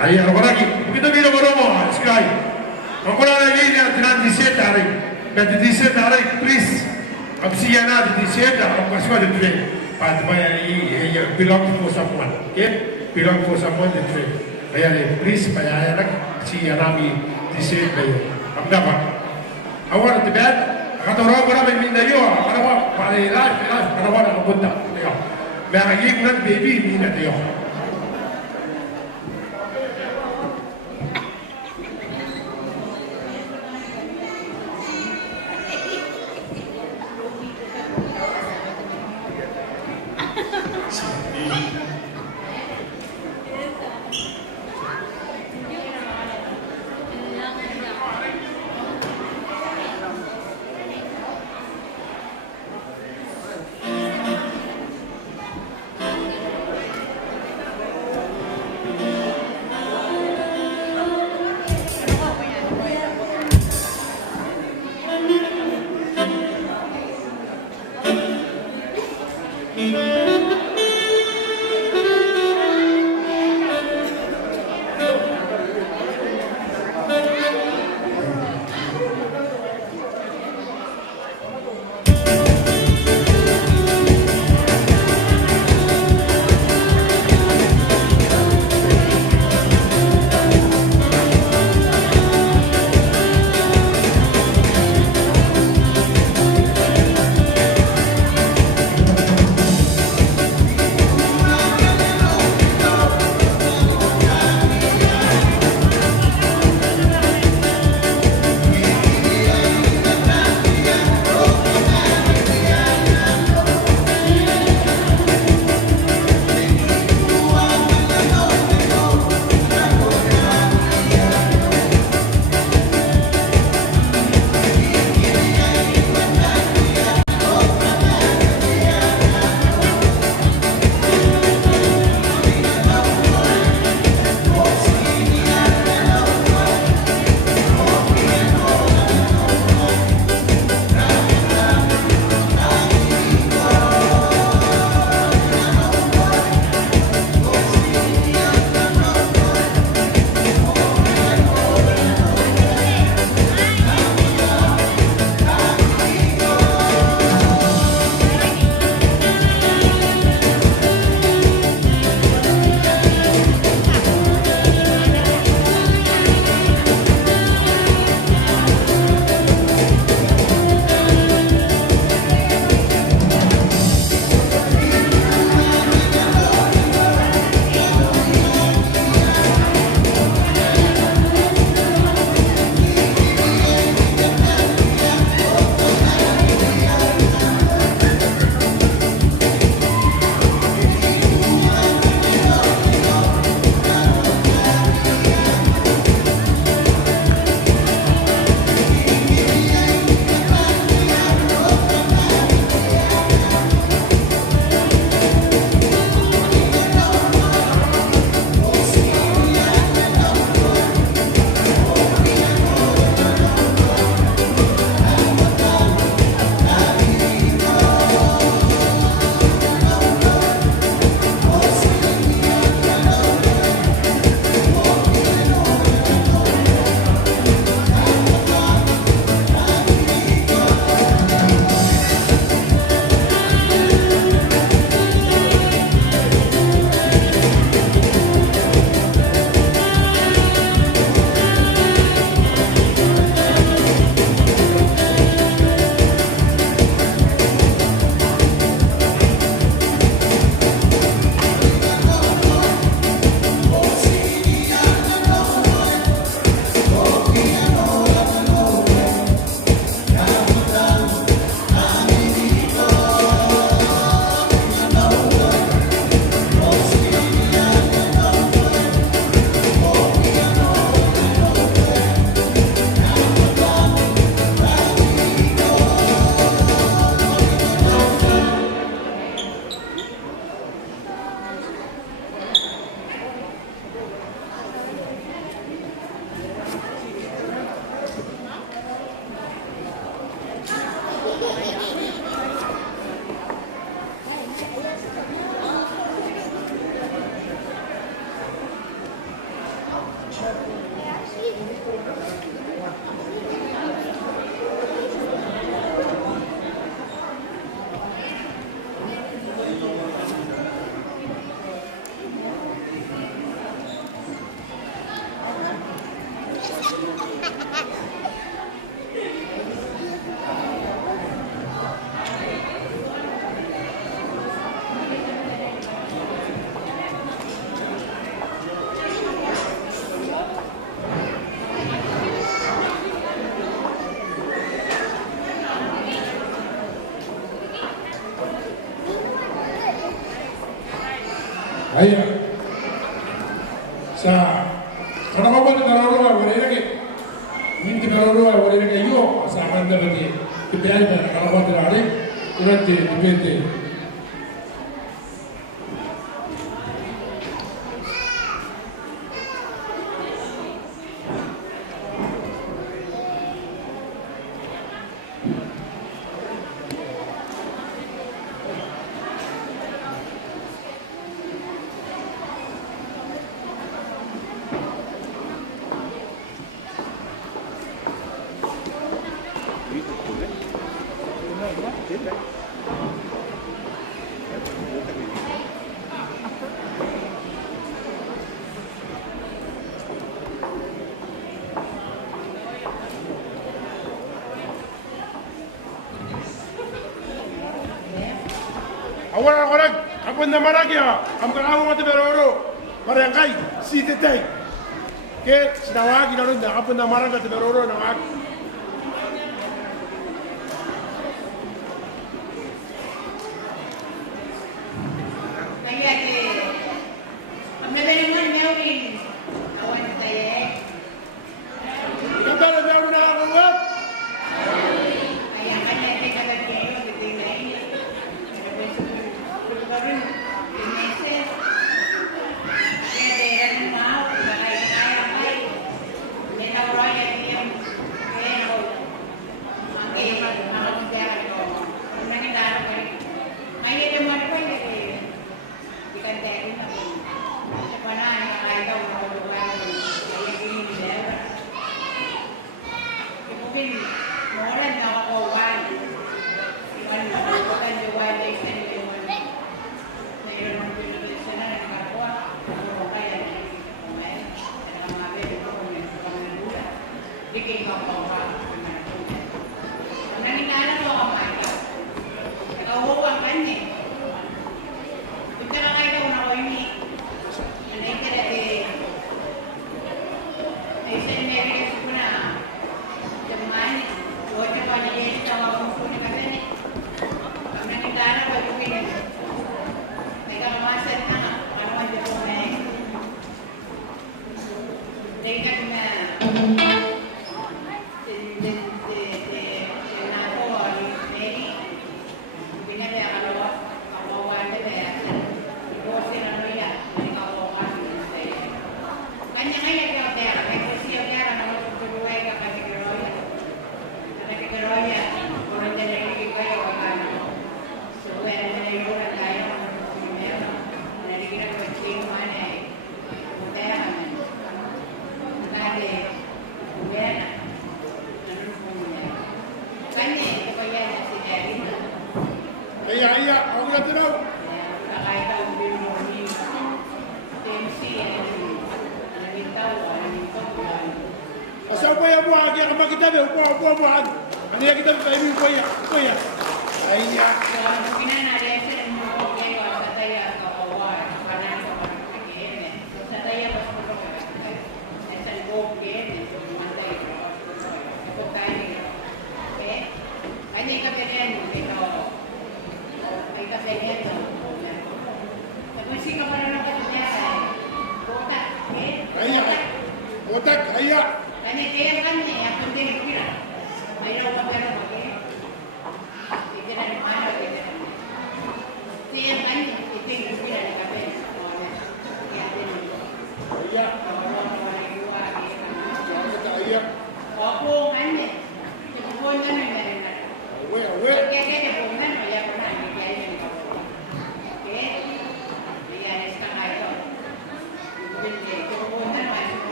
Ahí, ahora aquí, un poquito miro por omo, Sky. Ancora la linea di 17 hari. Dan 17 hari, please. Absiyana di 17, aku kasih ada train. Pada bayar ini, belong for someone, okay? Belong for someone the train. Bayar ini, please bayar nak si Arami di 17 bayar. Apa apa? Awal tu bed, kata orang minta yo, kata orang pada live, kata orang aku punta, yo. Mereka ini bukan baby minta yo. Aya. Sa kana ko ba na wala lagi. Min kita wala lagi yo asa kan da lagi. Kipaya na kana ko da ari. Urante dipende. Awal orang apa nama lagi ya? Am kalau mati beroro, orang kai si tetai. Ke sedawa kita orang dah apa nama lagi beroro nak.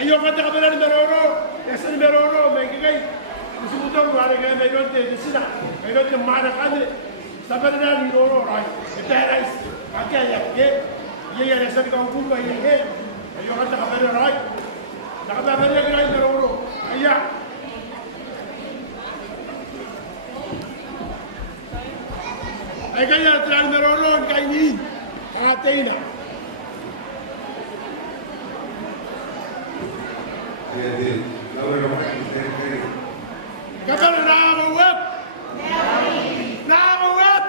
Ayo kata kabaran beroro, yasin beroro, mengikai. Disebutkan mana kaya mereka di sini, mereka di mana kan? Sebenarnya di beroro, itu rais. Aja ya, ye yasin kau pun kaya ye. Ayo kata kabaran rai, kata kabaran kaya beroro. Ayah. Kaya terang beroro kaya ni, katain. Kapan nama web? Nama web?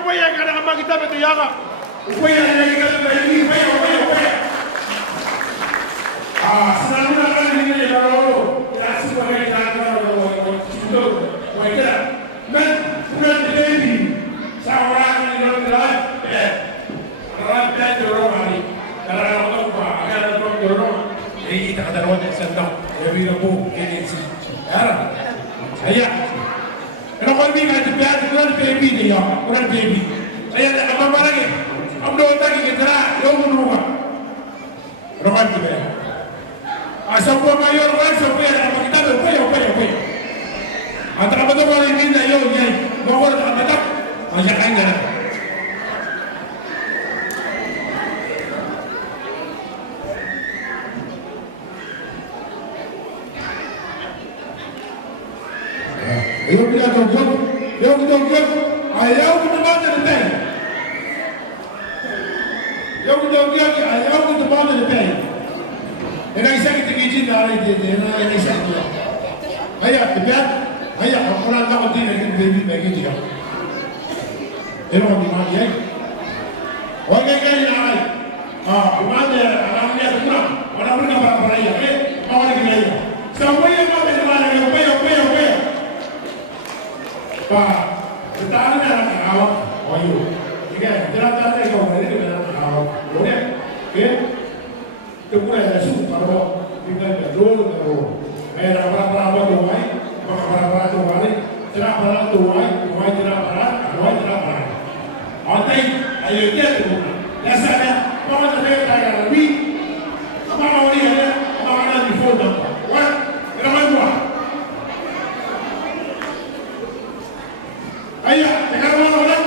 Upaya kada kama kita betu yaga. Upaya yang kita beri upaya. Selalu nak ini kalau rasa boleh jaga itu, boleh. Men bukan jadi seorang yang bergerak, orang belajar orang hari. Kalau orang tua, agar orang dorong, jadi kita kata orang yang sedang, lebih rapuh, ini sih. Saya. Kalau kau ni kan terbiar dengan baby ni ya, orang baby. Saya ada apa lagi? Amdo lagi kita, yo menurut. Rokan kita. Asal kau mayor kan, supaya apa kita upaya. Antara betul orang ini dah yo, kau ada apa tak? Macam kan? Ayo kita joget, ayaw kita baca detai. Ayaw kita baca detai. Enggak bisa kita gigit dari dia, enggak bisa dia. Ayah, tiap, ayah, orang tak mesti lagi baby bagi dia. Emang gimana ya? Oke kan ini gimana anaknya kurang, orang mereka berapa ya? Mau lagi dia. Semua yang mau bagaimana? Apa? Pak, kita ada anak awak, jika jelaskan mereka ini kita anak awak, boleh? Oke? Itu pun ada suku kalau kita berdoa terus. Mereka berapa doai, berapa doai, cerah berapa doai cerah. Oke, ayo dia tu. Biasanya, orang terkaya kaya lebih, orang ini ada, orang ada di phone number. What? Kenapa buat? Ayo, dengar orang.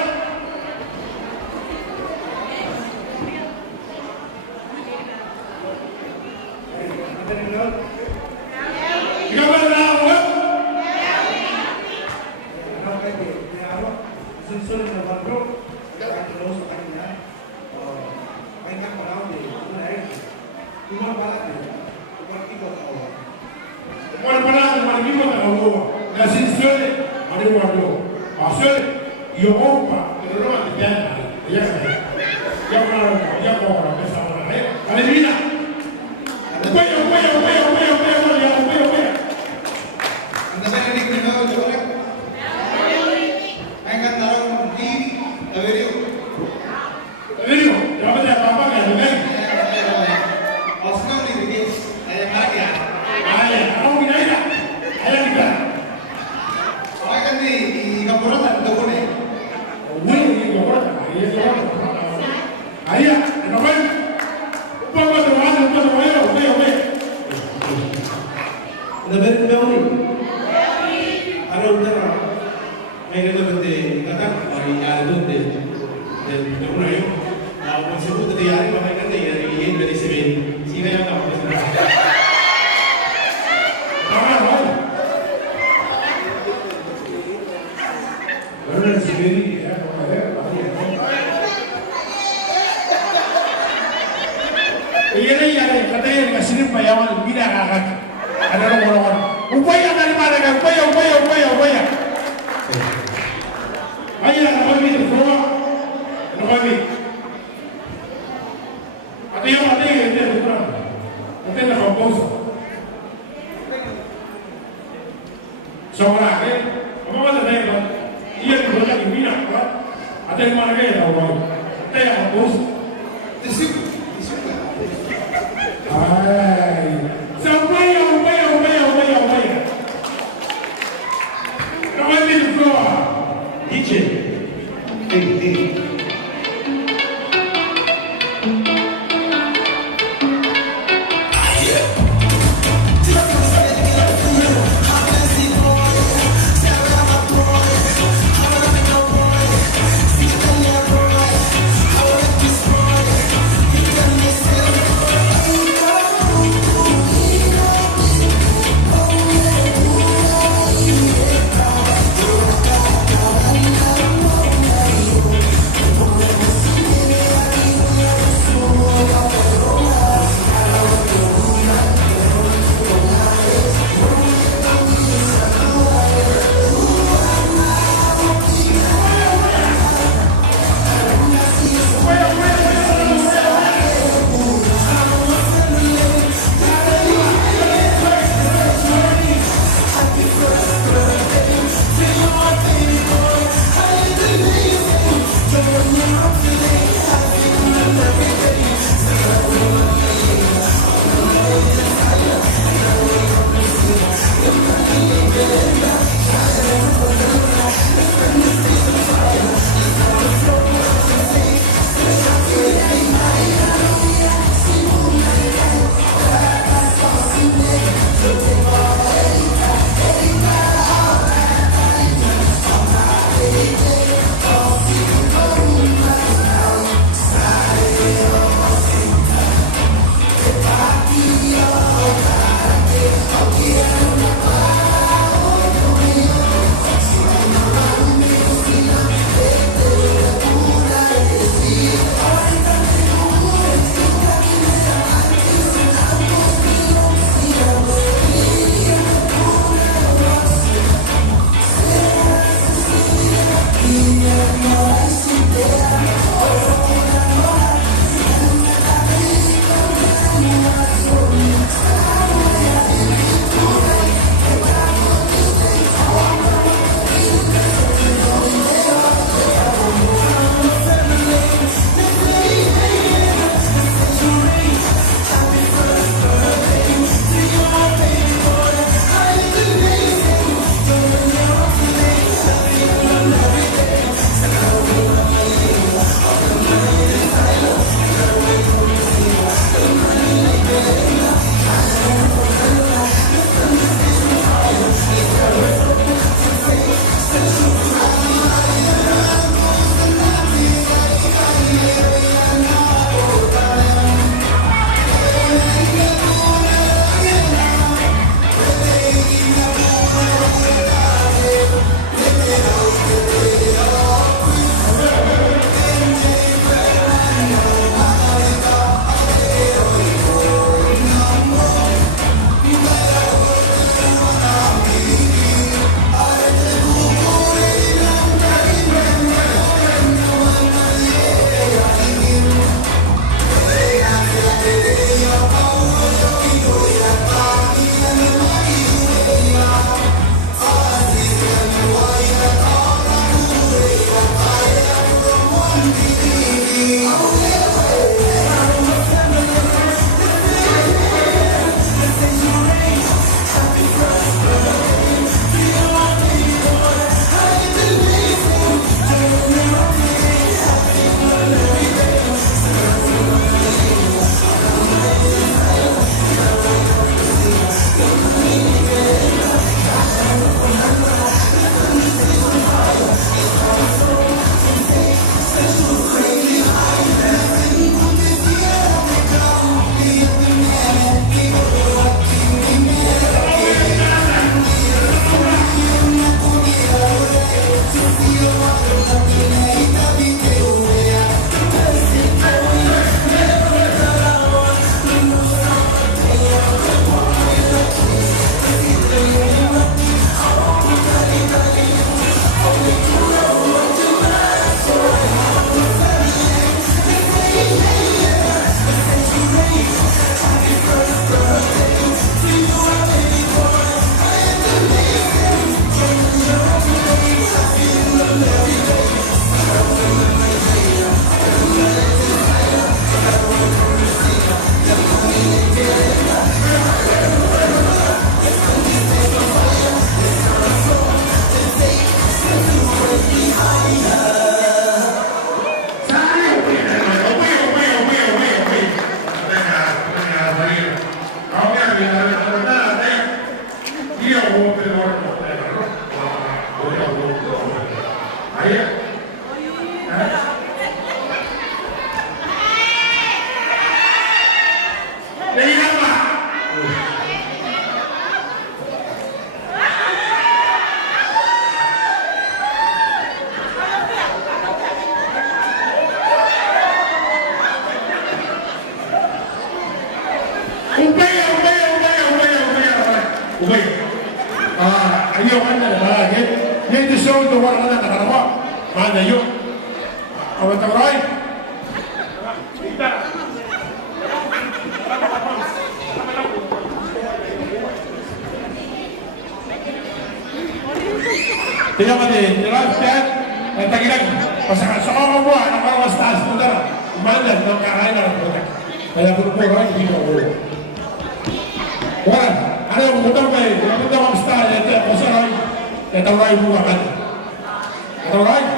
mana ke ye di show do war kana kana mana yo awak tahu right kita tidak ada jelaskan kita kira pasangan sama buah anak orang stas saudara mana nak karain orang produk kayak berpuluh lagi di bawah wah ada yang mudah baik yang mudah stas ya tidak pasangan ya tahu lagi buah kan tahu lagi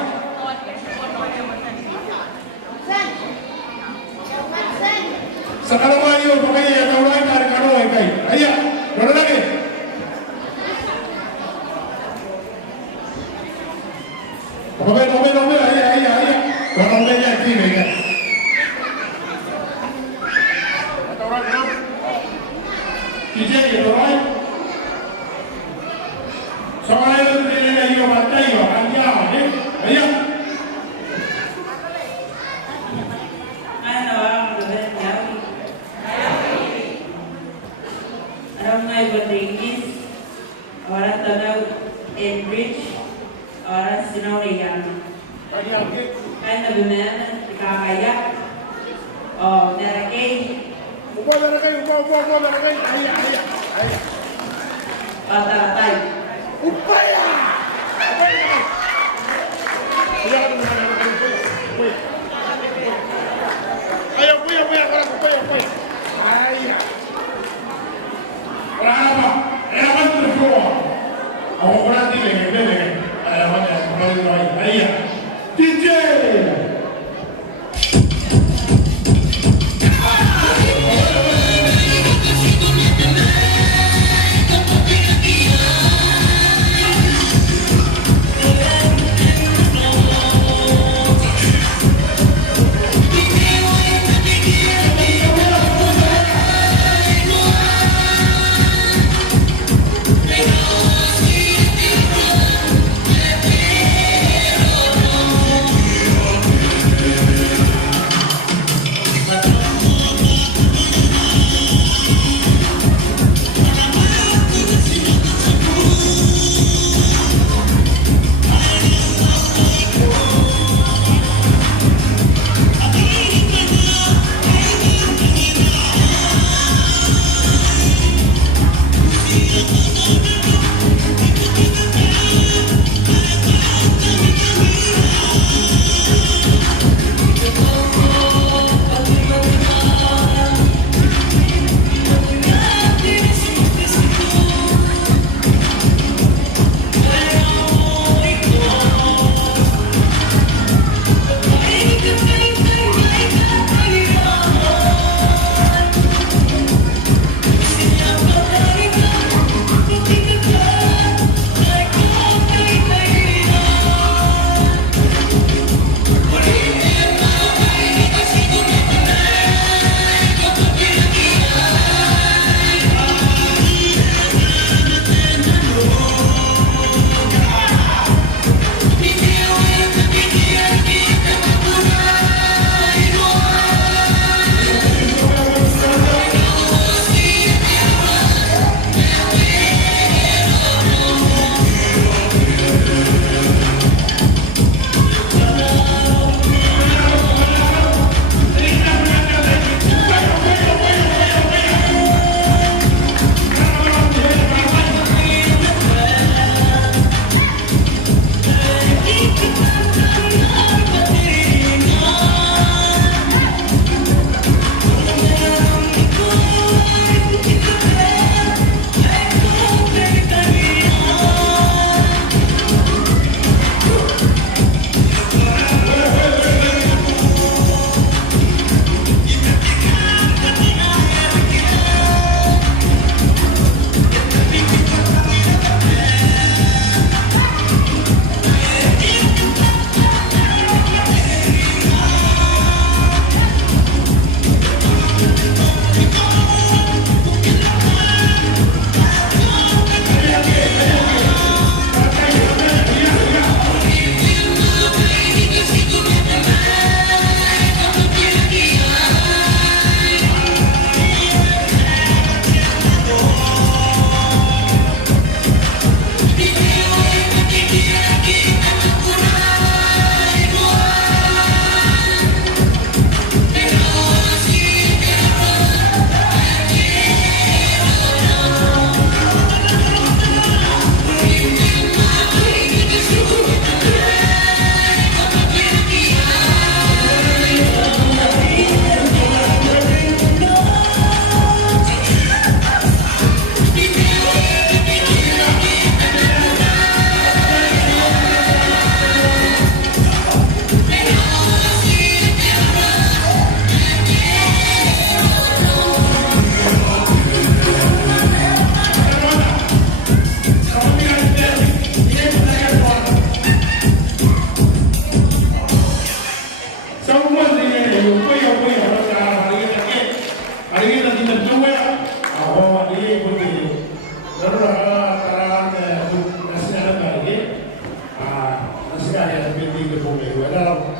sekarang lagi pokoknya ya tahu lagi dari karo kayak ayo mana lagi Oke, ayah. Orang lainnya ini ya. Ada orang yang DJ itu orang. Soalnya itu dia yang mati, ayah. Ramai Rodriguez, orang tahu Enrich, orang Sinorian. Kaya nabimen, ikakaya, narakay. Upo, ayah. Pataratay. Upaya! Ayo, puya, ayah. Berapa? Enak terus. Aku kurang tinggi. Ayah. DJ.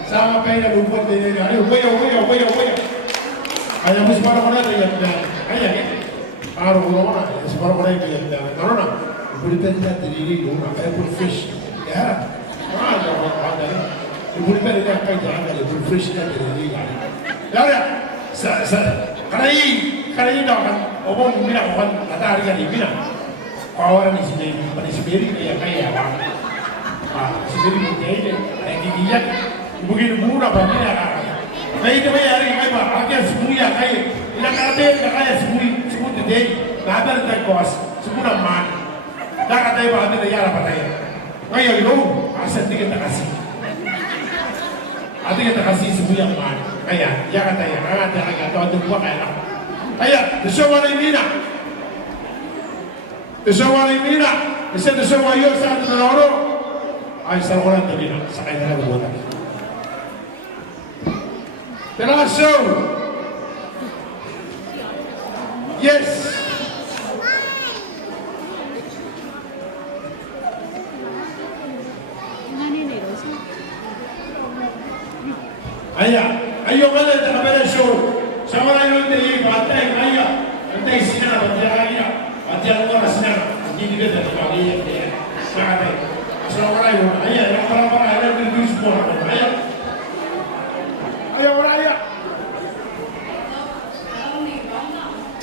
sama kayak lupa deh, ada upaya. Ayah mesti mana dia yang ayah ni, aru mana, sekarang dia yang karena berita diri dulu, apple fish, ya, ada, berita dia apa jangan ada fish diri, ya, karena ini dah kan, orang bilang orang ada harga di mana, orang di sini, pada sendiri dia kaya apa. Sendiri menjadi dia begini murah banget ya. Baik itu bayar ini apa? Akhirnya semuanya kaya. Ia kaya semua jadi. Nada ada kos semua man. Dah kata ibu ada dia apa tanya? Kaya itu asal kita kasih. Ada kita kasih semua man. Kaya, ya kata ya. Ada dua kaya. Kaya, tersewa ini nak. Tersewa ini nak. Tersewa yo satu orang. Ay orang tadi nak sakay na lang buat. The last show. Yes. Ayo mana tak ada show. Sama lain nanti batai ayah. Nanti sinar batai ayah. Batai orang sinar. Jadi kita tak boleh ya. Sangat. Orang ayah, orang ada berdua semua ayah. Ayah orang ayah.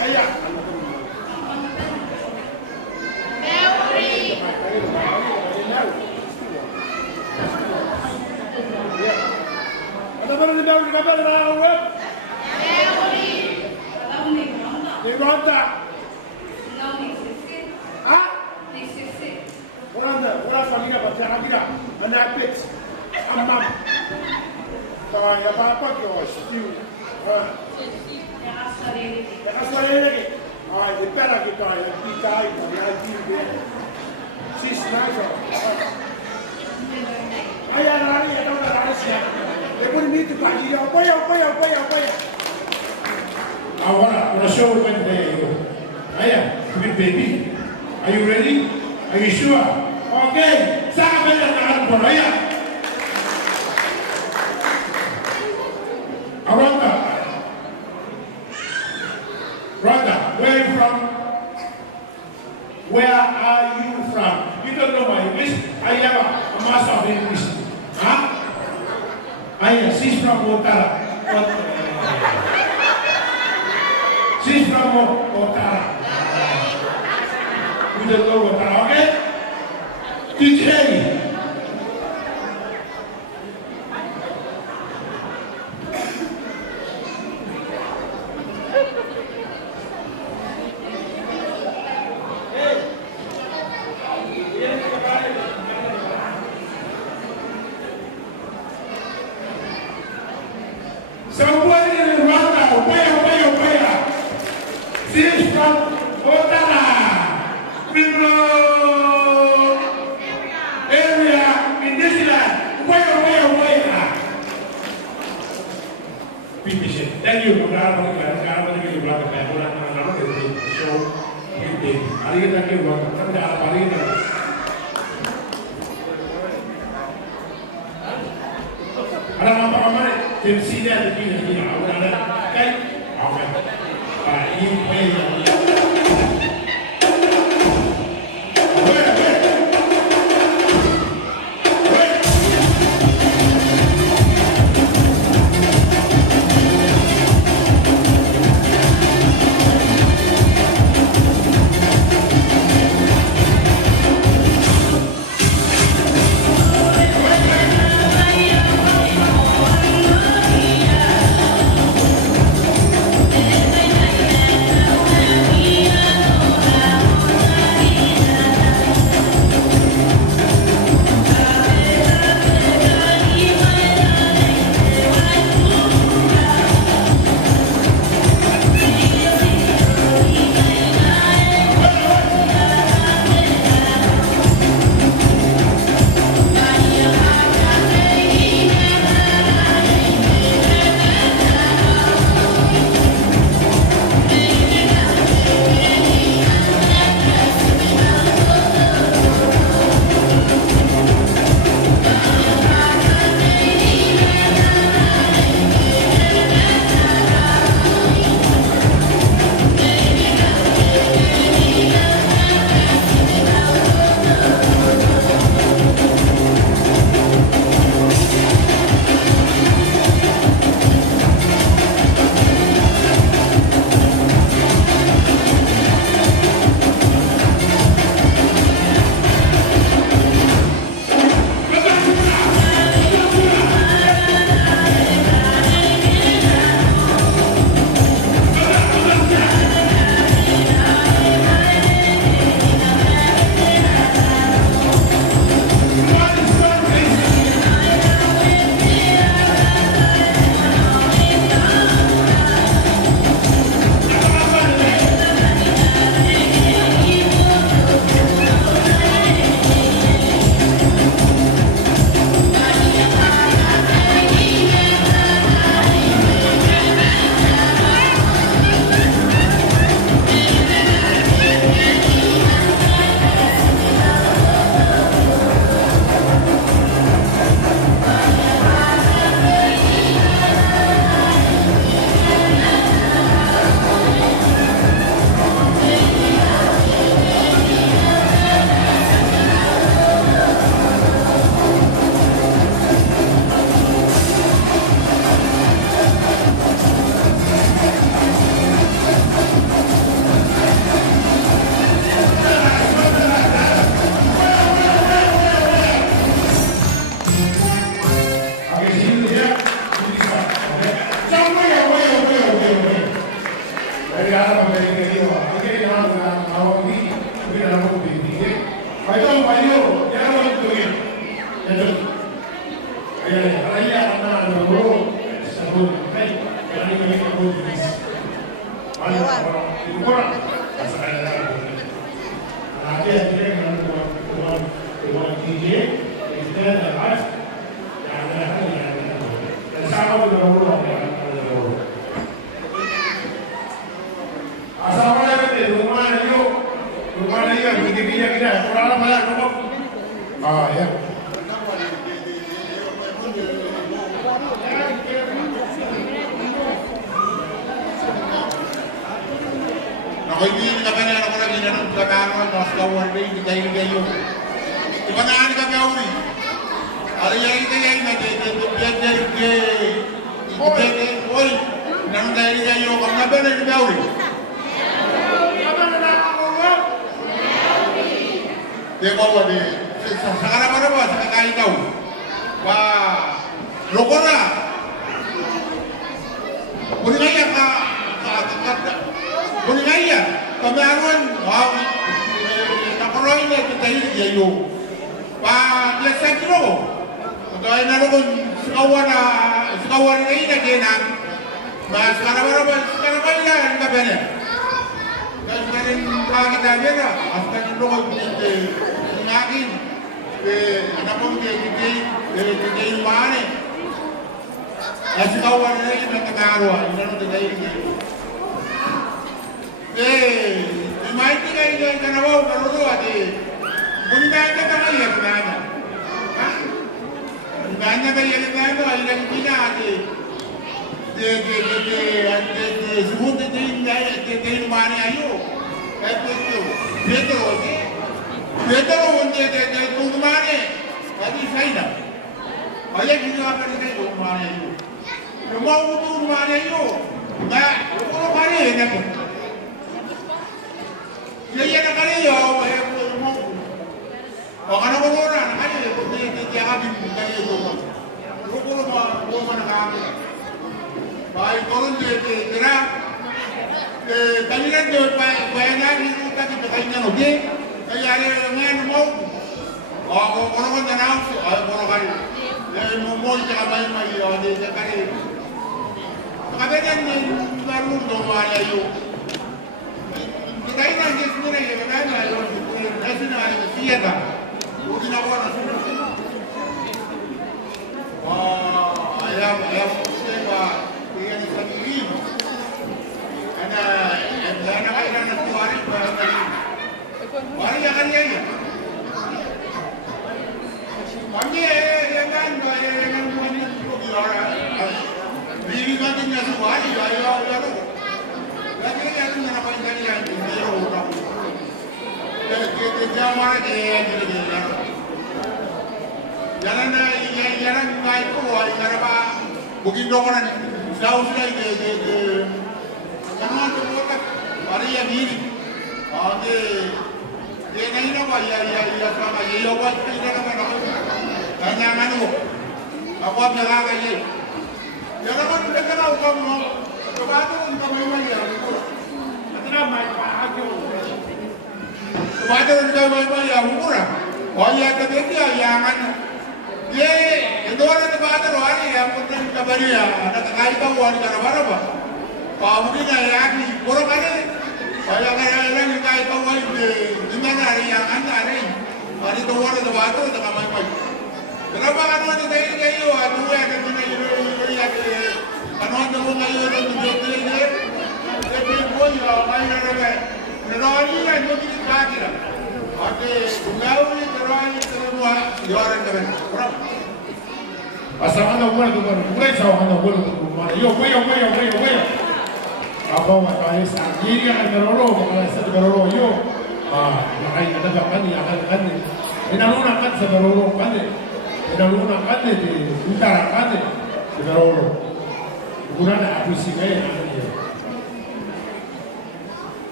Ayah. Ada mana di bawah kita berada? Di Ronda. Ah? Orang familia baca lagi lah, anak pet, amam. Kalau yang apa kau stew, yang asal lagi. Di pera kita yang kita itu yang tiga, sis nasa. Ayah lari, ada lari siapa? Lepas ni tu pagi, apa ya? Awak nak show benda itu. Ayah, baby, are you ready? Are you sure? Okay, saya benar nak buat ya. Rhonda, where are you from? Where are you from? You don't know my English. I have a master of English. Huh? She's from Otara. She's from Otara. You don't know Otara, okay? DJ. Somebody in Rwanda, where? She's from Otara. Area in this land. Where? Pipishin. Thank you.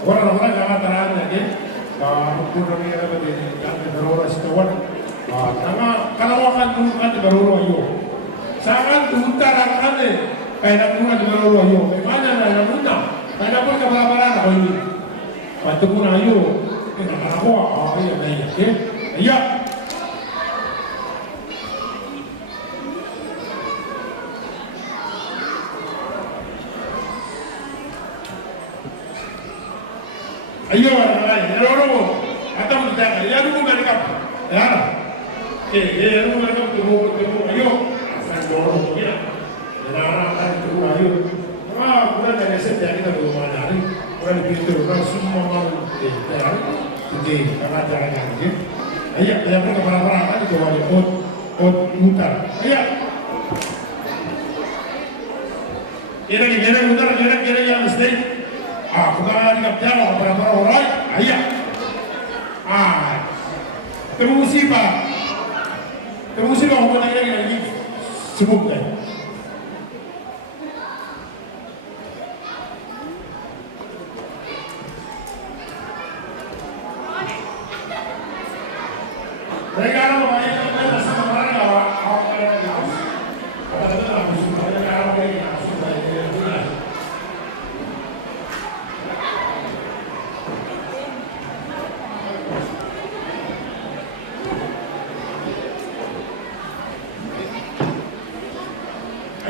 Orang-orang jangan terang lagi. Kalau pun kami ada di dalam berorang sekawan, nama kalau akan tuhan di baru ayo sangat tuhan akan kayak tuhan di baru ayo bagaimana nak guna kayak pun kebaran apa ini waktu pun ayo kita aku iya iya iya ayo orang atau kita ya dulu kan kap ya ya dulu kan tunggu ayo asal dorong ya dan kan tunggu ayo bukan dari setiap kita dulu mana hari bukan begitu kan semua orang ya jadi karena caranya gitu ayo kita pun kepada kan itu ada pot mutar ayo kira mutar kira yang mesti bukan dikatakan apa orang ayo termusibah orang yang lagi sebut deh mereka orang banyak yang sama orang awak yang jauh ada dalam sudah orang yang sudah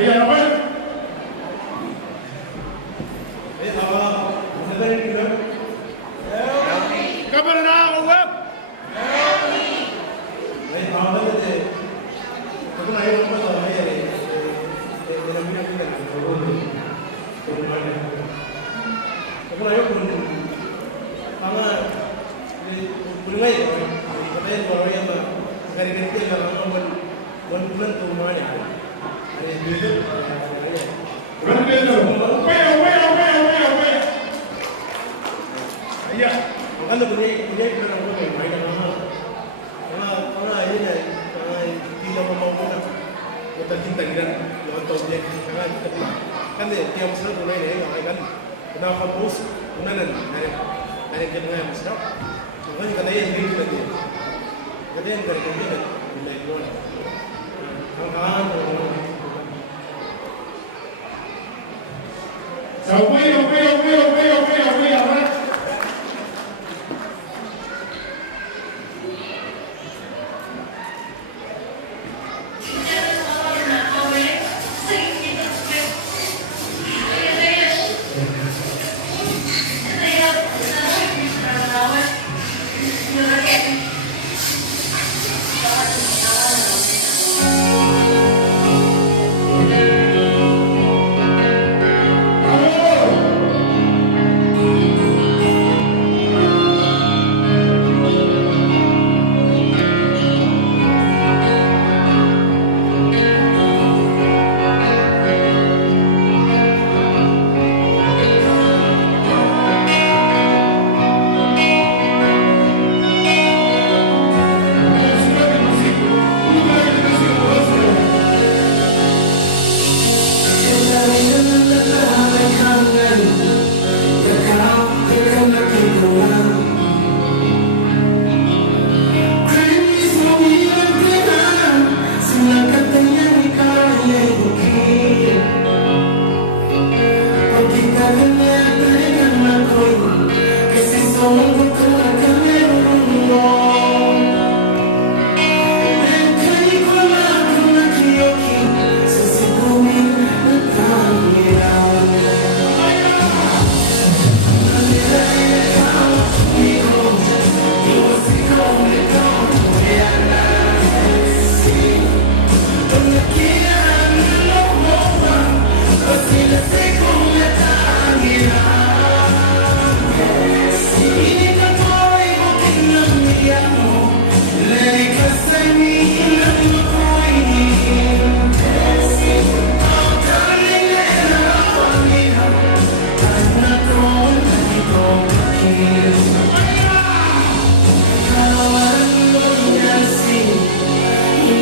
ayo apa? Kabar nak awak?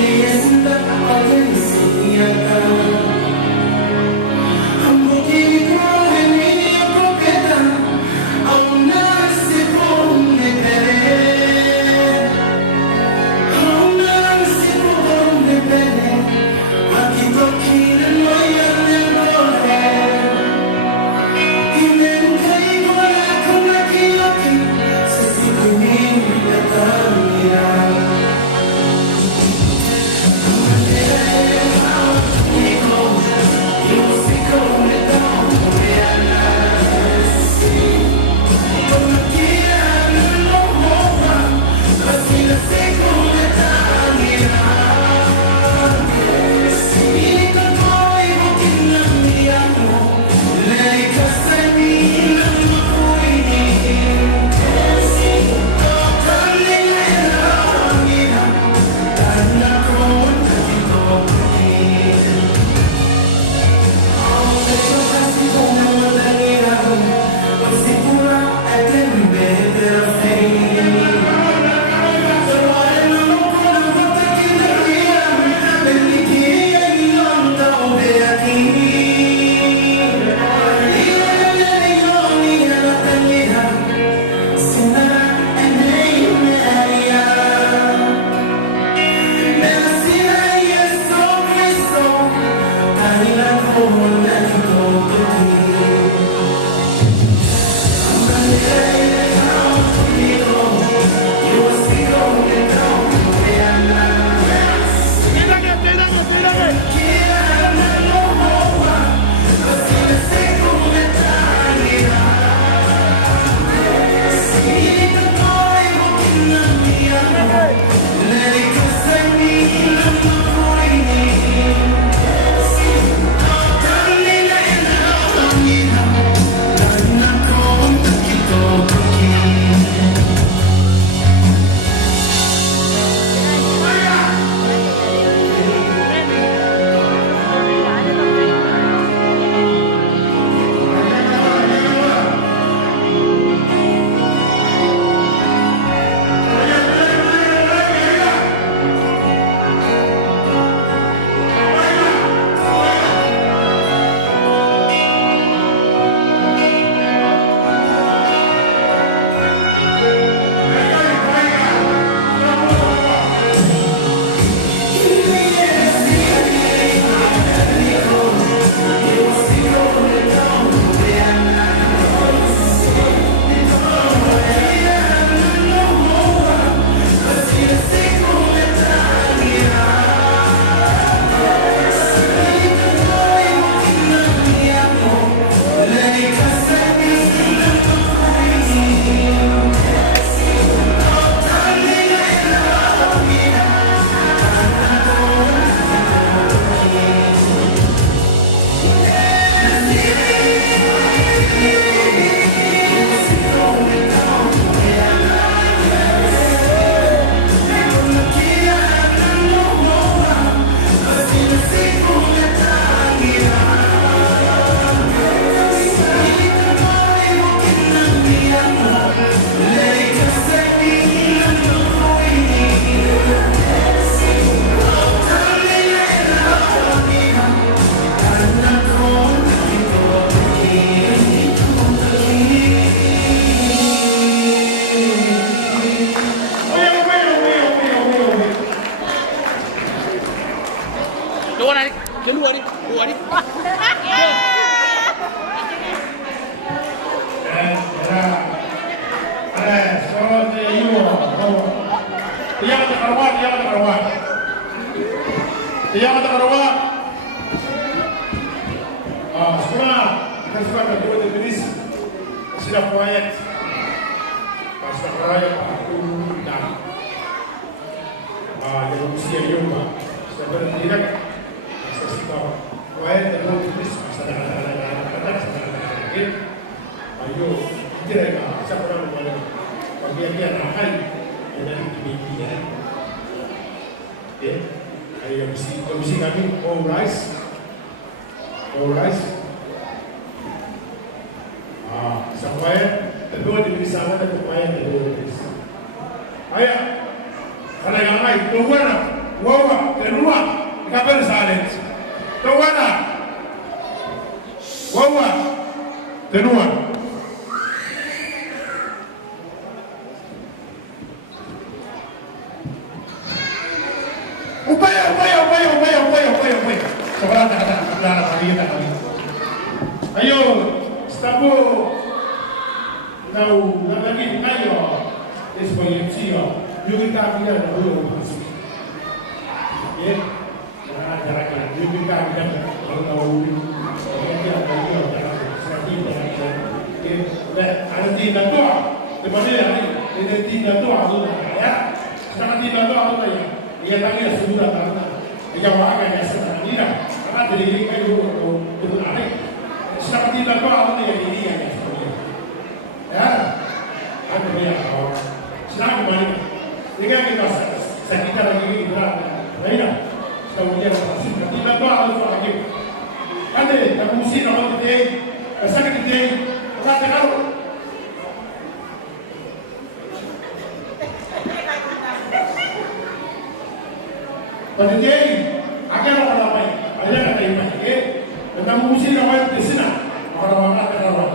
Yes, Keluar ni. Keluar ni. Yang kata karawat. Sekolah kita suka kedua jenis sudah proyek. Pasal proyek aku dah. Yang usia juga sudah bertindak. Saya suka proyek kedua jenis ada. Ayo, kira siapa orang mana? Bagi rakai yang dimiliki ya. Ayo komisi kami all rice. Sampai kedua di sana dan supaya kedua di sana. Ayo, kalau yang lain, tunggu na, wawa, kedua, kapan salin? Tunggu na, wawa, kedua. Upaya. Sekarang kata kita. Ayo, stabo. Tahu, lagi ayo. Experience yung kita punya dulu masih. Ya, jarak yung kita punya tahu. Kita ada ada tindak doa. Kemudian ada tindak doa tu ya. Sekarang tindak doa tu ya. Dia tanya sudah karena dia wakai ya sekarang ini dah. Karena dari kayu itu naik. Sekarang tindak doa tu ya ini ya. Ya, ada dia. Sekarang kembali. Dengan kita sekitar lagi berapa? Baiklah. Kemudian tindak doa tu lagi. Ada yang mesti nama kita, asal kita, orang tahu. Pada dia, akan orang apa? Ada kata ini, tentang mesti nama di sana. Orang kata orang.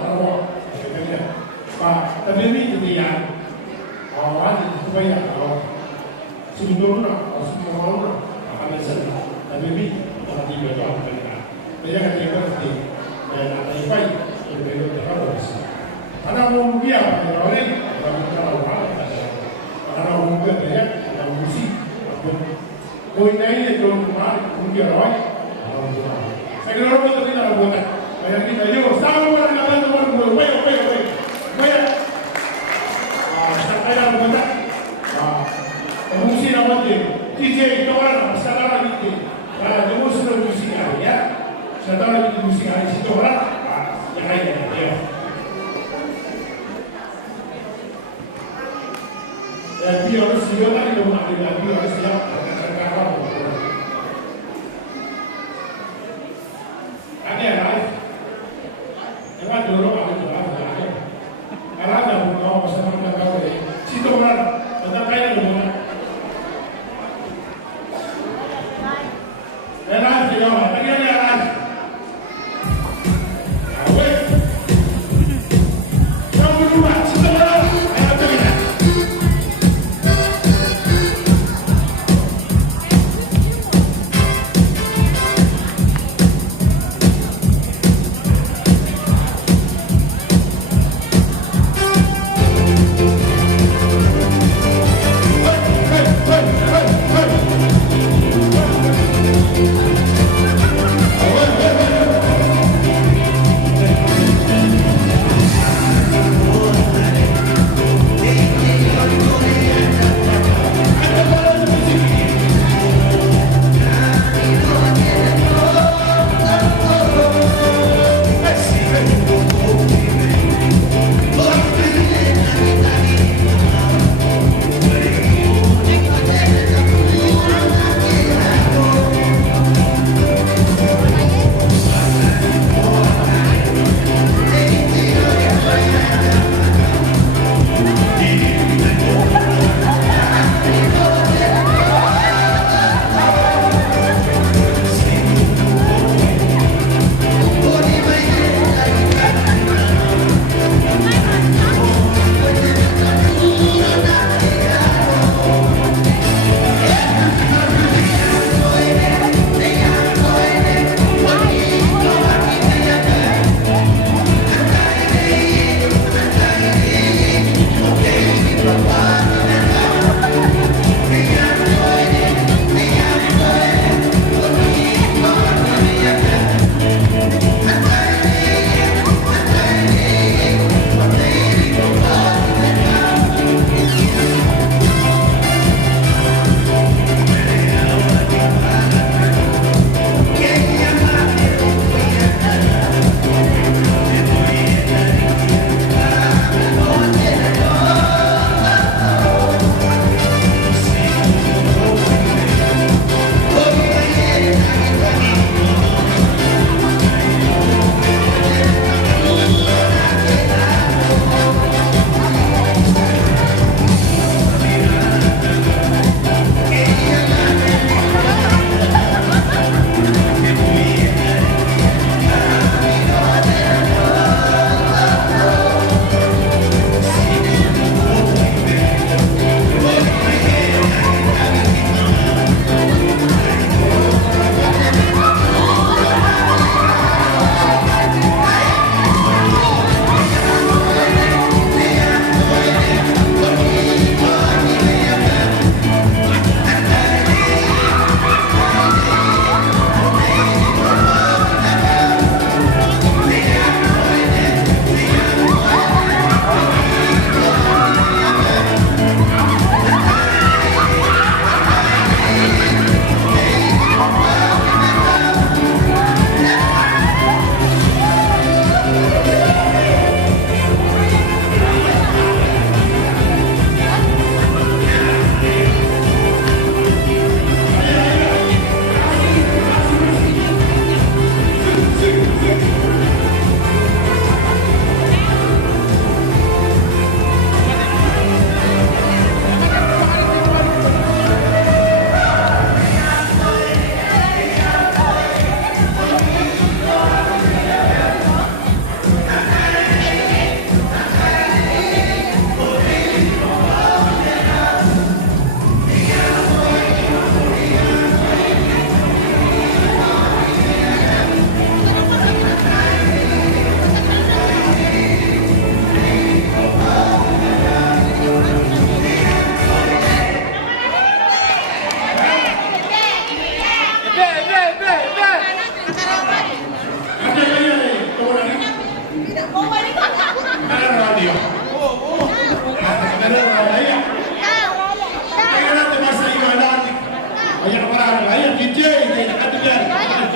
Tapi ini dia, orang itu supaya semua orang akan senang. Tapi ini orang tidak tahu apa. Dia kata dia pasti ada baik berbeda dengan orang. Karena orang dia orang orang dia ada musik. Koin ini itu orang dia orang. Saya kira orang itu tidak buat. Banyak kita yo, sama orang kata orang banyak. Saya ada buat. Musik nama dia. DJ itu orang sekarang lagi. Dia sudah musik ya. Setelah itu musik hari situ orang yang lain ya. Dan dia harus siap lagi dong, dia harus siap sekarang. Ada live, yang dulu ada live. Kalau ada mau bersama kita kau situ orang tentang kaya dong. Live dia orang, tadi ada live.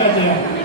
aja.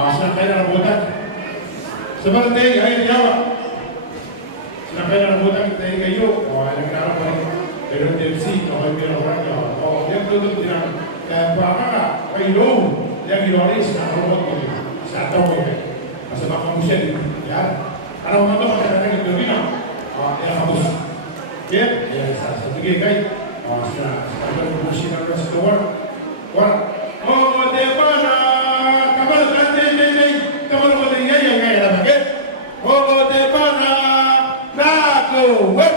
Sinakay na nabutan. Seperti ayat Jawa. Sinakay na nabutan tayo kayo. Nagkakaroon pa rin. Pero TMC, okay bilang orang Jawa. Dia tutup dengan baka kayo. Yang Indonesia nakaroon ko. Sa ataw ko. Kasi baka musya din. Yan. Karena orang itu kadang-kadang itu bina. Yang habis. Ya, sa tigay kayo. Sa musya na sa tuwar. Oh, di ba na kabal kamal ko din yan yung ngayon na bakit? Oh, di ba na naku, what?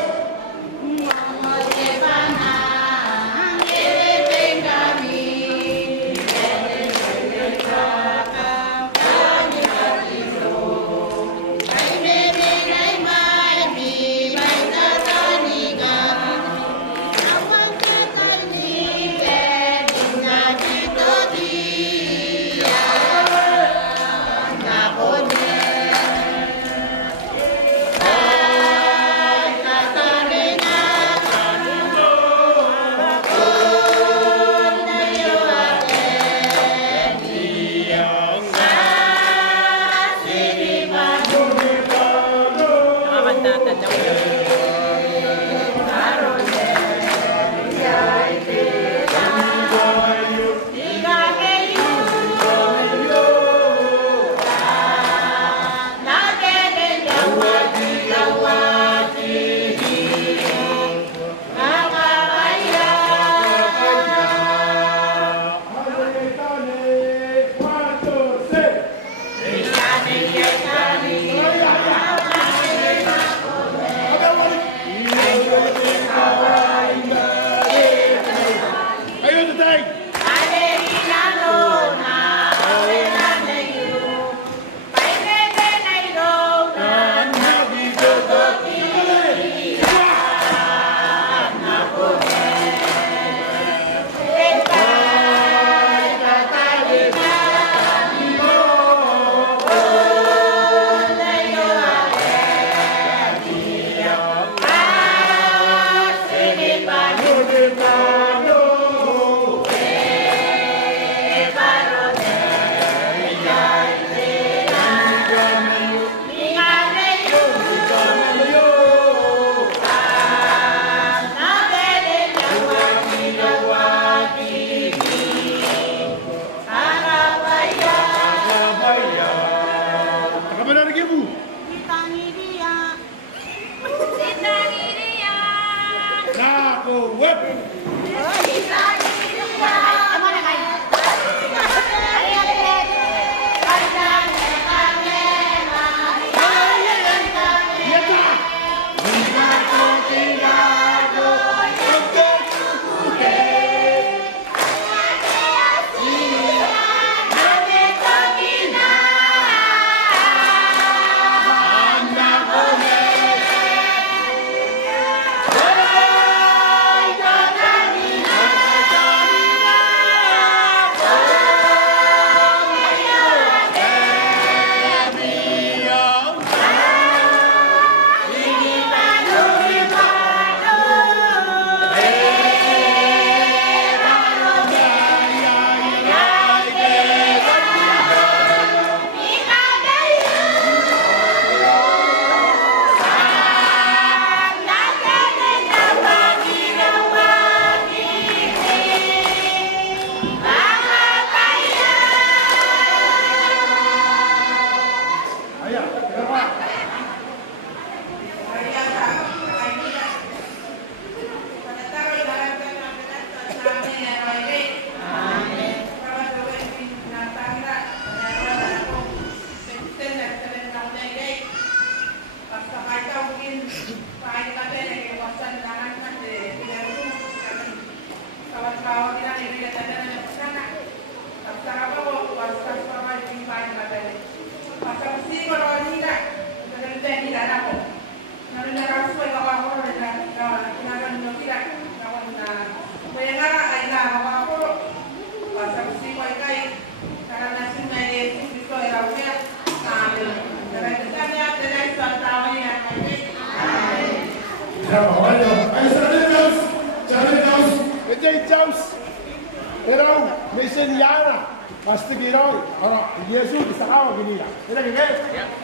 Mesin Yara. pasti kiroi orang Yesus disakawa ginila. Ila gege,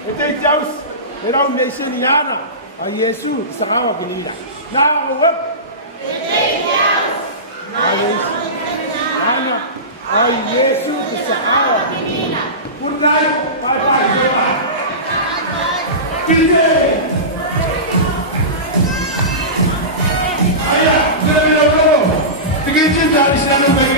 ite jaus, ila nation yana, Yesus disakawa ginila. Na web, ite jaus, ana, Yesus disakawa ginila. Purnai, pai sewa. Kinde. Ayah, kita bilang dulu. Tinggi cinta di sana.